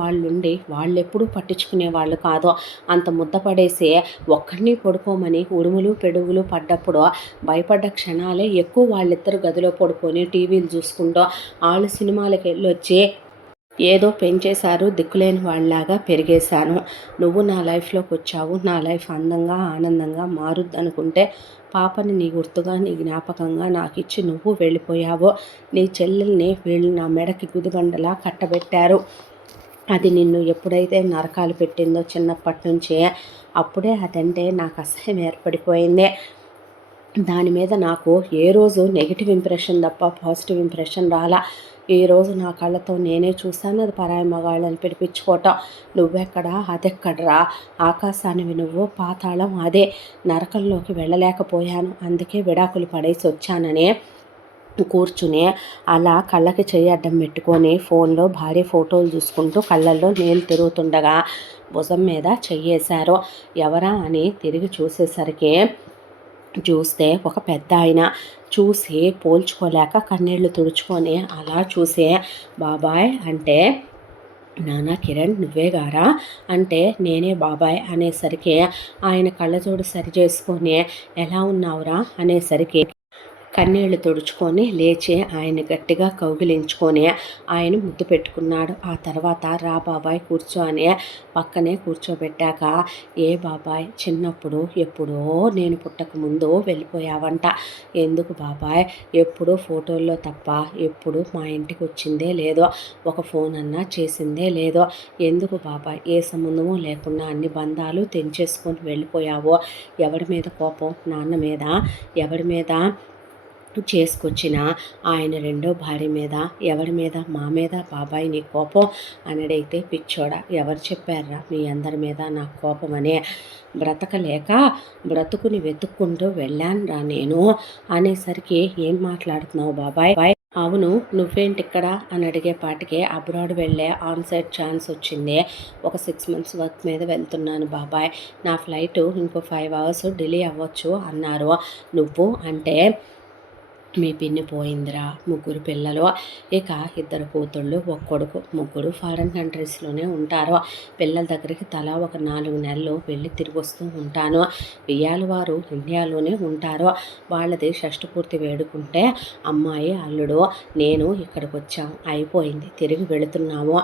వాళ్ళుండి వాళ్ళెప్పుడూ పట్టించుకునేవాళ్ళు కాదు, అంత ముద్దపడేసి ఒక్కడిని పడుకోమని ఉరుములు పెడుగులు పడ్డప్పుడు భయపడ్డ క్షణాలే ఎక్కువ. వాళ్ళిద్దరు గదిలో పడుకొని టీవీలు చూసుకుంటూ వాళ్ళు సినిమాలకు వెళ్ళొచ్చి ఏదో పెంచేశారు, దిక్కులేని వాళ్ళలాగా పెరిగేశాను, నువ్వు నా లైఫ్లోకి వచ్చావు, నా లైఫ్ అందంగా ఆనందంగా మారుద్దనుకుంటే పాపని నీ గుర్తుగా నీ జ్ఞాపకంగా నాకు ఇచ్చి నువ్వు వెళ్ళిపోయావు, నీ చెల్లెల్ని వీళ్ళు నా మెడకి గుదిబండలా కట్టబెట్టారు, అది నిన్ను ఎప్పుడైతే నరకాలు పెట్టిందో చిన్నప్పటి నుంచే అప్పుడే అదంటే నాకు అసహ్యం ఏర్పడిపోయింది. దాని మీద నాకు ఏ రోజు నెగిటివ్ ఇంప్రెషన్ తప్ప పాజిటివ్ ఇంప్రెషన్ రాలా. ఈరోజు నా కళ్ళతో నేనే చూశాను అది పరాయి మగాళ్ళని పిలిపించుకోవటం. నువ్వెక్కడా అదెక్కడరా, ఆకాశానివి నువ్వు, పాతాళం అదే, నరకంలోకి వెళ్ళలేకపోయాను, అందుకే విడాకులు పడేసి వచ్చానని కూర్చుని అలా కళ్ళకి చెయ్యి అడ్డం పెట్టుకొని ఫోన్లో భార్య ఫోటోలు చూసుకుంటూ కళ్ళల్లో నీళ్ళు తిరుగుతుండగా భుజం మీద చెయ్యేశారు. ఎవరా అని తిరిగి చూస్తే ఒక పెద్ద ఆయన. చూసి పోల్చుకోలేక కన్నీళ్లు తుడుచుకొని అలా చూసే బాబాయ్ అంటే నానా కిరణ్ నువ్వే గారా అంటే నేనే బాబాయ్ అనేసరికి ఆయన కళ్ళజోడు సరి చేసుకొని ఎలా ఉన్నావురా అనేసరికి కన్నీళ్లు తుడుచుకొని లేచి ఆయన్ని గట్టిగా కౌగిలించుకొని ఆయన ముద్దు పెట్టుకున్నాడు. ఆ తర్వాత రా బాబాయ్ కూర్చో అని పక్కనే కూర్చోబెట్టాక, ఏ బాబాయ్ చిన్నప్పుడు ఎప్పుడో నేను పుట్టక ముందు వెళ్ళిపోయావంట. ఎందుకు బాబాయ్ ఎప్పుడు ఫోటోల్లో తప్ప ఎప్పుడు మా ఇంటికి వచ్చిందే లేదో, ఒక ఫోన్ అన్నా చేసిందే లేదో, ఎందుకు బాబాయ్ ఏ సంబంధము లేకుండా అన్ని బంధాలు తెంచేసుకొని వెళ్ళిపోయావో, ఎవరి మీద కోపం నాన్న మీద, ఎవరి మీద చేసుకొచ్చిన ఆయన రెండో భార్య మీద, ఎవరి మీద మా మీద బాబాయ్ నీ కోపం అనడైతే పిచ్చోడా ఎవరు చెప్పారా మీ అందరి మీద నాకు కోపం అనే, బ్రతకలేక బ్రతుకుని వెతుక్కుంటూ వెళ్ళాను రా నేను అనేసరికి ఏం మాట్లాడుతున్నావు బాబాయ్, అవును నువ్వేంటి ఇక్కడ అని అడిగేపాటికే అబ్రాడ్ వెళ్ళే ఆన్సైట్ ఛాన్స్ వచ్చింది, ఒక 6 months వర్క్ మీద వెళ్తున్నాను బాబాయ్, నా ఫ్లైట్ ఇంకో 5 hours డిలే అవ్వచ్చు అన్నారు. నువ్వు అంటే మీ పిన్ని పోయిందిరా, 3 పిల్లలు, ఇక 2 కూతుళ్ళు, 1 కొడుకు, 3 ఫారెన్ కంట్రీస్లోనే ఉంటారు. పిల్లల దగ్గరికి తలా ఒక 4 నెలలు వెళ్ళి తిరిగి వస్తూ ఉంటాను. వియ్యాల వారు ఇండియాలోనే ఉంటారు. వాళ్ళది షష్ఠపూర్తి వేడుకుంటే అమ్మాయి అల్లుడు నేను ఇక్కడికి వచ్చాం, అయిపోయింది తిరిగి వెళుతున్నాము.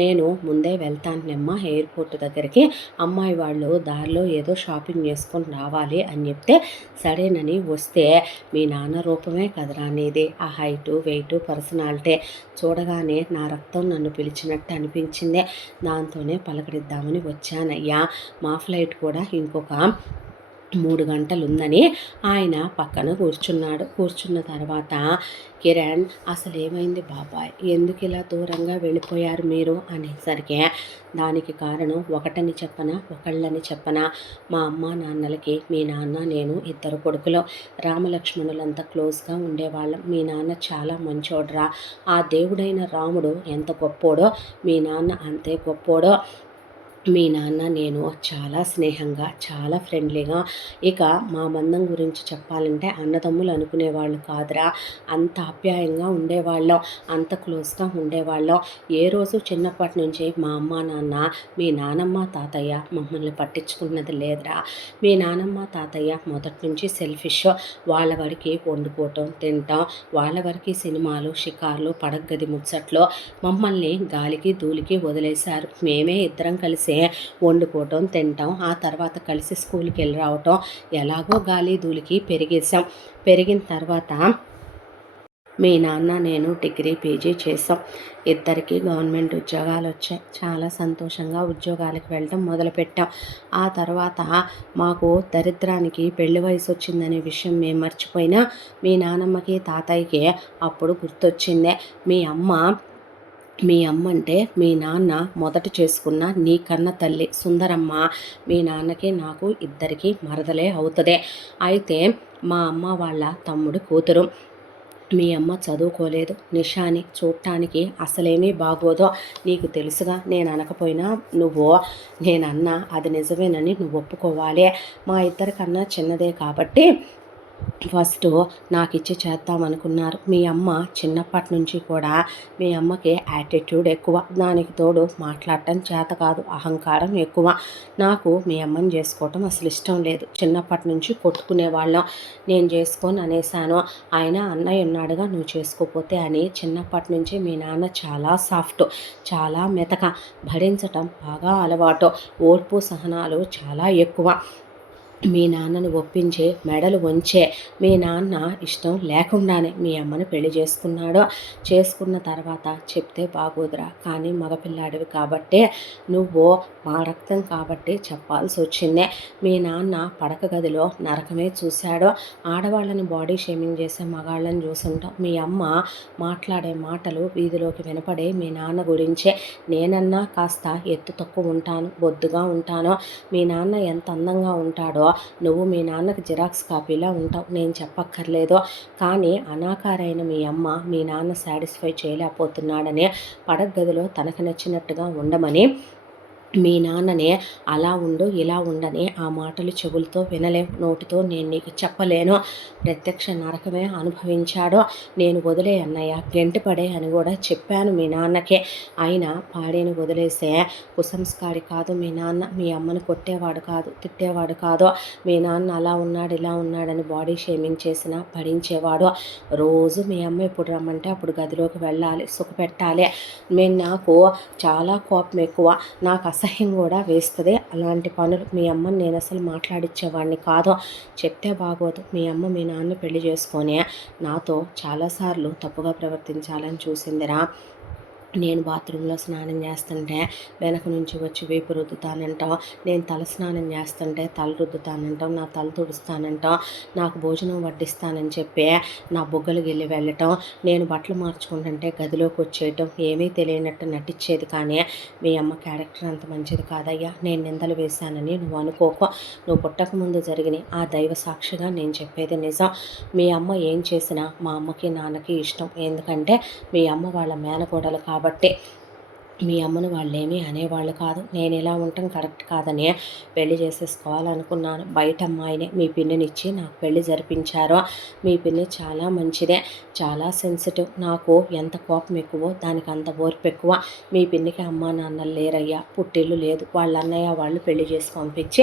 నేను ముందే వెళ్తానమ్మా ఎయిర్పోర్ట్ దగ్గరికి, అమ్మాయి వాళ్ళు దారిలో ఏదో షాపింగ్ చేసుకొని రావాలి అని చెప్తే సరేనని వస్తే, మీ నాన్న రూపమే కదరా అనేది, ఆ హైటు వెయిటు పర్సనాలిటీ చూడగానే నా రక్తం నన్ను పిలిచినట్టు అనిపించింది. దాంతోనే పలకరిద్దామని వచ్చానయ్యా. మా ఫ్లైట్ కూడా ఇంకొక 3 గంటలు ఉందని ఆయన పక్కన కూర్చున్నాడు. కూర్చున్న తర్వాత, కిరణ్ అసలు ఏమైంది బాబాయ్, ఎందుకు ఇలా దూరంగా వెళ్ళిపోయారు మీరు అనేసరికి, దానికి కారణం ఒకటని చెప్పనా ఒకళ్ళని చెప్పనా, మా అమ్మ నాన్నలకి మీ నాన్న నేను 2 కొడుకులు, రామలక్ష్మణులంతా క్లోజ్గా ఉండేవాళ్ళం. మీ నాన్న చాలా మంచోడ్రా, ఆ దేవుడైన రాముడు ఎంత గొప్పోడో మీ నాన్న అంతే గొప్పోడో. మీ నాన్న నేను చాలా స్నేహంగా చాలా ఫ్రెండ్లీగా, ఇక మా బంధం గురించి చెప్పాలంటే అన్నదమ్ములు అనుకునేవాళ్ళు కాదురా, అంత ఆప్యాయంగా ఉండేవాళ్ళం, అంత క్లోజ్గా ఉండేవాళ్ళం. ఏ రోజు చిన్నప్పటి నుంచి మా అమ్మ నాన్న, మీ నానమ్మ తాతయ్య మమ్మల్ని పట్టించుకున్నది లేదురా. మీ నానమ్మ తాతయ్య మొదటి నుంచి సెల్ఫిష్, వాళ్ళ వరకు వండుకోవటం తినటం, వాళ్ళ వరకు సినిమాలు షికార్లు పడగది ముచ్చట్లు, మమ్మల్ని గాలికి ధూళికి వదిలేశారు. మేమే ఇద్దరం కలిసి వండుకోవటం తినటం, ఆ తర్వాత కలిసి స్కూల్కి వెళ్ళి రావటం, ఎలాగో గాలి ధూళికి పెరిగేసాం. పెరిగిన తర్వాత మీ నాన్న నేను డిగ్రీ పీజీ చేసాం. ఇద్దరికి గవర్నమెంట్ ఉద్యోగాలు వచ్చాయి. చాలా సంతోషంగా ఉద్యోగాలకు వెళ్ళటం మొదలుపెట్టాం. ఆ తర్వాత మాకు దరిద్రానికి పెళ్లి వయసు వచ్చిందనే విషయం మేము మర్చిపోయినా, మీ నానమ్మకి తాతయ్యకి అప్పుడు గుర్తొచ్చిందే. మీ అమ్మ అంటే మీ నాన్న మొదట చేసుకున్న నీ కన్న తల్లి సుందరమ్మ, మీ నాన్నకి నాకు ఇద్దరికి మరదలే అవుతుంది. అయితే మా అమ్మ వాళ్ళ తమ్ముడు కూతురు. మీ అమ్మ చదువుకోలేదు, నిషాని చూడటానికి అసలేమీ బాగోదో, నీకు తెలుసుగా, నేను అనకపోయినా నువ్వు నేనన్నా అది నిజమేనని నువ్వు ఒప్పుకోవాలి. మా ఇద్దరికన్నా చిన్నదే కాబట్టి ఫస్ట్ నాకు ఇచ్చి చేద్దామనుకున్నారు. మీ అమ్మ చిన్నప్పటి నుంచి కూడా, మీ అమ్మకి యాటిట్యూడ్ ఎక్కువ, దానికి తోడు మాట్లాడటం చేత కాదు, అహంకారం ఎక్కువ. నాకు మీ అమ్మని చేసుకోవటం అసలు ఇష్టం లేదు. చిన్నప్పటి నుంచి కొట్టుకునేవాళ్ళం. నేను చేసుకొని అనేసాను. ఆయన అన్నయ్య ఉన్నాడుగా నువ్వు చేసుకోపోతే అని. చిన్నప్పటి నుంచి మీ నాన్న చాలా సాఫ్ట్, చాలా మెతక, భరించటం బాగా అలవాటు, ఓర్పు సహనాలు చాలా ఎక్కువ. మీ నాన్నను ఒప్పించే మెడలు వంచే మీ నాన్న ఇష్టం లేకుండానే మీ అమ్మను పెళ్లి చేసుకున్నాడు. చేసుకున్న తర్వాత చెప్తే బాగోదురా, కానీ మగపిల్లాడివి కాబట్టి, నువ్వు మా రక్తం కాబట్టి చెప్పాల్సి వచ్చిందే. మీ నాన్న పడక గదిలో నరకమే చూశాడు. ఆడవాళ్ళని బాడీ షేమింగ్ చేసే మగాళ్ళని చూసుంటాం. మీ అమ్మ మాట్లాడే మాటలు వీధిలోకి వినపడే మీ నాన్న గురించే. నేనన్నా కాస్త ఎత్తు తక్కువ ఉంటాను, బొద్దుగా ఉంటాను. మీ నాన్న ఎంత అందంగా ఉంటాడో నువ్వు మీ నాన్నకి జిరాక్స్ కాపీలా ఉంటావు, నేను చెప్పక్కర్లేదు. కానీ అనాకారైన మీ అమ్మ మీ నాన్న సాటిస్ఫై చేయలేకపోతున్నాడని పడగ గదిలో తనకు నచ్చినట్టుగా ఉండమని మీ నాన్ననే అలా ఉండు ఇలా ఉండని ఆ మాటలు చెవులతో వినలేం, నోటితో నేను నీకు చెప్పలేను. ప్రత్యక్ష నరకమే అనుభవించాడో. నేను వదిలే అన్నయ్య, గెంటిపడే అని కూడా చెప్పాను మీ నాన్నకే. అయినా పాడేని వదిలేసే కుసంస్కారి కాదు మీ నాన్న. మీ అమ్మను కొట్టేవాడు కాదు, తిట్టేవాడు కాదు. మీ నాన్న అలా ఉన్నాడు ఇలా ఉన్నాడని బాడీ షేమింగ్ చేసినా భరించేవాడు. రోజు మీ అమ్మ ఎప్పుడు రమ్మంటే అప్పుడు గదిలోకి వెళ్ళాలి, సుఖపెట్టాలి. నాకు చాలా కోపం ఎక్కువ, నాకు అసహ్యం కూడా వేస్తుంది అలాంటి పనులు. మీ అమ్మని నేను అసలు మాట్లాడించేవాడిని కాదు, చెప్తే బాగోదు. మీ అమ్మ మీ నాన్న పెళ్లి చేసుకొని నాతో చాలాసార్లు తప్పుగా ప్రవర్తించాలని చూసిందిరా. నేను బాత్రూంలో స్నానం చేస్తుంటే వెనక నుంచి వచ్చి వేపు రుద్దుతానంటాం, నేను తల స్నానం చేస్తుంటే తల రుద్దుతానంటాం, నా తల తుడుస్తానంటాం, నాకు భోజనం వడ్డిస్తానని చెప్పి నా బొగ్గలు గిల్లి వెళ్ళటం, నేను బట్టలు మార్చుకుంటుంటే గదిలోకి వచ్చేయటం, ఏమీ తెలియనట్టు నటించేది. కానీ మీ అమ్మ క్యారెక్టర్ అంత మంచిది కాదయ్యా. నేను నిందలు వేశానని నువ్వు అనుకోకు. నువ్వు పుట్టకముందు జరిగిన ఆ దైవ సాక్షిగా నేను చెప్పేది నిజం. మీ అమ్మ ఏం చేసినా మా అమ్మకి నాన్నకి ఇష్టం. ఎందుకంటే మీ అమ్మ వాళ్ళ మేనకోడలు కాబట్టి. మీ అమ్మను వాళ్ళేమీ అనేవాళ్ళు కాదు. నేను ఇలా ఉండటం కరెక్ట్ కాదని పెళ్లి చేసేసుకోవాలనుకున్నాను. బయట అమ్మాయినే మీ పిన్నినిచ్చి నాకు పెళ్లి జరిపించారో. మీ పిన్ని చాలా మంచిదే, చాలా సెన్సిటివ్. నాకు ఎంత కోపం ఎక్కువో దానికి అంత ఓర్పు ఎక్కువ. మీ పిన్నికి అమ్మా నాన్నలు లేరయ్యా, పుట్టిల్లు లేదు. వాళ్ళ అన్నయ్య వాళ్ళు పెళ్లి చేసి పంపించి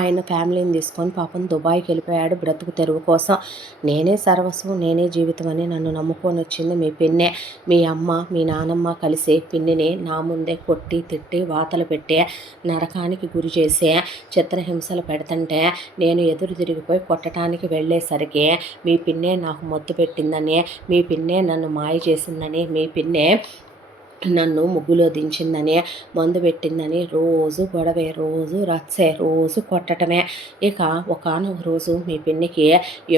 ఆయన ఫ్యామిలీని తీసుకొని పాపం దుబాయ్కి వెళ్ళిపోయాడు బ్రతుకు తెరువు కోసం. నేనే సర్వస్వం, నేనే జీవితం అని నన్ను నమ్ముకొని వచ్చింది మీ పిన్నే. మీ అమ్మ మీ నానమ్మ కలిసి పిన్నిని నా ముందే కొట్టి తిట్టి వాతలు పెట్టే నరకానికి గురి చేసే చిత్రహింసలు పెడుతుంటే నేను ఎదురు తిరిగిపోయి కొట్టడానికి వెళ్ళేసరికి మీ పిన్నే నాకు మొత్తు పెట్టిందని, మీ పిన్నే నన్ను మాయ చేసిందని, మీ పిన్నే నన్ను ముగ్గులో దించిందని, మందు పెట్టిందని రోజు గొడవే, రోజు రచ్చే, రోజు కొట్టడమే. ఇక ఒకానొక రోజు మీ పిన్నికి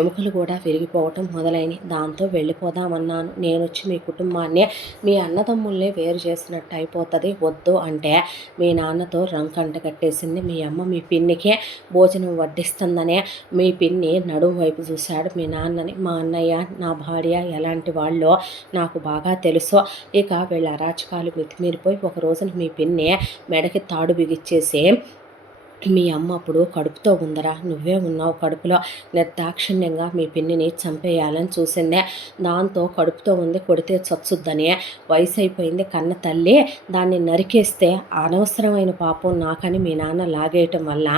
ఎముకలు కూడా విరిగిపోవటం మొదలైనవి. దాంతో వెళ్ళిపోదామన్నాను. నేను వచ్చి మీ కుటుంబాన్ని మీ అన్నదమ్ముల్ని వేరు చేసినట్టు అయిపోతుంది, వద్దు అంటే మీ నాన్నతో రంకంట కట్టేసింది మీ అమ్మ. మీ పిన్నికి భోజనం వడ్డిస్తుందనే మీ పిన్ని నడుము వైపు చూశాడు మీ నాన్నని. మా అన్నయ్య నా భార్య ఎలాంటి వాళ్ళో నాకు బాగా తెలుసు. ఇక వీళ్ళ అరాచకాలు మితిమీరిపోయి ఒక రోజున మీ పిన్ని మెడకి తాడు బిగిచ్చేసి, మీ అమ్మ అప్పుడు కడుపుతో ఉందరా, నువ్వే ఉన్నావు కడుపులో, నిర్దాక్షిణ్యంగా మీ పిన్నిని చంపేయాలని చూసిందే. దాంతో కడుపుతో ఉంది, కొడితే చచ్చుద్దని, వయసు అయిపోయింది కన్న తల్లి, దాన్ని నరికేస్తే అనవసరమైన పాపం నాకని మీ నాన్న లాగేయటం వల్ల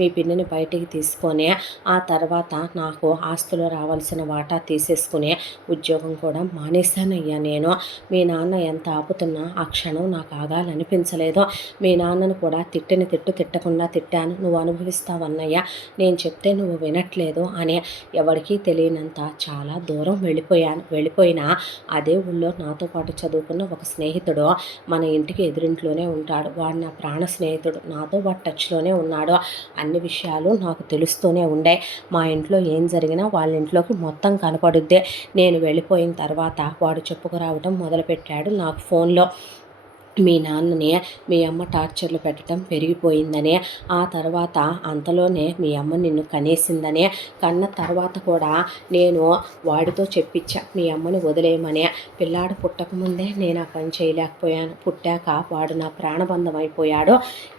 మీ పిన్నిని బయటికి తీసుకొని ఆ తర్వాత నాకు ఆస్తులు రావాల్సిన వాటా తీసేసుకుని ఉద్యోగం కూడా మానేశానయ్యా నేను. మీ నాన్న ఎంత ఆపుతున్నా ఆ క్షణం నాకు ఆగాలనిపించలేదు. మీ నాన్నను కూడా తిట్టిన తిట్టకుండా తిట్టాను. నువ్వు అనుభవిస్తావన్నయ్య, నేను చెప్తే నువ్వు వినట్లేదు అని ఎవరికీ తెలియనంత చాలా దూరం వెళ్ళిపోయినా అదే ఊళ్ళో నాతో పాటు చదువుకున్న ఒక స్నేహితుడు మన ఇంటికి ఎదురింట్లోనే ఉంటాడు. వాడు నా ప్రాణ స్నేహితుడు, నాతో పాటు టచ్లోనే ఉన్నాడు. అన్ని విషయాలు నాకు తెలుస్తూనే ఉండే. మా ఇంట్లో ఏం జరిగినా వాళ్ళ ఇంట్లోకి మొత్తం కనపడుద్దే. నేను వెళ్ళిపోయిన తర్వాత వాడు చెప్పుకురావటం మొదలుపెట్టాడు నాకు ఫోన్లో. మీ నాన్నని మీ అమ్మ టార్చర్లు పెట్టడం పెరిగిపోయిందని, ఆ తర్వాత అంతలోనే మీ అమ్మ నిన్ను కనేసిందని, కన్న తర్వాత కూడా నేను వాడితో చెప్పించా మీ అమ్మని వదిలేయమని. పిల్లాడు పుట్టకముందే నేను ఆ పని చేయలేకపోయాను, పుట్టాక వాడు నా ప్రాణబంధం అయిపోయాడు,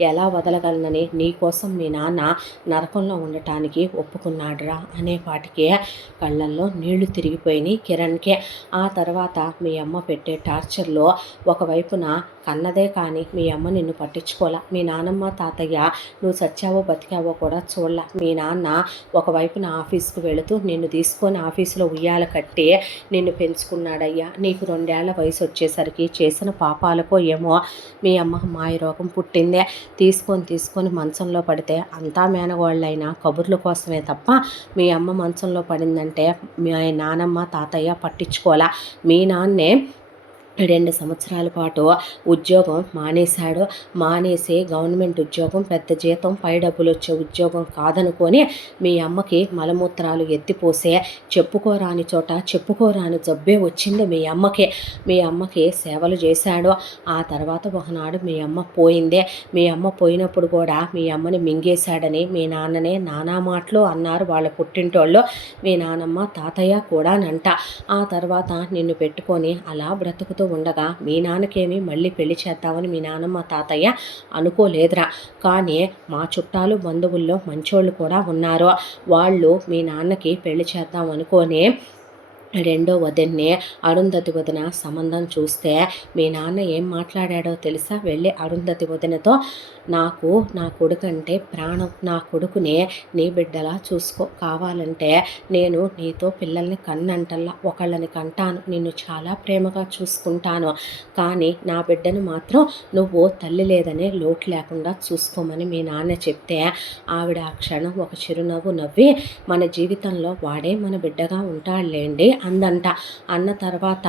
ఎలా వదలగలనని నీకోసం మీ నాన్న నరకంలో ఉండటానికి ఒప్పుకున్నాడురా అనేపాటికి కళ్ళల్లో నీళ్లు తిరిగిపోయినాయి కిరణ్కి. ఆ తర్వాత మీ అమ్మ పెట్టే టార్చర్లో ఒకవైపున కన్నదే కానీ మీ అమ్మ నిన్ను పట్టించుకోలే. మీ నానమ్మ తాతయ్య నువ్వు చచ్చావో బతికావో కూడా చూడలే. మీ నాన్న ఒకవైపున ఆఫీస్కు వెళుతూ నిన్ను తీసుకొని ఆఫీసులో ఉయ్యాల కట్టి నిన్ను పెంచుకున్నాడయ్యా. నీకు 2 ఏళ్ల వయసు వచ్చేసరికి చేసిన పాపాలకో ఏమో మీ అమ్మకు మాయ రోగం పుట్టిందే. తీసుకొని మంచంలో పడితే అంతా మేనగోళ్ళైనా కబుర్ల కోసమే తప్ప మీ అమ్మ మంచంలో పడిందంటే మీ నానమ్మ తాతయ్య పట్టించుకోలే. మీ నాన్నే 2 సంవత్సరాల పాటు ఉద్యోగం మానేశాడు. మానేసి గవర్నమెంట్ ఉద్యోగం, పెద్ద జీతం, పై డబ్బులు వచ్చే ఉద్యోగం కాదనుకొని మీ అమ్మకి మలమూత్రాలు ఎత్తిపోసే, చెప్పుకోరాని చోట చెప్పుకోరాని జబ్బే వచ్చింది మీ అమ్మకి. మీ అమ్మకి సేవలు చేశాడు. ఆ తర్వాత ఒకనాడు మీ అమ్మ పోయిందే. మీ అమ్మ పోయినప్పుడు కూడా మీ అమ్మని మింగేశాడని మీ నాన్ననే నానా మాటలు అన్నారు వాళ్ళ పుట్టింటోళ్ళు. మీ నానమ్మ తాతయ్య కూడానంట. ఆ తర్వాత నిన్ను పెట్టుకొని అలా బ్రతుకుతూ బాధపడుతూ ఉండగా మీ నాన్నకేమి మళ్ళీ పెళ్లి చేద్దామని మీ నాన్నమ్మ తాతయ్య అనుకోలేదురా. కానీ మా చుట్టాలు బంధువుల్లో మంచోళ్ళు కూడా ఉన్నారు. వాళ్ళు మీ నాన్నకి పెళ్లి చేద్దాం అనుకోని రెండో వదిన్నే అరుంధతి వదిన సంబంధం చూస్తే మీ నాన్న ఏం మాట్లాడాడో తెలుసా? వెళ్ళి అరుంధతి వదినతో, నాకు నా కొడుకు అంటే ప్రాణం, నా కొడుకునే నీ బిడ్డలా చూసుకో, కావాలంటే నేను నీతో పిల్లల్ని కన్నంటల్లా ఒకళ్ళని కంటాను, నిన్ను చాలా ప్రేమగా చూసుకుంటాను, కానీ నా బిడ్డను మాత్రం నువ్వు తల్లి లేదనే లోటు లేకుండా చూసుకోమని మీ నాన్న చెప్తే ఆవిడ ఆ క్షణం ఒక చిరునవ్వు నవ్వి, మన జీవితంలో వాడే మన బిడ్డగా ఉంటాడులేండి అందంట. అన్న తర్వాత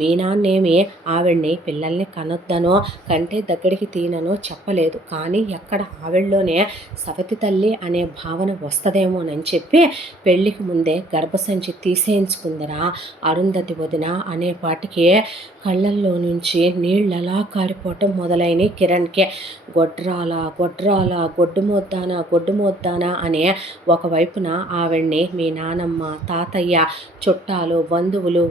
మీ నాన్నేమి ఆవిడ్ని పిల్లల్ని కనొద్దనో కంటే దగ్గరికి తీననో చెప్పలేదు. కానీ ఎక్కడ ఆవిడలోనే సవతి తల్లి అనే భావన వస్తుందేమోనని చెప్పి పెళ్ళికి ముందే గర్భసంచి తీసేయించుకుందరా అరుంధతి వదిన అనేపాటికి కళ్ళల్లో నుంచి నీళ్ళు అలా కారిపోవటం మొదలైన కిరణ్కే. గొడ్రాల గొడ్రాల గొడ్డు మోద్దానా అనే ఒకవైపున ఆవిడ్ని మీ నానమ్మ తాతయ్య చుట్టాలు బంధువులు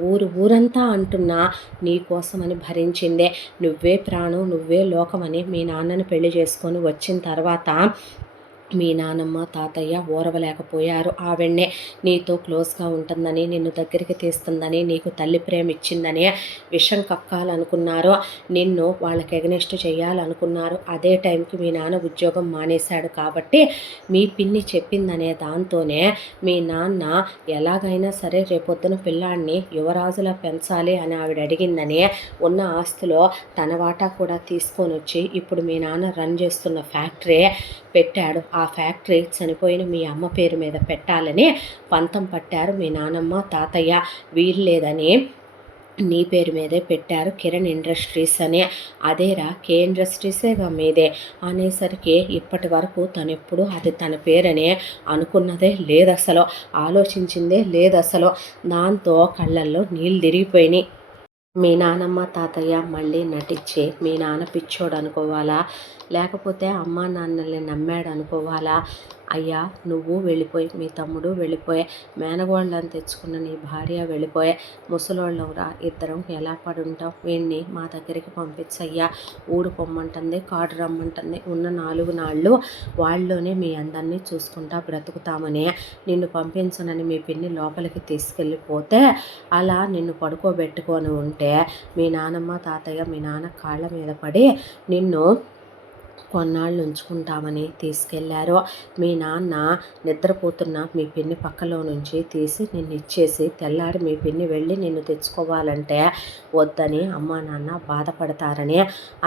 ఊరంతా అంటున్నా నీకోసమని భరించిందే, నువ్వే ప్రాణం నువ్వే లోకమని మీ నాన్నని పెళ్లి చేసుకొని వచ్చిన తర్వాత మీ నానమ్మ తాతయ్య ఓరవలేకపోయారు. ఆవిడ్నే నీతో క్లోజ్గా ఉంటుందని, నిన్ను దగ్గరికి తీస్తుందని, నీకు తల్లి ప్రేమ ఇచ్చిందని విషం కక్కాలనుకున్నారు. నిన్ను వాళ్ళకి ఎగనెస్ట్ చేయాలనుకున్నారు. అదే టైంకి మీ నాన్న ఉద్యోగం మానేశాడు కాబట్టి మీ పిన్ని చెప్పిందనే దాంతోనే మీ నాన్న ఎలాగైనా సరే రేపొద్దున పిల్లాడిని యువరాజులా పెంచాలి అని ఆవిడ అడిగిందని ఉన్న ఆస్తిలో తన వాటా కూడా తీసుకొని వచ్చి ఇప్పుడు మీ నాన్న రన్ చేస్తున్న ఫ్యాక్టరీ పెట్టాడు. ఆ ఫ్యాక్టరీ చనిపోయిన మీ అమ్మ పేరు మీద పెట్టాలని పంతం పట్టారు మీ నానమ్మ తాతయ్య. వీల్లేదని నీ పేరు మీదే పెట్టారు కిరణ్ ఇండస్ట్రీస్ అని. అదేరా కే ఇండస్ట్రీసేగా మీదే అనేసరికి ఇప్పటి వరకు తను ఎప్పుడు అది తన పేరనే అనుకున్నదే లేదు, అసలు ఆలోచించిందే లేదు అసలు. దాంతో కళ్ళల్లో నీళ్ళు తిరిగిపోయినాయి. మీ నానమ్మ తాతయ్య మళ్ళీ నటించి మీ నాన్న పిచ్చోడు అనుకోవాలా, లేకపోతే అమ్మా నాన్నల్ని నమ్మాడు అనుకోవాలా? అయ్యా నువ్వు వెళ్ళిపోయి, మీ తమ్ముడు వెళ్ళిపోయే, మేనగోళ్ళని తెచ్చుకున్న నీ భార్య వెళ్ళిపోయే, ముసలోళ్ళవురా ఇద్దరం ఎలా పడుంటాం, వీడిని మా దగ్గరికి పంపించయ్యా, ఊడు పొమ్మంటుంది, కాడు రమ్మంటుంది, ఉన్న 4 నాళ్ళు వాళ్ళలోనే మీ అందరినీ చూసుకుంటా బ్రతుకుతామని నిన్ను పంపించనని మీ పిన్ని లోపలికి తీసుకెళ్ళిపోతే అలా నిన్ను పడుకోబెట్టుకొని ఉంటే మీ నానమ్మ తాతయ్య మీ నాన్న కాళ్ళ మీద పడి నిన్ను కొన్నాళ్ళు ఉంచుకుంటామని తీసుకెళ్లారు. మీ నాన్న నిద్రపోతున్న మీ పిన్ని పక్కలో నుంచి తీసి నిన్ను ఇచ్చేసి తెల్లారి మీ పిన్ని వెళ్ళి నిన్ను తెచ్చుకోవాలంటే వద్దని అమ్మా నాన్న బాధపడతారని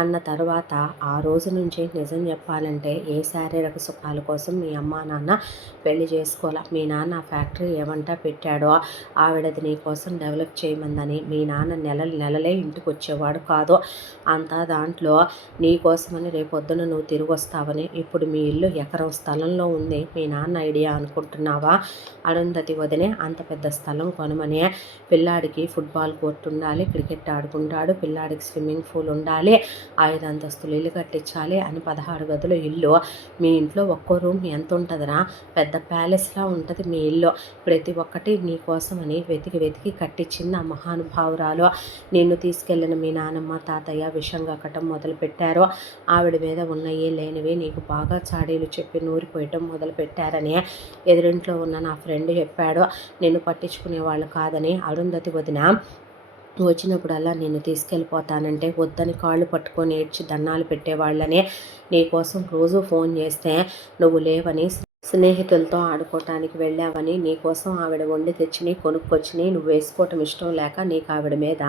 అన్న తర్వాత ఆ రోజు నుంచి నిజం చెప్పాలంటే ఏ శారీరక సుఖాల కోసం మీ అమ్మా నాన్న పెళ్లి చేసుకోవాలి. మీ నాన్న ఫ్యాక్టరీ ఏమంటా పెట్టాడో ఆవిడది నీ కోసం డెవలప్ చేయమందని మీ నాన్న నెలలే ఇంటికి వచ్చేవాడు కాదు. అంతా దాంట్లో నీ కోసమని రేపొద్దున నువ్వు తిరిగి వస్తావని. ఇప్పుడు మీ ఇల్లు ఎకరం స్థలంలో ఉంది, మీ నాన్న ఐడియా అనుకుంటున్నావా? అరుంధతి వదినే అంత పెద్ద స్థలం కొనమని. పిల్లాడికి ఫుట్బాల్ కోర్టు ఉండాలి, క్రికెట్ ఆడుకుంటాడు, పిల్లాడికి స్విమ్మింగ్ పూల్ ఉండాలి, 5 అంతస్తులు ఇల్లు కట్టించాలి అని 16 గదుల ఇల్లు. మీ ఇంట్లో ఒక్కో రూమ్ ఎంత ఉంటుందిరా? పెద్ద ప్యాలెస్లా ఉంటుంది మీ ఇల్లు. ప్రతి ఒక్కటి నీ కోసమని వెతికి కట్టించింది ఆ మహానుభావురాలు. నిన్ను తీసుకెళ్ళిన మీ నానమ్మ తాతయ్య విషం కక్కటం మొదలుపెట్టారు. ఆవిడ మీద ఉన్నవి లేనివి నీకు బాగా చాడీలు చెప్పి నూరిపోయటం మొదలుపెట్టారని ఎదురింట్లో ఉన్న నా ఫ్రెండ్ చెప్పాడు. నిన్ను పట్టించుకునే వాళ్ళు కాదని అరుంధతి వదిన వచ్చినప్పుడల్లా నిన్ను తీసుకెళ్ళిపోతానంటే వద్దని కాళ్ళు పట్టుకొని ఏడ్చి దండాలు పెట్టేవాళ్ళని, నీకోసం రోజు ఫోన్ చేస్తే నువ్వు లేవని, స్నేహితులతో ఆడుకోవటానికి వెళ్ళావని, నీకోసం ఆవిడ వండి తెచ్చి కొనుక్కొచ్చి నువ్వు వేసుకోవటం ఇష్టం లేక నీకు ఆవిడ మీద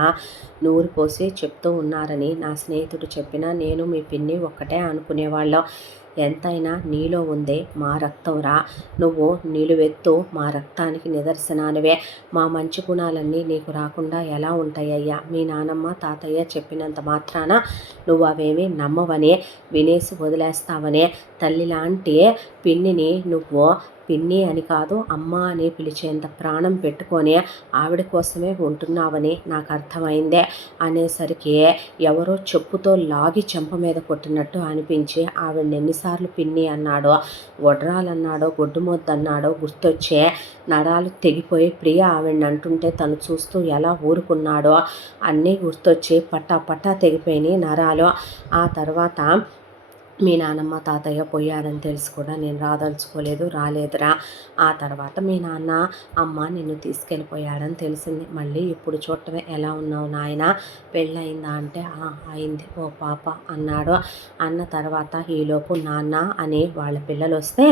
నూరు పోసి చెప్తూ ఉన్నారని నా స్నేహితుడు చెప్పినా నేను మీ పిన్ని ఒక్కటే అనుకునేవాళ్ళం. ఎంతైనా నీలో ఉందే మా రక్తంరా, నువ్వు నిలువెత్తు మా రక్తానికి నిదర్శనానివే. మా మంచి గుణాలన్నీ నీకు రాకుండా ఎలా ఉంటాయ్యా? మీ నానమ్మ తాతయ్య చెప్పినంత మాత్రాన నువ్వు అవేమీ నమ్మవని, వినేసి వదిలేస్తావని, తల్లి లాంటి పిన్నిని నువ్వు పిన్ని అని కాదు అమ్మ అని పిలిచేంత ప్రాణం పెట్టుకొని ఆవిడ కోసమే ఉంటున్నావని నాకు అర్థమైందే అనేసరికి ఎవరో చెప్పుతో లాగి చెంప మీద కొట్టినట్టు అనిపించి ఆవిడని ఎన్నిసార్లు పిన్ని అన్నాడో, గొడ్రాలన్నాడో, గొడ్డుమొద్దన్నాడో గుర్తొచ్చే నరాలు తెగిపోయి ప్రియ ఆవిడని అంటుంటే తను చూస్తూ ఎలా ఊరుకున్నాడో అన్నీ గుర్తొచ్చి పట్టా పట్టా తెగిపోయినాయి నరాలు. ఆ తర్వాత మీ నానమ్మ తాతయ్య పోయారని తెలిసి కూడా నేను రాదలుచుకోలేదు, రాలేదురా. ఆ తర్వాత మీ నాన్న అమ్మ నిన్ను తీసుకెళ్ళిపోయాడని తెలిసింది. మళ్ళీ ఇప్పుడు చూడటమే, ఎలా ఉన్నావు నాయన, పెళ్ళయిందా అంటే అయింది ఓ పాప అన్నాడు. అన్న తర్వాత ఈలోపు నాన్న అని వాళ్ళ పిల్లలు వస్తే,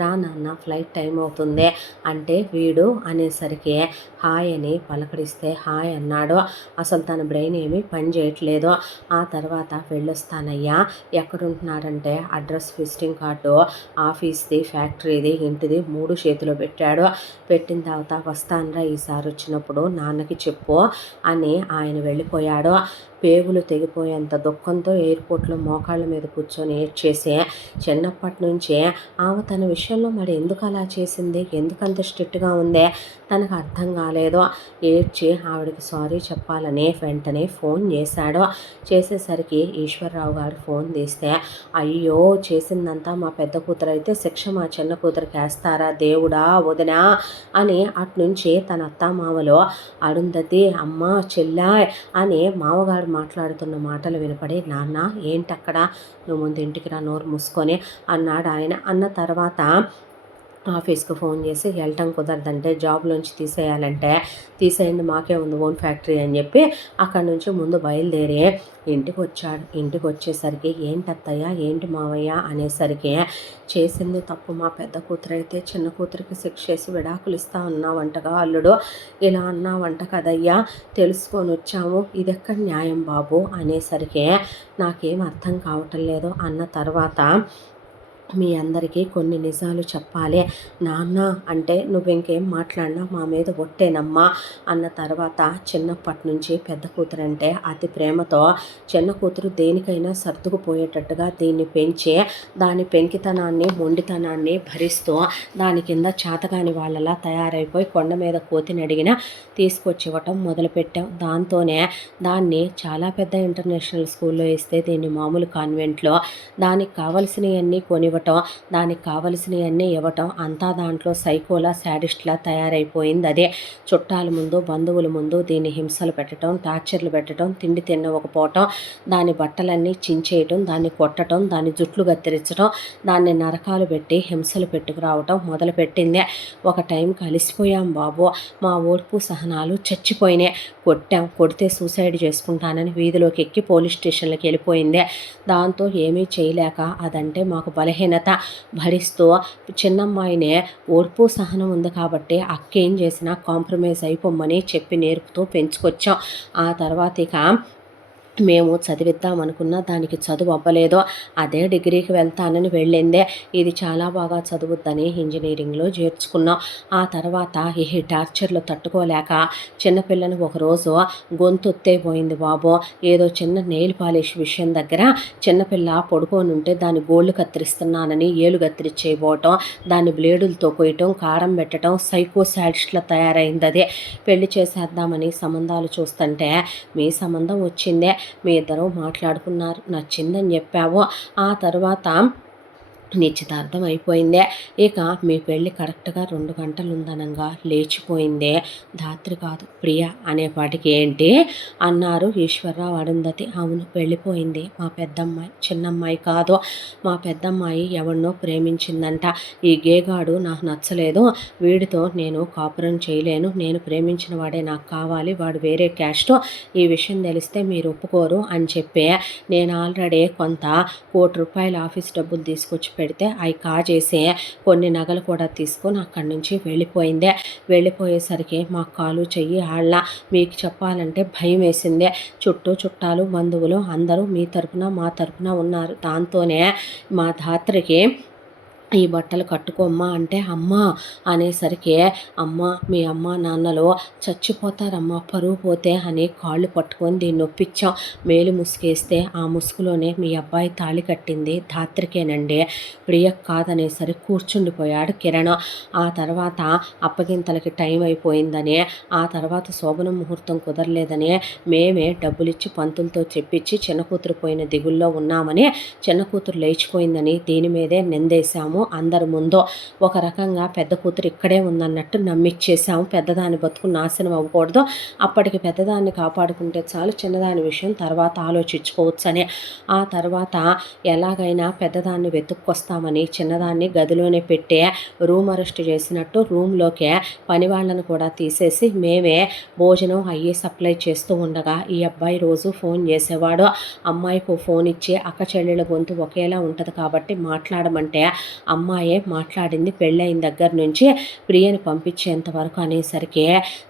రా నాన్న ఫ్లైట్ టైం అవుతుంది అంటే వీడు అనేసరికి హాయ్ అని పలకరిస్తే హాయ్ అన్నాడు. అసలు తన బ్రెయిన్ ఏమీ పని చేయట్లేదు. ఆ తర్వాత వెళ్ళొస్తానయ్యా, ఎక్కడుంటున్నారంటే అడ్రస్, విజిటింగ్ కార్డు, ఆఫీస్ది, ఫ్యాక్టరీది, ఇంటిది 3 చేతిలో పెట్టాడు. పెట్టిన తర్వాత వస్తానరా ఈసారి వచ్చినప్పుడు నాన్నకి చెప్పు అని ఆయన వెళ్ళిపోయాడు. పేగులు తెగిపోయేంత దుఃఖంతో ఎయిర్పోర్ట్లో మోకాళ్ళ మీద కూర్చొని ఏడ్చేసి, చిన్నప్పటి నుంచే ఆమె తన విషయంలో మరి ఎందుకు అలా చేసింది, ఎందుకంత స్ట్రిక్ట్గా ఉందే తనకు అర్థం కాలేదు. ఏడ్చి ఆవిడకి సారీ చెప్పాలని వెంటనే ఫోన్ చేశాడు. చేసేసరికి ఈశ్వర్రావు గారు ఫోన్ తీస్తే, అయ్యో చేసిందంతా మా పెద్ద కూతురు అయితే శిక్ష మా చిన్న కూతురికి వేస్తారా దేవుడా వదినా అని అట్నుంచి తన అత్తామామలో అరుంధతి అమ్మ చెల్లా అని మామగారు మాట్లాడుతున్న మాటలు వినపడి, నాన్న ఏంటక్కడ, నువ్వు ముందు ఇంటికి రా నోరు మూసుకొని అన్నాడు ఆయన. అన్న తర్వాత ఆఫీస్కి ఫోన్ చేసి వెళ్ళటం కుదరదంటే, జాబ్లోంచి తీసేయాలంటే తీసేయండి మాకే ఉంది ఓన్ ఫ్యాక్టరీ అని చెప్పి అక్కడి నుంచి ముందు బయలుదేరి ఇంటికి వచ్చాడు. ఇంటికి వచ్చేసరికి ఏంటత్తయ్య ఏంటి మావయ్య అనేసరికి, చేసింది తప్పు మా పెద్ద కూతురు అయితే చిన్న కూతురికి శిక్ష చేసి విడాకులు ఇస్తా ఉన్నావంటగా అల్లుడు, ఇలా అన్నావంట కదయ్యా, తెలుసుకొని వచ్చాము, ఇదెక్కడ న్యాయం బాబు అనేసరికి నాకేం అర్థం కావటం లేదు. అన్న తర్వాత మీ అందరికీ కొన్ని నిజాలు చెప్పాలి నాన్న అంటే, నువ్వు ఇంకేం మాట్లాడినా మా మీద ఒట్టేనమ్మా అన్న తర్వాత, చిన్నప్పటి నుంచి పెద్ద కూతురు అంటే అతి ప్రేమతో చిన్న కూతురు దేనికైనా సర్దుకుపోయేటట్టుగా దీన్ని పెంచి దాని పెంకితనాన్ని మొండితనాన్ని భరిస్తూ దాని కింద చేతగాని వాళ్ళలా తయారైపోయి కొండ మీద కోతిని అడిగినా తీసుకొచ్చి ఇవ్వటం మొదలుపెట్టాం. దాంతోనే దాన్ని చాలా పెద్ద ఇంటర్నేషనల్ స్కూల్లో వేస్తే దీన్ని మామూలు కాన్వెంట్లో దానికి కావలసినవన్నీ కొనివ్వటం, దానికి కావలసినవన్నీ ఇవ్వటం, అంతా దాంట్లో సైకోలా శాడిస్ట్లా తయారైపోయింది. అదే చుట్టాల ముందు బంధువుల ముందు దీన్ని హింసలు పెట్టడం, టార్చర్లు పెట్టడం, తిండి తినకపోవటం, దాని బట్టలన్నీ చించేయటం, దాన్ని కొట్టడం, దాని జుట్లు కత్తిరించడం, దాన్ని నరకాలు పెట్టి హింసలు పెట్టుకురావటం మొదలుపెట్టింది. ఒక టైం కలిసిపోయాం బాబు, మా ఓర్పు సహనాలు చచ్చిపోయినాయి. కొడితే సూసైడ్ చేసుకుంటానని వీధిలోకి ఎక్కి పోలీస్ స్టేషన్లోకి వెళ్ళిపోయింది. దాంతో ఏమీ చేయలేక అదంటే మాకు బలహీనత భరిస్తూ చిన్నమ్మాయినే ఓర్పు సహనం ఉంది కాబట్టి అక్కేం చేసినా కాంప్రమైజ్ అయిపోమ్మని చెప్పి నేర్పుతూ పెంచుకొచ్చాం. ఆ తర్వాత ఇక మేము చదివిద్దామనుకున్న దానికి చదువు అవ్వలేదు. అదే డిగ్రీకి వెళ్తానని వెళ్ళిందే. ఇది చాలా బాగా చదువుద్దని ఇంజనీరింగ్లో చేర్చుకున్నాం. ఆ తర్వాత ఈ టార్చర్లు తట్టుకోలేక చిన్నపిల్లని ఒకరోజు గొంతుత్తే పోయింది బాబు. ఏదో చిన్న నెయిల్ పాలిష్ విషయం దగ్గర చిన్నపిల్ల పడుకొని ఉంటే దాన్ని గోళ్ళు కత్తిరిస్తున్నానని ఏలు కత్తిరించేయబోవటం, దాన్ని బ్లేడులతో కొయ్యటం, కారం పెట్టడం, సైకో శాడిస్ట్లా తయారైంది. అదే పెళ్లి చేసేద్దామని సంబంధాలు చూస్తుంటే మీ సంబంధం వచ్చిందే, మీ ఇద్దరు మాట్లాడుకున్నారు, నచ్చిందని చెప్పావు. ఆ తర్వాత నిశ్చితార్థం అయిపోయిందే. ఇక మీ పెళ్ళి కరెక్ట్గా 2 గంటలు ఉందనంగా లేచిపోయిందే. ధాత్రి కాదు ప్రియ అనేపాటికి ఏంటి అన్నారు ఈశ్వర్రావు అరుంధతి. అవును వెళ్ళిపోయింది మా పెద్దమ్మాయి, చిన్నమ్మాయి కాదు. మా పెద్దమ్మాయి ఎవరినో ప్రేమించిందంట. ఈ గేగాడు నాకు నచ్చలేదు, వీడితో నేను కాపురం చేయలేను, నేను ప్రేమించిన వాడే నాకు కావాలి, వాడు వేరే క్యాస్ట్, ఈ విషయం తెలిస్తే మీరు ఒప్పుకోరు అని చెప్పి నేను ఆల్రెడీ కొంత ₹1,00,00,000 ఆఫీస్ డబ్బులు తీసుకొచ్చి పెడితే అవి కాజేసి కొన్ని నగలు కూడా తీసుకొని అక్కడి నుంచి వెళ్ళిపోయిందే. వెళ్ళిపోయేసరికి మా కాలు చెయ్యి ఆళ్ళ. మీకు చెప్పాలంటే భయం వేసిందే. చుట్టూ చుట్టాలు బంధువులు అందరూ మీ తరపున మా తరపున ఉన్నారు. దాంతోనే మా ధాత్రికి ఈ బట్టలు కట్టుకోమ్మా అంటే అమ్మ అనేసరికి అమ్మ మీ అమ్మ నాన్నలు చచ్చిపోతారమ్మా పరువు పోతే అని కాళ్ళు పట్టుకొని దీన్ని ఒప్పించాం. మేలు ముసుగేస్తే ఆ ముసుగులోనే మీ అబ్బాయి తాళి కట్టింది ధాత్రికేనండి, ప్రియకు కాదనేసరికి కూర్చుండిపోయాడు కిరణ్. ఆ తర్వాత అప్పగింతలకి టైం అయిపోయిందని, ఆ తర్వాత శోభనం ముహూర్తం కుదరలేదని మేమే డబ్బులిచ్చి పంతులతో చెప్పించి చిన్న కూతురు పోయిన దిగుల్లో ఉన్నామని, చిన్న కూతురు లేచిపోయిందని దీని మీదే నిందేశాము. అందరి ముందు ఒక రకంగా పెద్ద కూతురు ఇక్కడే ఉందన్నట్టు నమ్మిచ్చేసాము. పెద్దదాని బతుకు నాశనం అవ్వకూడదు, అప్పటికి పెద్దదాన్ని కాపాడుకుంటే చాలు, చిన్నదాని విషయం తర్వాత ఆలోచించుకోవచ్చని. ఆ తర్వాత ఎలాగైనా పెద్దదాన్ని వెతుక్కొస్తామని చిన్నదాన్ని గదిలోనే పెట్టే రూమ్ అరెస్ట్ చేసినట్టు రూమ్లోకే పని వాళ్ళను కూడా తీసేసి మేమే భోజనం అయ్యి సప్లై చేస్తూ ఉండగా ఈ అబ్బాయి రోజు ఫోన్ చేసేవాడు. అమ్మాయికి ఫోన్ ఇచ్చి అక్క చెల్లెళ్ళ గొంతు ఒకేలా ఉంటుంది కాబట్టి మాట్లాడమంటే అమ్మాయే మాట్లాడింది. పెళ్ళైన దగ్గర నుంచి ప్రియని పంపించేంత వరకు అనేసరికి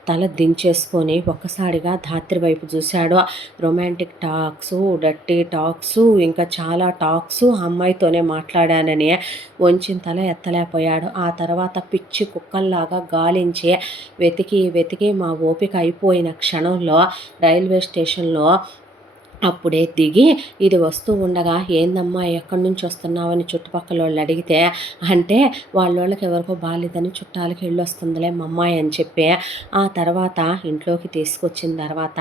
తల దించేసుకొని ఒక్కసారిగా ధాత్రి వైపు చూశాడు. రొమాంటిక్ టాక్స్, డర్టీ టాక్స్, ఇంకా చాలా టాక్స్ అమ్మాయితోనే మాట్లాడానని వంచిన తల ఎత్తలేకపోయాడు. ఆ తర్వాత పిచ్చి కుక్కల్లాగా గాలించి వెతికి వెతికి మా ఓపిక అయిపోయిన క్షణంలో రైల్వే స్టేషన్లో అప్పుడే దిగి ఇది వస్తూ ఉండగా ఏందమ్మా ఎక్కడి నుంచి వస్తున్నావని చుట్టుపక్కల వాళ్ళు అడిగితే, అంటే వాళ్ళకి ఎవరికో బాగాలేదని చుట్టాలకి వెళ్ళి వస్తుందిలే మా అమ్మాయి అని చెప్పి ఆ తర్వాత ఇంట్లోకి తీసుకొచ్చిన తర్వాత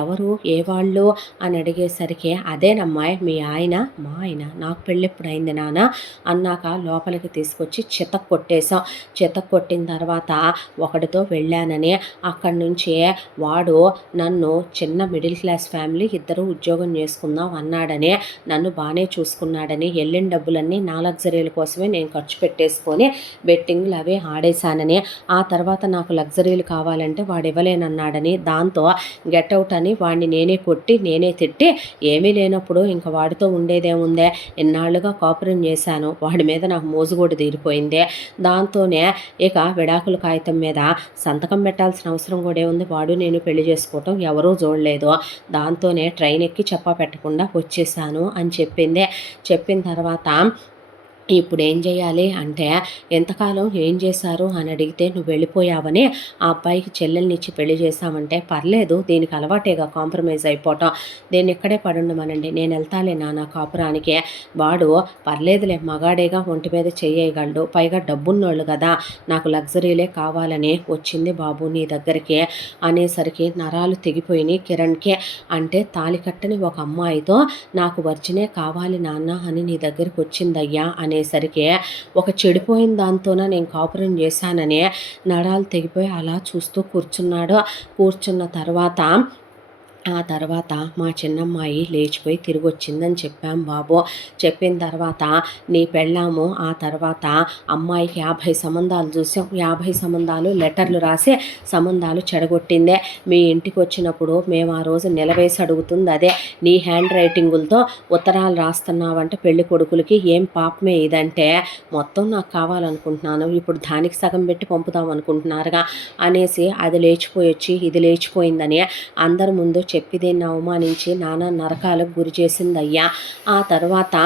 ఎవరు ఏ వాళ్ళు అని అడిగేసరికి అదేనమ్మాయి మీ ఆయన. మా ఆయన నాకు పెళ్ళెప్పుడు అయింది నాన్న అన్నాక లోపలికి తీసుకొచ్చి చితక్ కొట్టేశాం. చితక్ కొట్టిన తర్వాత ఒకటితో వెళ్ళానని అక్కడి నుంచి వాడు నన్ను చిన్న మిడిల్ క్లాస్ ఫ్యామిలీ ఇద్దరు ఉద్యోగం చేసుకుందాం అన్నాడని, నన్ను బాగానే చూసుకున్నాడని, వెళ్ళిన డబ్బులన్నీ నా లగ్జరీల కోసమే నేను ఖర్చు పెట్టేసుకొని బెట్టింగ్లు అవే ఆడేశానని, ఆ తర్వాత నాకు లగ్జరీలు కావాలంటే వాడు ఇవ్వలేనన్నాడని, దాంతో గెట్అవుట్ అని వాడిని నేనే కొట్టి నేనే తిట్టి ఏమీ లేనప్పుడు ఇంకా వాడితో ఉండేదేముందే, ఎన్నాళ్ళుగా కాపురం చేశాను, వాడి మీద నాకు మోజుగోడు తీరిపోయింది. దాంతోనే ఇక విడాకుల కాగితం మీద సంతకం పెట్టాల్సిన అవసరం కూడా ఉంది. వాడు నేను పెళ్లి చేసుకోవటం ఎవరూ చూడలేదు. దాంతోనే ట్రైన్ ఎక్కి చెప్పా పెట్టకుండా వచ్చేసాను అని చెప్పింది. చెప్పిన తర్వాత ఇప్పుడు ఏం చేయాలి అంటే, ఎంతకాలం ఏం చేశారు అని అడిగితే నువ్వు వెళ్ళిపోయావని ఆ అబ్బాయికి చెల్లెల్నిచ్చి పెళ్లి చేశామంటే, పర్లేదు దీనికి అలవాటేగా కాంప్రమైజ్ అయిపోవటం, దీన్ని ఇక్కడే పడుండమనండి నేను వెళ్తాలే నాన్న కాపురానికి, వాడు పర్లేదులే మగాడేగా ఒంటి మీద చెయ్యగలడు, పైగా డబ్బున్నోళ్ళు కదా, నాకు లగ్జరీలే కావాలని వచ్చింది బాబు నీ దగ్గరికి అనేసరికి నరాలు తెగిపోయినాయి కిరణ్కి. అంటే తాళి కట్టని ఒక అమ్మాయితో నాకు వర్జినే కావాలి నాన్న అని నీ దగ్గరికి వచ్చిందయ్యా అనేసరికి ఒక చెడిపోయిన దాంతోన నేను కాపురం చేశానని నరాలు తెగిపోయి అలా చూస్తూ కూర్చున్నాడు. కూర్చున్న తర్వాత ఆ తర్వాత మా చిన్నమ్మాయి లేచిపోయి తిరిగి వచ్చిందని చెప్పాం బాబు. చెప్పిన తర్వాత నీ పెళ్ళాము ఆ తర్వాత అమ్మాయికి 50 సంబంధాలు చూసాం, 50 సంబంధాలు లెటర్లు రాసి సంబంధాలు చెడగొట్టిందే. మీ ఇంటికి వచ్చినప్పుడు మేము ఆ రోజు నిలవేసి అడుగుతుంది అదే, నీ హ్యాండ్ రైటింగులతో ఉత్తరాలు రాస్తున్నావంటే పెళ్లి కొడుకులకి, ఏం పాపమే ఇదంటే, మొత్తం నాకు కావాలనుకుంటున్నాను, ఇప్పుడు దానికి సగం పెట్టి పంపుదాం అనుకుంటున్నారుగా అనేసి అది లేచిపోయి వచ్చి ఇది లేచిపోయిందని అందరి ముందు చెప్పి దీన్ని అవమానించి నానా నరకాలకు గురి చేసిందయ్యా. ఆ తర్వాత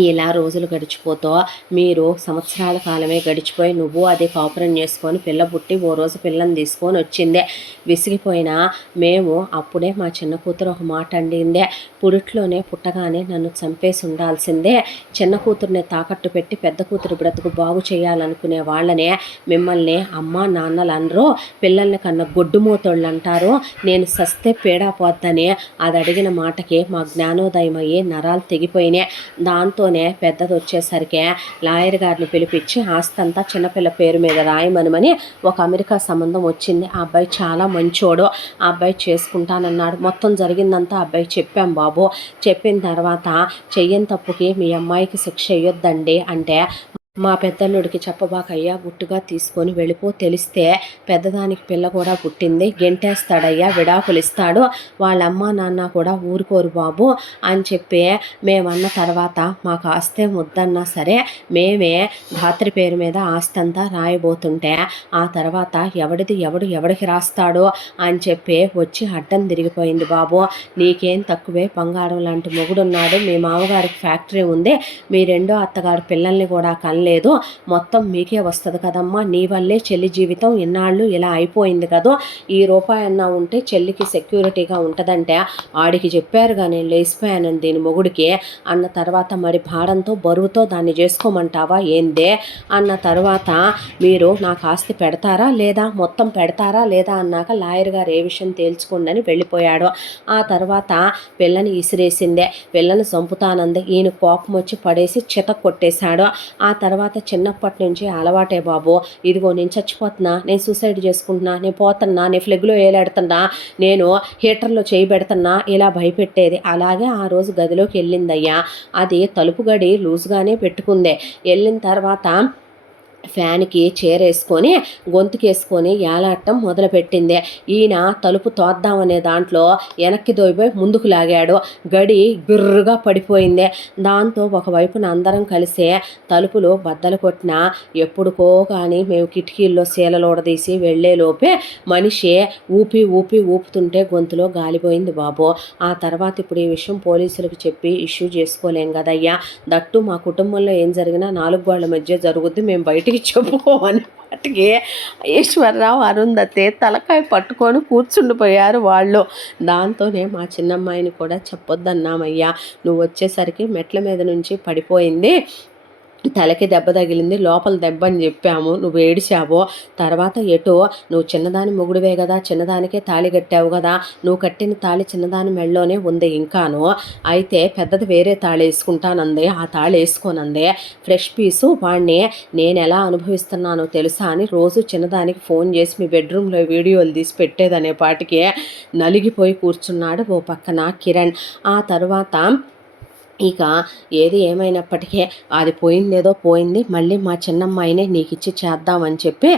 ఇలా రోజులు గడిచిపోతూ మీరు సంవత్సరాల కాలమే గడిచిపోయి నువ్వు అదే కాపురం చేసుకొని పిల్ల పుట్టి ఓ రోజు పిల్లని తీసుకొని వచ్చిందే. విసిగిపోయినా మేము అప్పుడే మా చిన్న కూతురు ఒక మాట అండిందే, పురిట్లోనే పుట్టగానే నన్ను చంపేసి ఉండాల్సిందే, చిన్న కూతురుని తాకట్టు పెట్టి పెద్ద కూతురు బ్రతుకు బాగు చేయాలనుకునే వాళ్ళనే మిమ్మల్ని అమ్మ నాన్నలు అనరు, పిల్లల్ని కన్నా గొడ్డుమూతోళ్ళు అంటారు, నేను సస్తే పేడా పోద్దని అది అడిగిన మాటకి మా జ్ఞానోదయం అయ్యి నరాలు తెగిపోయినాయి. దాంతోనే పెద్దది వచ్చేసరికి లాయర్ గారిని పిలిపించి ఆస్తంతా చిన్నపిల్ల పేరు మీద రాయమనమని ఒక అమెరికా సంబంధం వచ్చింది. ఆ అబ్బాయి చాలా మంచోడు, ఆ అబ్బాయి చేసుకుంటానన్నాడు. మొత్తం జరిగిందంతా అబ్బాయి చెప్పాం బాబు. చెప్పిన తర్వాత చెయ్యని తప్పుకి మీ అమ్మాయికి శిక్ష వేయొద్దండి అంటే మా పెద్దల్లుడికి చెప్పబాకయ్యా, గుట్టుగా తీసుకొని వెళ్ళిపో, తెలిస్తే పెద్దదానికి పిల్ల కూడా పుట్టింది, గెంటేస్తాడయ్యా, విడాకులు ఇస్తాడు, వాళ్ళ అమ్మ నాన్న కూడా ఊరుకోరు బాబు అని చెప్పి మేమన్న తర్వాత మాకు ఆస్తే ముద్దన్నా సరే మేమే ధాత్రి పేరు మీద ఆస్తి అంతా రాయబోతుంటే ఆ తర్వాత ఎవడికి రాస్తాడో అని చెప్పి వచ్చి అడ్డం తిరిగిపోయింది. బాబు నీకేం తక్కువే, బంగారం లాంటి మొగుడున్నాడు, మీ మామగారికి ఫ్యాక్టరీ ఉంది, మీ రెండో అత్తగారు పిల్లల్ని కూడా లేదు, మొత్తం మీకే వస్తుంది కదమ్మా, నీ వల్లే చెల్లి జీవితం ఇన్నాళ్ళు ఇలా అయిపోయింది కదా, ఈ రూపాయి అన్నా ఉంటే చెల్లికి సెక్యూరిటీగా ఉంటుందంటే ఆడికి చెప్పారుగా నేను లేచిపోయానని దీని మొగుడికి అన్న తర్వాత మరి భారంతో బరువుతో దాన్ని చేసుకోమంటావా ఏందే అన్న తర్వాత మీరు నాకు ఆస్తి పెడతారా లేదా, మొత్తం పెడతారా లేదా అన్నాక లాయర్ గారు ఏ విషయం తేల్చుకోండి అని వెళ్ళిపోయాడు. ఆ తర్వాత పిల్లని ఇసిరేసిందే, పిల్లని చంపుతానంది, ఈయన కోపం వచ్చి పడేసి చిత కొట్టేశాడు. ఆ తర్వాత చిన్నప్పటి నుంచి అలవాటే బాబు, ఇదిగో నేను చచ్చిపోతున్నా, నేను సూసైడ్ చేసుకుంటున్నా, నేను పోతున్నా, నేను ఫ్లెగ్లో ఏలాడుతున్నా, నేను హీటర్లో చేయి పెడుతున్నా, ఇలా భయపెట్టేది. అలాగే ఆ రోజు గదిలోకి వెళ్ళిందయ్యా, అది తలుపు గడి లూజ్గానే పెట్టుకుందే. వెళ్ళిన తర్వాత ఫ్యాన్కి చేరేసుకొని గొంతుకేసుకొని ఏలాడటం మొదలుపెట్టింది. ఈయన తలుపు తోద్దామనే దాంట్లో వెనక్కి దోయిపోయి ముందుకు లాగాడు, గడి బిర్రుగా పడిపోయింది. దాంతో ఒకవైపున అందరం కలిసి తలుపులు బద్దలు కొట్టినా ఎప్పుడుకో కానీ మేము కిటికీల్లో శీలలోడదీసి వెళ్ళేలోపే మనిషి ఊపుతుంటే గొంతులో గాలిపోయింది బాబు. ఆ తర్వాత ఇప్పుడు ఈ విషయం పోలీసులకు చెప్పి ఇష్యూ చేసుకోలేం కదయ్యా, దట్టు మా కుటుంబంలో ఏం జరిగినా 4 గోళ్ల మధ్య జరుగుద్ది, మేము బయటికి చెప్పుకోమని వాటికి ఈశ్వరరావు అరుంధతి తలకాయ పట్టుకొని కూర్చుండిపోయారు వాళ్ళు. దాంతోనే మా చిన్నమ్మాయిని కూడా చెప్పొద్దన్నామయ్యా, నువ్వు వచ్చేసరికి మెట్ల మీద నుంచి పడిపోయింది, తలకి దెబ్బ తగిలింది, లోపల దెబ్బ అని చెప్పాము, నువ్వు ఏడిచావు. తర్వాత ఎటో నువ్వు చిన్నదాని మొగుడువే కదా, చిన్నదానికే తాళి కట్టావు కదా, నువ్వు కట్టిన తాళి చిన్నదాని మెళ్ళలోనే ఉంది ఇంకాను, అయితే పెద్దది వేరే తాళి వేసుకుంటానంది, ఆ తాళి వేసుకోనంది, ఫ్రెష్ పీసు వాడిని నేను ఎలా అనుభవిస్తున్నానో తెలుసా అని రోజు చిన్నదానికి ఫోన్ చేసి మీ బెడ్రూమ్లో వీడియోలు తీసి పెట్టేదనే పాటికి నలిగిపోయి కూర్చున్నాడు ఓ పక్కన కిరణ్. ఆ తర్వాత ఇక ఏది ఏమైనప్పటికీ అది పోయిందేదో పోయింది, మళ్ళీ మా చిన్నమ్మాయినే నీకు ఇచ్చి చేద్దామని చెప్పి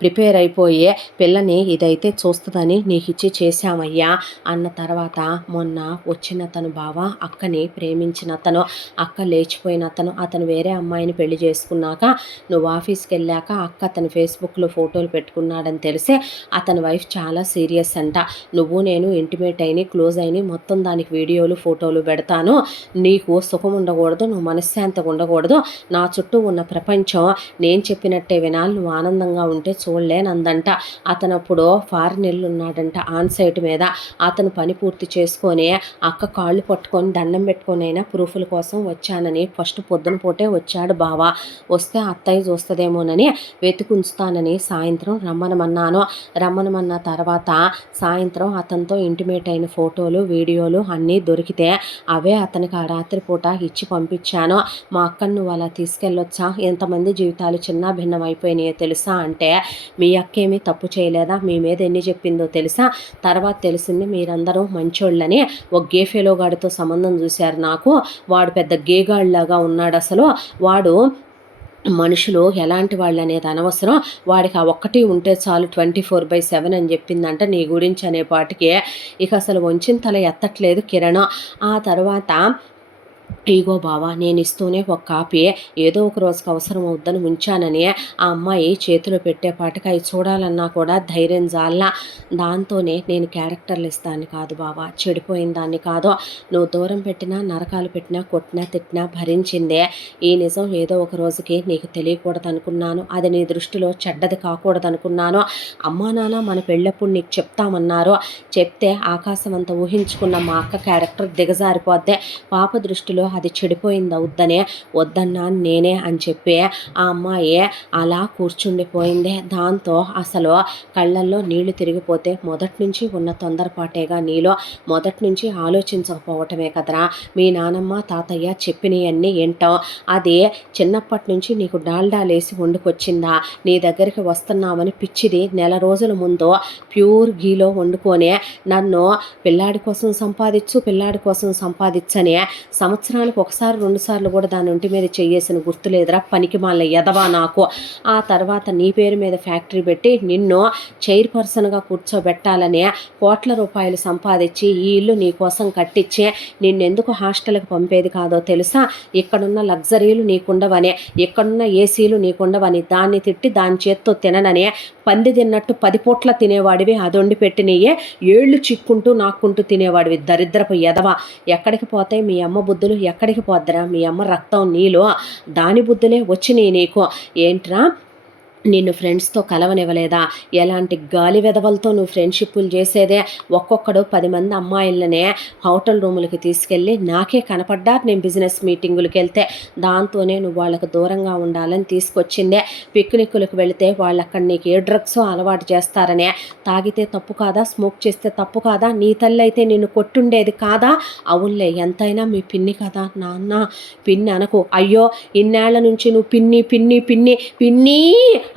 ప్రిపేర్ అయిపోయే పిల్లని ఇదైతే చూస్తుందని నీకు ఇచ్చి చేశామయ్యా అన్న తర్వాత మొన్న వచ్చిన తను బావ అక్కని ప్రేమించిన అతను, అక్క లేచిపోయిన అతను, అతను వేరే అమ్మాయిని పెళ్లి చేసుకున్నాక నువ్వు ఆఫీస్కి వెళ్ళాక అక్క అతని ఫేస్బుక్లో ఫోటోలు పెట్టుకున్నాడని తెలిసి అతని వైఫ్ చాలా సీరియస్ అంట, నువ్వు నేను ఇంటిమేట్ అయిని క్లోజ్ అయిని మొత్తం దానికి వీడియోలు ఫోటోలు పెడతాను, నీకు సుఖం ఉండకూడదు, నువ్వు మనశ్శాంతిగా ఉండకూడదు, నా చుట్టూ ఉన్న ప్రపంచం నేను చెప్పినట్టే వినాలి, నువ్వు ఆనందంగా ఉంటే చూడలేనందంట. అతను అప్పుడు ఫారెన్ ఉన్నాడంట ఆన్ సైట్ మీద, అతను పని పూర్తి చేసుకొని అక్క కాళ్ళు పట్టుకొని దండం పెట్టుకొని అయినా ప్రూఫ్ల కోసం వచ్చానని ఫస్ట్ పొద్దున పూటే వచ్చాడు బావ. వస్తే అత్తయ్య చూస్తుందేమోనని వెతుకుంచుతానని సాయంత్రం రమ్మనమన్న తర్వాత సాయంత్రం అతనితో ఇంటిమేట్ అయిన ఫోటోలు వీడియోలు అన్నీ దొరికితే అవే అతనికి ఆ రాత్రిపూట ఇచ్చి పంపించాను. మా అక్కను నువ్వు అలా తీసుకెళ్ళొచ్చా, ఎంతమంది జీవితాలు చిన్న భిన్నం అయిపోయినాయో తెలుసా అంటే, మీ అక్కేమీ తప్పు చేయలేదా, మీ మీద ఎన్ని చెప్పిందో తెలుసా, తర్వాత తెలిసింది మీరందరూ మంచోళ్ళని, ఒక గే ఫెలోగాడితో సంబంధం చూశారు నాకు, వాడు పెద్ద గేగాళ్ళలాగా ఉన్నాడు, అసలు వాడు మనుషులు ఎలాంటి వాళ్ళు అనేది అనవసరం, వాడికి ఆ ఒక్కటి ఉంటే చాలు 24/7 అని చెప్పిందంట నీ గురించి అనేపాటికి ఇక అసలు వంచిన తల ఎత్తట్లేదు కిరణ్. ఆ తర్వాత ఇగో బావా నేను ఇస్తూనే ఒక కాపీ ఏదో ఒక రోజుకి అవసరం అవుద్దని ఉంచానని ఆ అమ్మాయి చేతిలో పెట్టేపాటికి అవి చూడాలన్నా కూడా ధైర్యం జాలా. దాంతోనే నేను క్యారెక్టర్లు ఇస్తాను కాదు బావా, చెడిపోయిన దాన్ని కాదు, నువ్వు దూరం పెట్టినా నరకాలు పెట్టినా కొట్టినా తిట్టినా భరించిందే. ఈ నిజం ఏదో ఒక రోజుకి నీకు తెలియకూడదు అనుకున్నాను, అది నీ దృష్టిలో చెడ్డది కాకూడదు అనుకున్నాను. అమ్మా నాన్న మన పెళ్ళప్పుడు నీకు చెప్తామన్నారు, చెప్తే ఆకాశం అంతా ఊహించుకున్న మా అక్క క్యారెక్టర్ దిగజారిపోద్దే, పాప దృష్టిలో అది చెడిపోయింది అవుద్దనే వద్దన్నా నేనే అని చెప్పి ఆ అమ్మాయి అలా కూర్చుండిపోయింది. దాంతో అసలు కళ్ళల్లో నీళ్లు తిరిగిపోతే మొదటి నుంచి ఉన్న తొందరపాటేగా నీలో, మొదటి నుంచి ఆలోచించకపోవటమే కదరా మీ నానమ్మ తాతయ్య చెప్పినవన్నీ ఏంటో, అది చిన్నప్పటి నుంచి నీకు డాల్డా లేసి వండుకొచ్చిందా, నీ దగ్గరికి వస్తున్నామని పిచ్చిది నెల రోజుల ముందు ప్యూర్ గీలో వండుకొని నన్ను పిల్లాడి కోసం సంపాదించని సంవత్సరానికి ఒకసారి 2 సార్లు కూడా దాని ఒంటి మీద చెయ్యేసిన గుర్తు లేదురా, పనికి మాల ఎదవా నాకు. ఆ తర్వాత నీ పేరు మీద ఫ్యాక్టరీ పెట్టి నిన్ను చైర్పర్సన్గా కూర్చోబెట్టాలని కోట్ల రూపాయలు సంపాదించి ఈ ఇల్లు నీ కోసం కట్టించి నిన్నెందుకు హాస్టల్కి పంపేది కాదో తెలుసా? ఇక్కడున్న లగ్జరీలు నీకుండవనే, ఇక్కడున్న ఏసీలు నీకుండవని దాన్ని తిట్టి దాని చేత్తో తినననే, పంది తిన్నట్టు 10 పూట్ల తినేవాడివి, అది వండి పెట్టినయే ఏళ్ళు చిక్కుంటూ నాక్కుంటూ తినేవాడివి. దరిద్రపు ఎదవ. ఎక్కడికి పోతాయి మీ అమ్మ బుద్ధులు? ఎక్కడికి పోద్దరా? మీ అమ్మ రక్తం నీలో, దాని బుద్ధులే వచ్చినాయి నీకు. ఏంట్రా నిన్ను ఫ్రెండ్స్తో కలవనివ్వలేదా? ఎలాంటి గాలి వెధవలతో నువ్వు ఫ్రెండ్షిప్పులు చేసేదే? ఒక్కొక్కడు 10 మంది అమ్మాయిలనే హోటల్ రూములకి తీసుకెళ్ళి నాకే కనపడ్డారు నేను బిజినెస్ మీటింగులకి వెళ్తే. దాంతోనే నువ్వు వాళ్ళకు దూరంగా ఉండాలని తీసుకొచ్చిందే. పిక్నిక్లకు వెళితే వాళ్ళు అక్కడ నీకు ఏ డ్రగ్స్ అలవాటు చేస్తారనే. తాగితే తప్పు కాదా? స్మోక్ చేస్తే తప్పు కాదా? నీ తల్లి అయితే నిన్ను కొట్టుండేది కాదా? అవునులే, ఎంతైనా మీ పిన్ని కదా నాన్న. పిన్ని అనకు. అయ్యో, ఇన్నేళ్ల నుంచి నువ్వు పిన్ని పిన్ని పిన్ని పిన్ని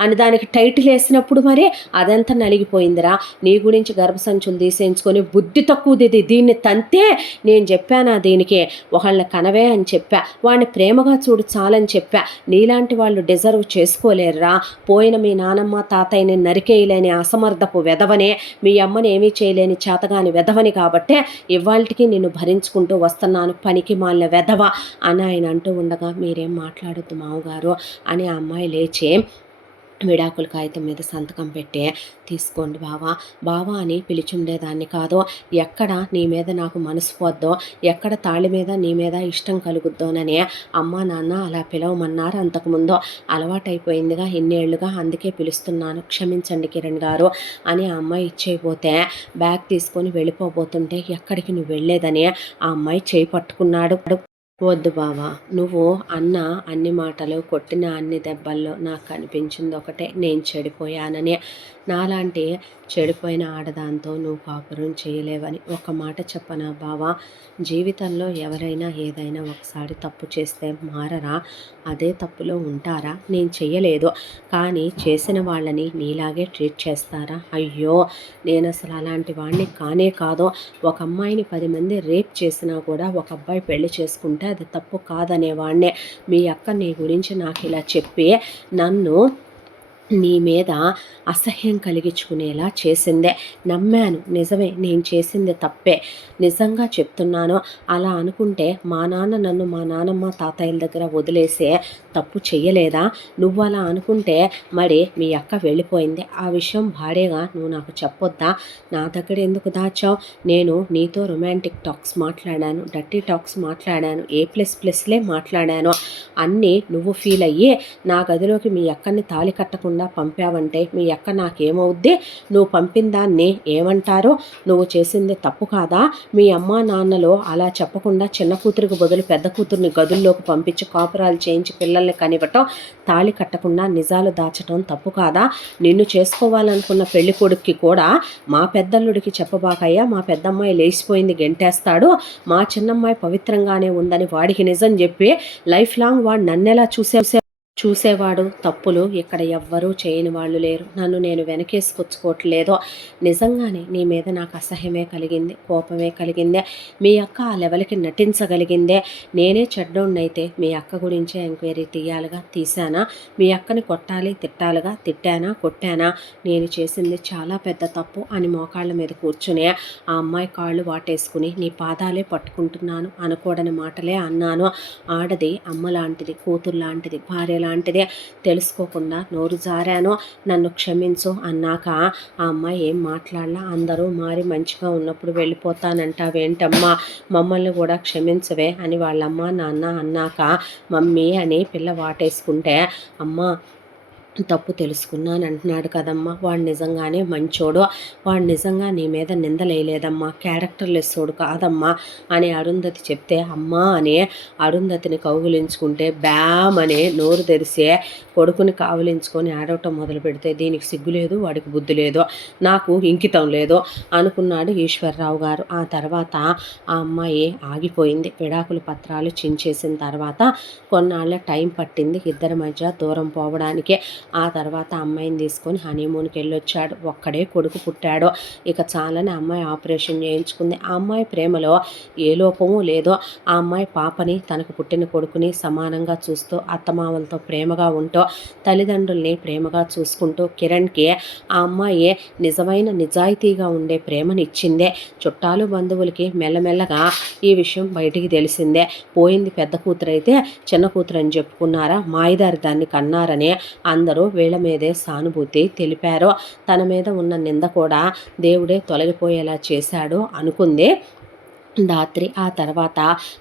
అని దానికి టైటిల్ వేసినప్పుడు మరి అదంతా నలిగిపోయిందిరా. నీ గురించి గర్భసంచులు తీసేయించుకొని బుద్ధి తక్కువది దీన్ని తంతే నేను చెప్పానా దీనికి? ఒకళ్ళని కనవే అని చెప్పా, వాడిని ప్రేమగా చూడు చాలని చెప్పా. నీలాంటి వాళ్ళు డిజర్వ్ చేసుకోలేరురా. పోయిన మీ నానమ్మ తాతయ్యని నరికేయలేని అసమర్థపు వెధవనే, మీ అమ్మని ఏమీ చేయలేని చేతగాని వెధవని కాబట్టే ఇవాళకి నిన్ను భరించుకుంటూ వస్తున్నాను, పనికి మాలిన వెధవ అని ఆయన అంటూ ఉండగా, మీరేం మాట్లాడొద్దు మామగారు అని ఆ అమ్మాయి లేచి విడాకుల కాగితం మీద సంతకం పెట్టి, తీసుకోండి బావా బావా అని పిలిచుండేదాన్ని కాదు. ఎక్కడ నీ మీద నాకు మనసు పోద్దో, ఎక్కడ తాళి మీద నీ మీద ఇష్టం కలుగుద్దోనని అమ్మ నాన్న అలా పిలవమన్నారు. అంతకుముందు అలవాటైపోయిందిగా ఇన్నేళ్లుగా, అందుకే పిలుస్తున్నాను, క్షమించండి కిరణ్ గారు అని ఆ అమ్మాయి ఇచ్చేయబోతే బ్యాగ్ తీసుకొని వెళ్ళిపోబోతుంటే, ఎక్కడికి నువ్వు వెళ్ళేదని ఆ అమ్మాయి చేయి పట్టుకున్నాడు. వద్దు బావా, నువ్వు అన్న అన్ని మాటలు, కొట్టిన అన్ని దెబ్బల్లో నాకు కనిపించింది ఒకటే, నేను చెడిపోయానని. నాలాంటి చెడిపోయిన ఆడదాంతో నువ్వు కాపురం చేయలేవని. ఒక మాట చెప్పనా బావా, జీవితంలో ఎవరైనా ఏదైనా ఒకసారి తప్పు చేస్తే మారరా? అదే తప్పులో ఉంటారా? నేను చెయ్యలేదు, కానీ చేసిన వాళ్ళని నీలాగే ట్రీట్ చేస్తారా? అయ్యో, నేను అసలు అలాంటి వాడిని కానే కాదు. ఒక అమ్మాయిని 10 మంది రేప్ చేసినా కూడా ఒక అబ్బాయి పెళ్లి చేసుకుంటే అది తప్పు కాదనేవాడినే. మీ అక్క నీ గురించి నాకు ఇలా చెప్పి నన్ను నీ మీద అసహ్యం కలిగించుకునేలా చేసిందే. నమ్మాను, నిజమే, నేను చేసింది తప్పే, నిజంగా చెప్తున్నాను. అలా అనుకుంటే మా నాన్న నన్ను మా నానమ్మ తాతయ్యల దగ్గర వదిలేసే తప్పు చెయ్యలేదా? నువ్వు అలా అనుకుంటే మరి మీ అక్క వెళ్ళిపోయింది, ఆ విషయం భార్యగా నువ్వు నాకు చెప్పొద్దా? నా దగ్గర ఎందుకు దాచావు? నేను నీతో రొమాంటిక్ టాక్స్ మాట్లాడాను, డర్టీ టాక్స్ మాట్లాడాను, A++లే మాట్లాడాను. అన్నీ నువ్వు ఫీల్ అయ్యి నా గదిలోకి మీ అక్కని తాళి కట్టకుండా పంపావంటే మీ అక్క నాకేమవుద్ది? నువ్వు పంపిన దాన్ని ఏమంటారో? నువ్వు చేసింది తప్పు కాదా? మీ అమ్మ నాన్నలో అలా చెప్పకుండా చిన్న కూతురికి బదులు పెద్ద కూతుర్ని గదుల్లోకి పంపించి కాపురాలు చేయించి పిల్లల్ని కనివ్వటం, తాళి కట్టకుండా నిజాలు దాచటం తప్పు కాదా? నిన్ను చేసుకోవాలనుకున్న పెళ్లి కొడుక్కి కూడా మా పెద్దల్లుడికి చెప్పబాకయ్యా, మా పెద్దమ్మాయి లేచిపోయింది గెంటేస్తాడు, మా చిన్నమ్మాయి పవిత్రంగానే ఉందని వాడికి నిజం చెప్పి లైఫ్ లాంగ్ వాడు నన్నెలా చూసేవాడు. తప్పులు ఇక్కడ ఎవ్వరూ చేయని వాళ్ళు లేరు. నన్ను నేను వెనకేసుకొచ్చుకోవట్లేదో. నిజంగానే నీ మీద నాకు అసహ్యమే కలిగింది, కోపమే కలిగిందే. మీ అక్క ఆ లెవెల్కి నటించగలిగిందే. నేనే చెడ్డోన్నైతే మీ అక్క గురించే ఎంక్వైరీ తీయాలిగా, తీశానా? మీ అక్కని కొట్టాలి తిట్టాలిగా, తిట్టానా కొట్టానా? నేను చేసింది చాలా పెద్ద తప్పు అని మోకాళ్ళ మీద కూర్చుని ఆ అమ్మాయి కాళ్ళు వాటేసుకుని నీ పాదాలే పట్టుకుంటున్నాను, అనకూడని మాటలే అన్నాను. ఆడది అమ్మ లాంటిది, కూతురు లాంటిది, భార్య లాంటిదే, తెలుసుకోకుండా నోరు జారాను, నన్ను క్షమించు అన్నాక ఆ అమ్మాయి ఏం మాట్లాడలా. అందరూ మారి మంచిగా ఉన్నప్పుడు వెళ్ళిపోతానంటావేంటమ్మా, మమ్మల్ని కూడా క్షమించవే అని వాళ్ళమ్మ నాన్న అన్నాక మమ్మీ అని పిల్ల వాటేసుకుంటే, అమ్మ తప్పు తెలుసుకున్నాను అంటున్నాడు కదమ్మా, వాడు నిజంగానే మంచోడు, వాడు నిజంగా నీ మీద నిందలేదమ్మా, క్యారెక్టర్ లెస్సోడు కాదమ్మా అని అరుంధతి చెప్తే, అమ్మా అని అరుంధతిని కౌగులించుకుంటే బ్యామ్ అని నోరు తెరిసే కొడుకుని కావులించుకొని ఆడవటం మొదలు పెడితే, దీనికి సిగ్గు లేదు, వాడికి బుద్ధి లేదు, నాకు ఇంకితం లేదు అనుకున్నాడు ఈశ్వర్రావు గారు. ఆ తర్వాత ఆ అమ్మాయి ఆగిపోయింది. విడాకుల పత్రాలు చించేసిన తర్వాత కొన్నాళ్ళ టైం పట్టింది ఇద్దరి మధ్య దూరం పోవడానికి. ఆ తర్వాత అమ్మాయిని తీసుకొని హనీమూన్కి వెళ్ళొచ్చాడు. ఒక్కడే కొడుకు పుట్టాడు. ఇక చాలని అమ్మాయి ఆపరేషన్ చేయించుకుంది. ఆ అమ్మాయి ప్రేమలో ఏ లోపము లేదో ఆ అమ్మాయి పాపని తనకు పుట్టిన కొడుకుని సమానంగా చూస్తూ అత్తమామలతో ప్రేమగా ఉంటూ తల్లిదండ్రుల్ని ప్రేమగా చూసుకుంటూ కిరణ్కి ఆ అమ్మాయి నిజమైన నిజాయితీగా ఉండే ప్రేమనిచ్చిందే. చుట్టాలు బంధువులకి మెల్లమెల్లగా ఈ విషయం బయటికి తెలిసిందే. పోయింది పెద్ద కూతురైతే చిన్న కూతురు అని చెప్పుకున్నారా, మాయదారి దాన్ని కన్నారని అందరూ వీళ్ళ మీదే సానుభూతి తెలిపారు. తన మీద ఉన్న నింద కూడా దేవుడే తొలగిపోయేలా చేశాడు అనుకుంది ధాత్రి. ఆ తర్వాత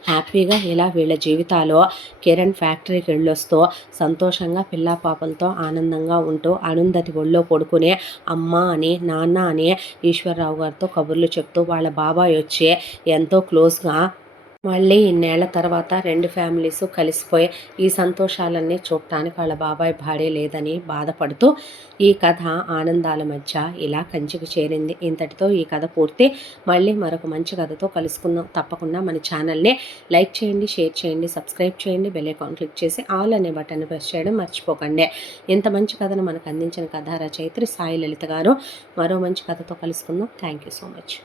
హ్యాపీగా ఇలా వీళ్ళ జీవితాల్లో కిరణ్ ఫ్యాక్టరీకి వెళ్ళొస్తూ సంతోషంగా పిల్లా పాపలతో ఆనందంగా ఉంటూ అరుంధతి ఒళ్ళో పడుకునే అమ్మ అని నాన్న అని ఈశ్వరరావు గారితో కబుర్లు చెప్తూ వాళ్ళ బాబాయ్ వచ్చి ఎంతో క్లోజ్గా మళ్ళీ ఇన్నేళ్ల తర్వాత రెండు ఫ్యామిలీస్ కలిసిపోయి ఈ సంతోషాలన్నీ చూడటానికి వాళ్ళ బాబాయ్ భార్య లేదని బాధపడుతూ ఈ కథ ఆనందాల మధ్య ఇలా కంచికి చేరింది. ఇంతటితో ఈ కథ పూర్తి. మళ్ళీ మరొక మంచి కథతో కలుసుకుందాం. తప్పకుండా మన ఛానల్ని లైక్ చేయండి, షేర్ చేయండి, సబ్స్క్రైబ్ చేయండి, బెల్ ఐకాన్ క్లిక్ చేసి ఆల్ అనే బటన్ ప్రెస్ చేయడం మర్చిపోకండి. ఇంత మంచి కథను మనకు అందించిన కథా రచయిత్రి సాయి లలిత గారు. మరో మంచి కథతో కలుసుకుందాం. Thank you so much.